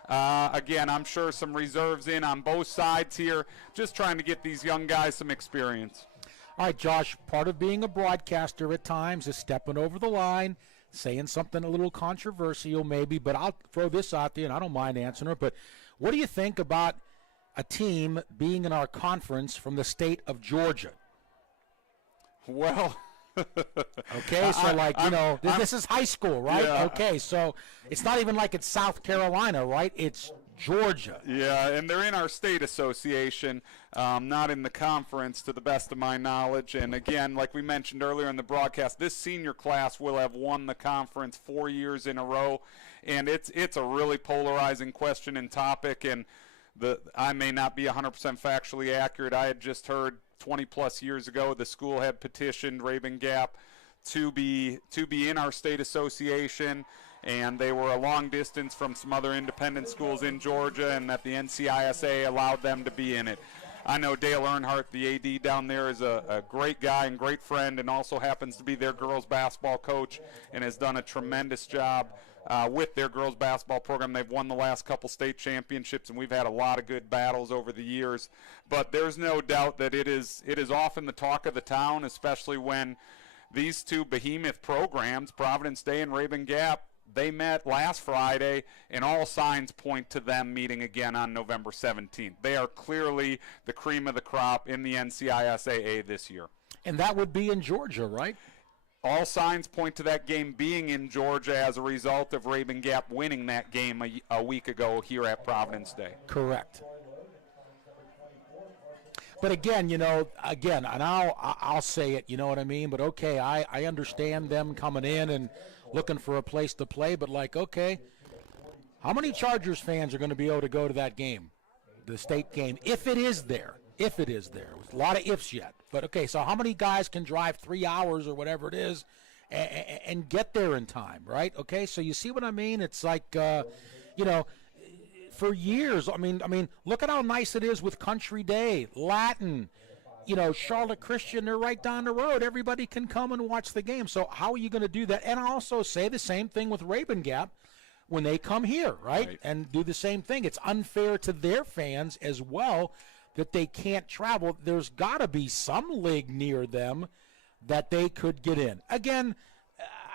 Again, I'm sure some reserves in on both sides here, just trying to get these young guys some experience. All right, Josh, part of being a broadcaster at times is stepping over the line, saying something a little controversial maybe, but I'll throw this out there, and I don't mind answering it. But what do you think about a team being in our conference from the state of Georgia? Well, okay, so this is high school, right? Yeah. Okay, so it's not even like it's South Carolina, right? It's Georgia. Yeah, and they're in our state association, not in the conference to the best of my knowledge. And again, like we mentioned earlier in the broadcast, this senior class will have won the conference 4 years in a row. And it's a really polarizing question and topic. And I may not be 100% factually accurate. I had just heard 20-plus years ago the school had petitioned Raven Gap to be in our state association, and they were a long distance from some other independent schools in Georgia, and that the NCISA allowed them to be in it. I know Dale Earnhardt, the AD down there, is a great guy and great friend, and also happens to be their girls basketball coach and has done a tremendous job with their girls basketball program. They've won the last couple state championships, and we've had a lot of good battles over the years. But there's no doubt that it is often the talk of the town, especially when these two behemoth programs, Providence Day and Raven Gap, they met last Friday, and all signs point to them meeting again on November 17th. They are clearly the cream of the crop in the NCISAA this year. And that would be in Georgia, right? All signs point to that game being in Georgia as a result of Raven Gap winning that game a week ago here at Providence Day. Correct. But again, and I'll say it, you know what I mean? But okay, I understand them coming in and looking for a place to play, but okay, how many Chargers fans are going to be able to go to that game, the state game, if it is there? If it is there. There's a lot of ifs yet. But okay, so how many guys can drive 3 hours or whatever it is and get there in time, right? Okay, so you see what I mean? It's like, for years, I mean, look at how nice it is with Country Day, Latin, Charlotte Christian, they're right down the road. Everybody can come and watch the game. So how are you going to do that? And I also say the same thing with Raven Gap when they come here, right? And do the same thing. It's unfair to their fans as well that they can't travel. There's got to be some league near them that they could get in. Again,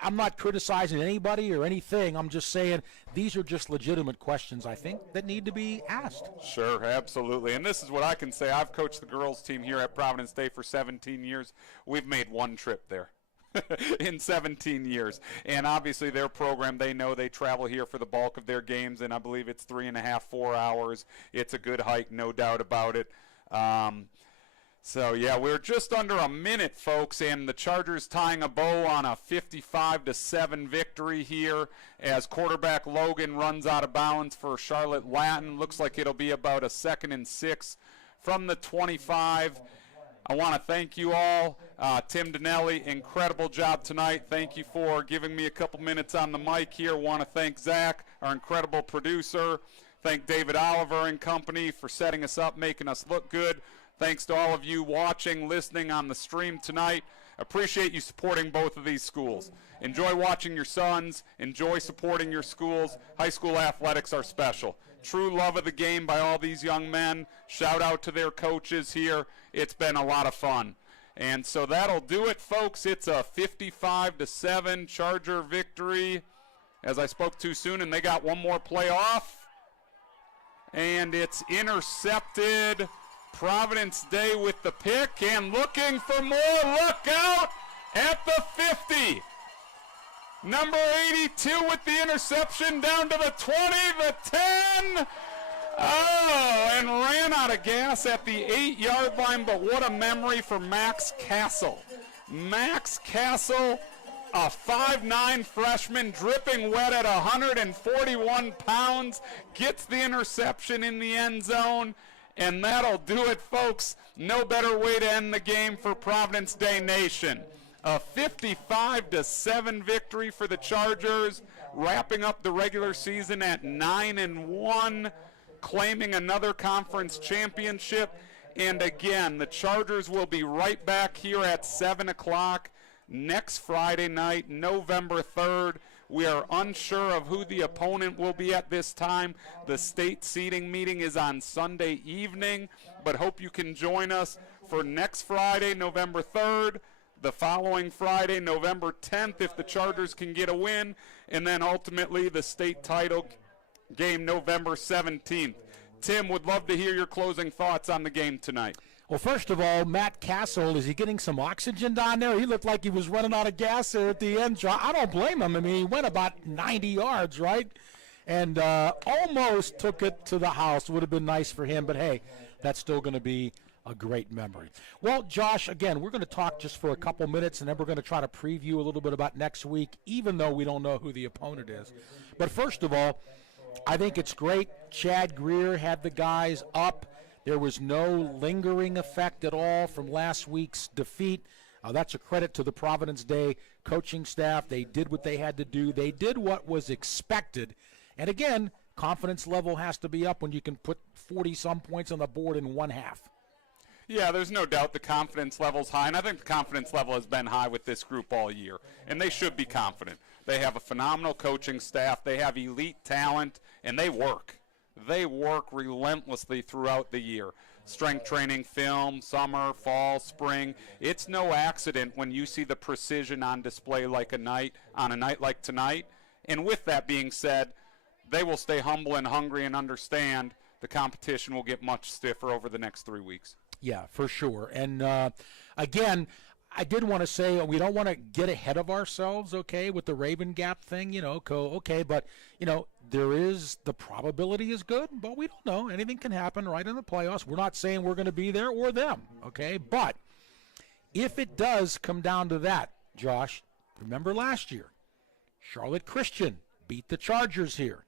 I'm not criticizing anybody or anything. I'm just saying these are just legitimate questions, I think, that need to be asked. Sure, absolutely. And this is what I can say. I've coached the girls team here at Providence Day for 17 years. We've made one trip there in 17 years. And obviously their program, they know they travel here for the bulk of their games, and I believe it's 3.5, 4 hours. It's a good hike, no doubt about it. So, yeah, we're just under a minute, folks, and the Chargers tying a bow on a 55-7 victory here as quarterback Logan runs out of bounds for Charlotte Latin. Looks like it'll be about a 2nd and 6 from the 25. I want to thank you all. Tim Donnelly, incredible job tonight. Thank you for giving me a couple minutes on the mic here. Want to thank Zach, our incredible producer. Thank David Oliver and company for setting us up, making us look good. Thanks to all of you watching, listening on the stream tonight. Appreciate you supporting both of these schools. Enjoy watching your sons. Enjoy supporting your schools. High school athletics are special. True love of the game by all these young men. Shout out to their coaches here. It's been a lot of fun. And so that'll do it, folks. It's a 55-7 Charger victory. As I spoke too soon, and they got one more play off. And it's intercepted. Providence Day with the pick and looking for more. Look out at the 50. Number 82 with the interception down to the 20, the 10. Oh, and ran out of gas at the 8-yard line, but what a memory for Max Castle. Max Castle, a 5'9" freshman, dripping wet at 141 pounds, gets the interception in the end zone. And that'll do it, folks. No better way to end the game for Providence Day Nation. A 55-7 victory for the Chargers, wrapping up the regular season at 9-1, claiming another conference championship. And again, the Chargers will be right back here at 7 o'clock next Friday night, November 3rd. We are unsure of who the opponent will be at this time. The state seating meeting is on Sunday evening, but hope you can join us for next Friday, November 3rd, the following Friday, November 10th, if the Chargers can get a win, and then ultimately the state title game November 17th. Tim, would love to hear your closing thoughts on the game tonight. Well, first of all, Matt Castle, is he getting some oxygen down there? He looked like he was running out of gas there at the end. I don't blame him. I mean, he went about 90 yards, right? and almost took it to the house. Would have been nice for him, but hey, that's still going to be a great memory. Well, Josh, again, we're going to talk just for a couple minutes, and then we're going to try to preview a little bit about next week, even though we don't know who the opponent is. But first of all, I think it's great. Chad Greer had the guys up. There was no lingering effect at all from last week's defeat. That's a credit to the Providence Day coaching staff. They did what they had to do. They did what was expected. And again, confidence level has to be up when you can put 40-some points on the board in one half. Yeah, there's no doubt the confidence level's high, and I think the confidence level has been high with this group all year, and they should be confident. They have a phenomenal coaching staff. They have elite talent, and they work. They work relentlessly throughout the year. Strength training, film, summer, fall, spring. It's no accident when you see the precision on display like on a night like tonight. And with that being said, they will stay humble and hungry and understand the competition will get much stiffer over the next 3 weeks. Yeah, for sure. And again, I did want to say we don't want to get ahead of ourselves, okay, with the Raven Gap thing, okay, but, there is the probability is good, but we don't know. Anything can happen right in the playoffs. We're not saying we're going to be there or them, okay, but if it does come down to that, Josh, remember last year, Charlotte Christian beat the Chargers here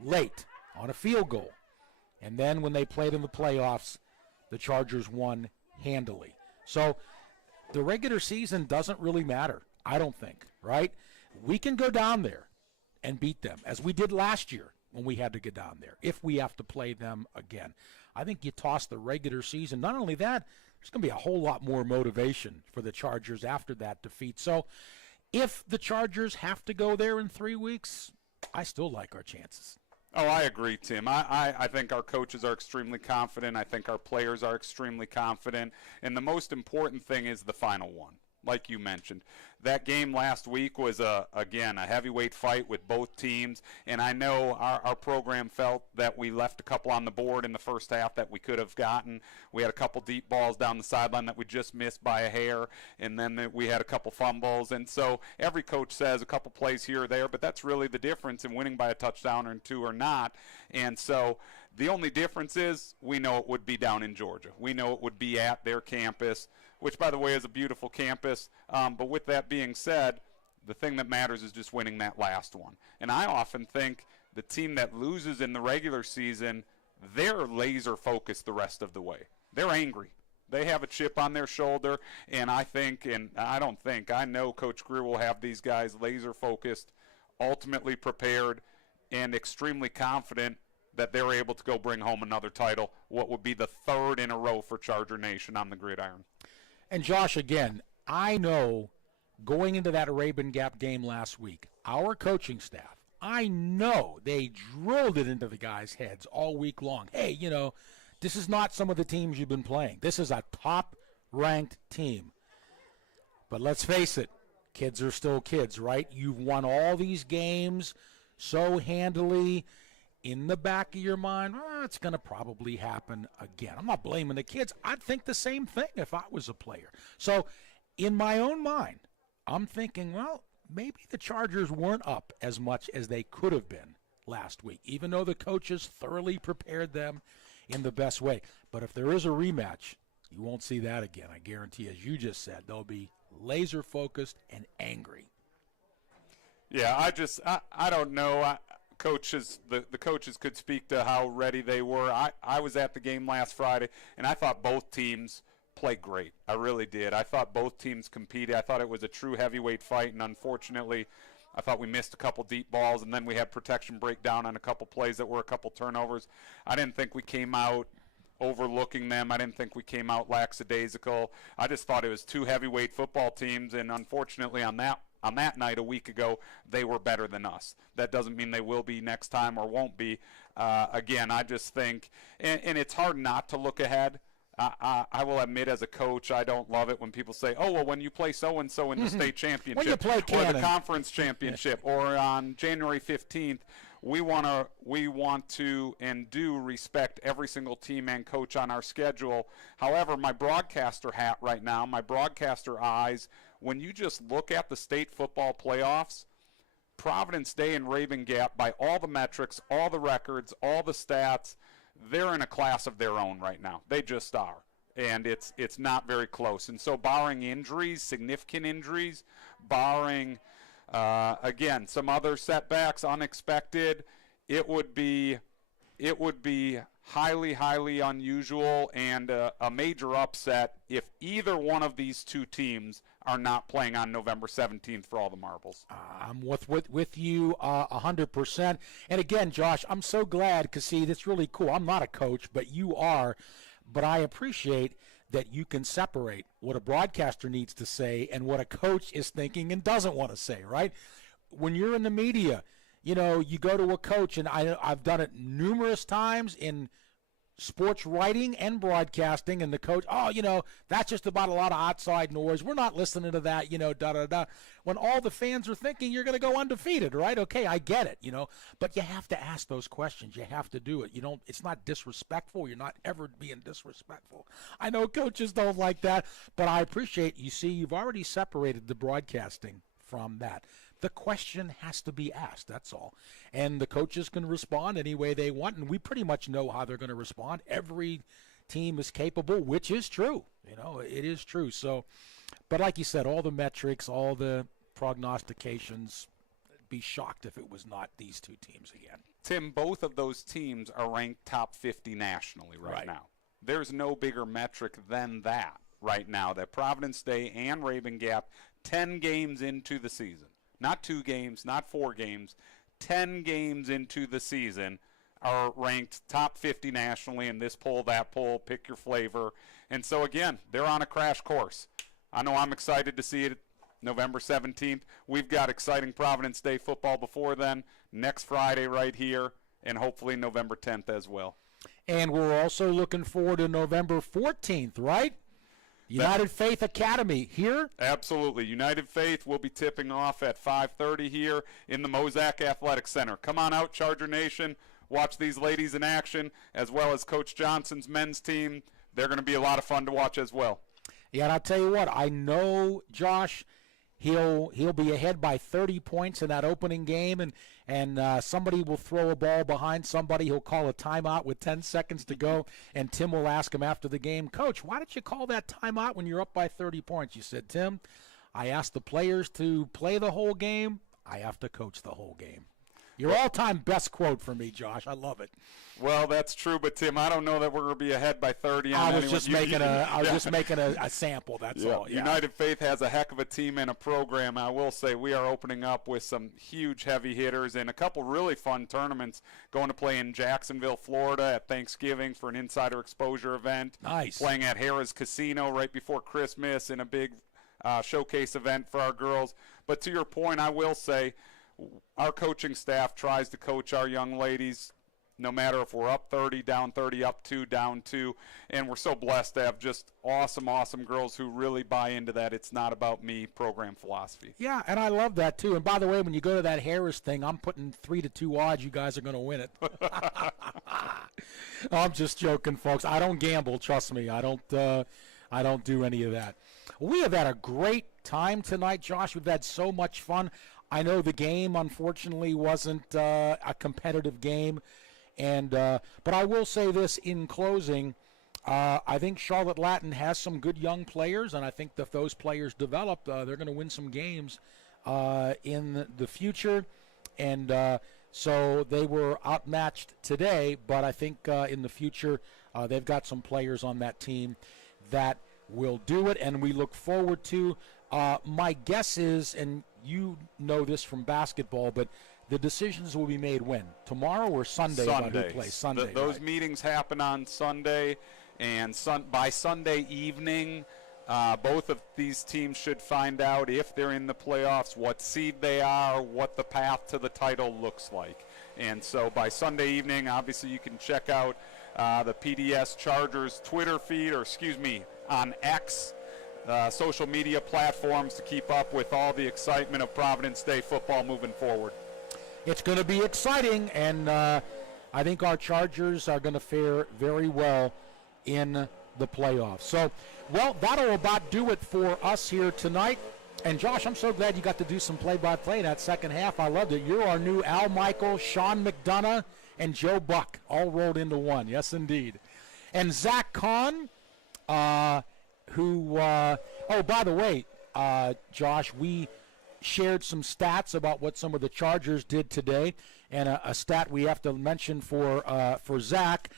late on a field goal. And then when they played in the playoffs, the Chargers won handily. So the regular season doesn't really matter, I don't think, right? We can go down there and beat them, as we did last year when we had to get down there, if we have to play them again. I think you toss the regular season. Not only that, there's going to be a whole lot more motivation for the Chargers after that defeat. So if the Chargers have to go there in 3 weeks, I still like our chances. Oh, I agree, Tim. I think our coaches are extremely confident. I think our players are extremely confident. And the most important thing is the final one, like you mentioned. That game last week was, again, a heavyweight fight with both teams. And I know our program felt that we left a couple on the board in the first half that we could have gotten. We had a couple deep balls down the sideline that we just missed by a hair. And then we had a couple fumbles. And so every coach says a couple plays here or there, but that's really the difference in winning by a touchdown or two or not. And so the only difference is we know it would be down in Georgia. We know it would be at their campus, which, by the way, is a beautiful campus. But with that being said, the thing that matters is just winning that last one. And I often think the team that loses in the regular season, they're laser focused the rest of the way. They're angry. They have a chip on their shoulder, and I know Coach Greer will have these guys laser focused, ultimately prepared, and extremely confident that they're able to go bring home another title, what would be the third in a row for Charger Nation on the gridiron. And Josh, again, I know going into that Arabian Gap game last week, our coaching staff, I know they drilled it into the guys' heads all week long. Hey, this is not some of the teams you've been playing. This is a top-ranked team. But let's face it, kids are still kids, right? You've won all these games so handily. In the back of your mind, it's going to probably happen again. I'm not blaming the kids. I'd think the same thing if I was a player. So in my own mind, I'm thinking, well, maybe the Chargers weren't up as much as they could have been last week, even though the coaches thoroughly prepared them in the best way. But if there is a rematch, you won't see that again. I guarantee, as you just said, they'll be laser focused and angry. Yeah, I don't know. The coaches could speak to how ready they were. I was at the game last Friday, and I thought both teams played great. I really did. I thought both teams competed. I thought it was a true heavyweight fight, and unfortunately, I thought we missed a couple deep balls, and then we had protection breakdown on a couple plays that were a couple turnovers. I didn't think we came out overlooking them. I didn't think we came out lackadaisical. I just thought it was two heavyweight football teams, and unfortunately on that night a week ago, they were better than us. That doesn't mean they will be next time or won't be. Again, I just think, and it's hard not to look ahead. I will admit, as a coach, I don't love it when people say, oh, well, when you play so-and-so in the state championship when you play or the conference championship or on January 15th, we want to and do respect every single team and coach on our schedule. However, my broadcaster hat right now, my broadcaster eyes, when you just look at the state football playoffs, Providence Day and Raven Gap, by all the metrics, all the records, all the stats, they're in a class of their own right now. They just are. And it's not very close. And so barring injuries, significant injuries, barring, again, some other setbacks, unexpected, it would be highly, highly unusual and a major upset if either one of these two teams are not playing on November 17th for all the marbles. I'm with you 100%. And again, Josh, I'm so glad because, see, that's really cool. I'm not a coach, but you are. But I appreciate that you can separate what a broadcaster needs to say and what a coach is thinking and doesn't want to say, right? When you're in the media, you know, you go to a coach, and I've done it numerous times in sports writing and broadcasting, and the coach, oh, you know, that's just about a lot of outside noise. We're not listening to that, you know, da-da-da. When all the fans are thinking you're going to go undefeated, right? Okay, I get it, you know. But you have to ask those questions. You have to do it. You don't. It's not disrespectful. You're not ever being disrespectful. I know coaches don't like that, but I appreciate, you see, you've already separated the broadcasting from that. The question has to be asked, that's all. And the coaches can respond any way they want, and we pretty much know how they're going to respond. Every team is capable, which is true. You know, it is true. So, but like you said, all the metrics, all the prognostications, be shocked if it was not these two teams again. Tim, both of those teams are ranked top 50 nationally right now. There's no bigger metric than that right now, that Providence Day and Raven Gap, 10 games into the season, not 2 games, not 4 games, 10 games into the season, are ranked top 50 nationally in this poll, that poll, pick your flavor. And so, again, they're on a crash course. I know I'm excited to see it November 17th. We've got exciting Providence Day football before then, next Friday right here, and hopefully November 10th as well. And we're also looking forward to November 14th, right? United Faith Academy here? Absolutely. United Faith will be tipping off at 5:30 here in the Mozak Athletic Center. Come on out, Charger Nation. Watch these ladies in action, as well as Coach Johnson's men's team. They're going to be a lot of fun to watch as well. Yeah, and I'll tell you what, I know, Josh, he'll be ahead by 30 points in that opening game, and somebody will throw a ball behind somebody. He'll call a timeout with 10 seconds to go, and Tim will ask him after the game, Coach, why did you call that timeout when you're up by 30 points? You said, Tim, I asked the players to play the whole game. I have to coach the whole game. Your all-time best quote for me, Josh. I love it. Well, that's true, but Tim, I don't know that we're going to be ahead by 30. I was just making a sample. That's all. Yeah. United Faith has a heck of a team and a program. I will say we are opening up with some huge heavy hitters and a couple really fun tournaments. Going to play in Jacksonville, Florida at Thanksgiving for an insider exposure event. Nice. Playing at Harrah's Casino right before Christmas in a big showcase event for our girls. But to your point, I will say our coaching staff tries to coach our young ladies no matter if we're up 30, down 30, up 2, down 2. And we're so blessed to have just awesome, awesome girls who really buy into that. It's not about me program philosophy. Yeah, and I love that, too. And by the way, when you go to that Harris thing, I'm putting 3-2 odds you guys are going to win it. I'm just joking, folks. I don't gamble, trust me. I don't do any of that. We have had a great time tonight, Josh. We've had so much fun. I know the game, unfortunately, wasn't a competitive game. And but I will say this in closing, I think Charlotte Latin has some good young players, and I think that if those players develop, they're going to win some games in the future. And so they were outmatched today, but I think in the future they've got some players on that team that will do it, and we look forward to. My guess is, and you know this from basketball, but the decisions will be made when? Tomorrow or Sunday? About who plays? Sunday. Those meetings happen on Sunday, and by Sunday evening, both of these teams should find out if they're in the playoffs, what seed they are, what the path to the title looks like. And so by Sunday evening, obviously you can check out the PDS Chargers Twitter feed, on X, social media platforms to keep up with all the excitement of Providence Day football moving forward. It's going to be exciting, and I think our Chargers are going to fare very well in the playoffs. So, well, that'll about do it for us here tonight. And Josh, I'm so glad you got to do some play-by-play that second half. I loved it. You're our new Al Michael, Sean McDonough, and Joe Buck all rolled into one. Yes, indeed. And Zach Kahn, who, oh, by the way, Josh, we shared some stats about what some of the Chargers did today. And a stat we have to mention for Zach,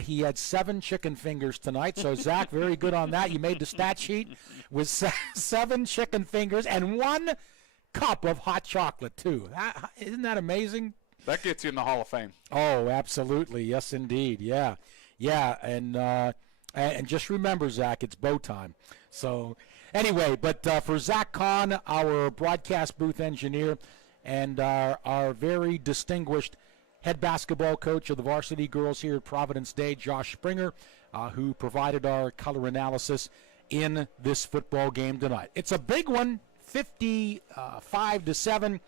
he had 7 chicken fingers tonight. So, Zach, very good on that. You made the stat sheet with 7 chicken fingers and 1 cup of hot chocolate, too. Isn't that amazing? That gets you in the Hall of Fame. Oh, absolutely. Yes, indeed. Yeah. And just remember, Zach, it's bow time. So, anyway, but for Zach Kahn, our broadcast booth engineer, and our very distinguished head basketball coach of the varsity girls here at Providence Day, Josh Springer, who provided our color analysis in this football game tonight. It's a big one, 55-7.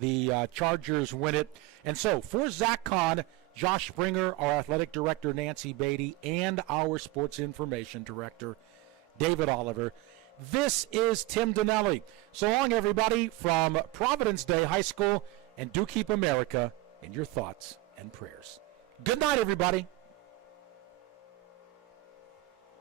The Chargers win it. And so for Zach Kahn, Josh Springer, our athletic director, Nancy Beatty, and our sports information director, David Oliver, this is Tim Donnelly. So long, everybody, from Providence Day High School, and do keep America in your thoughts and prayers. Good night, everybody.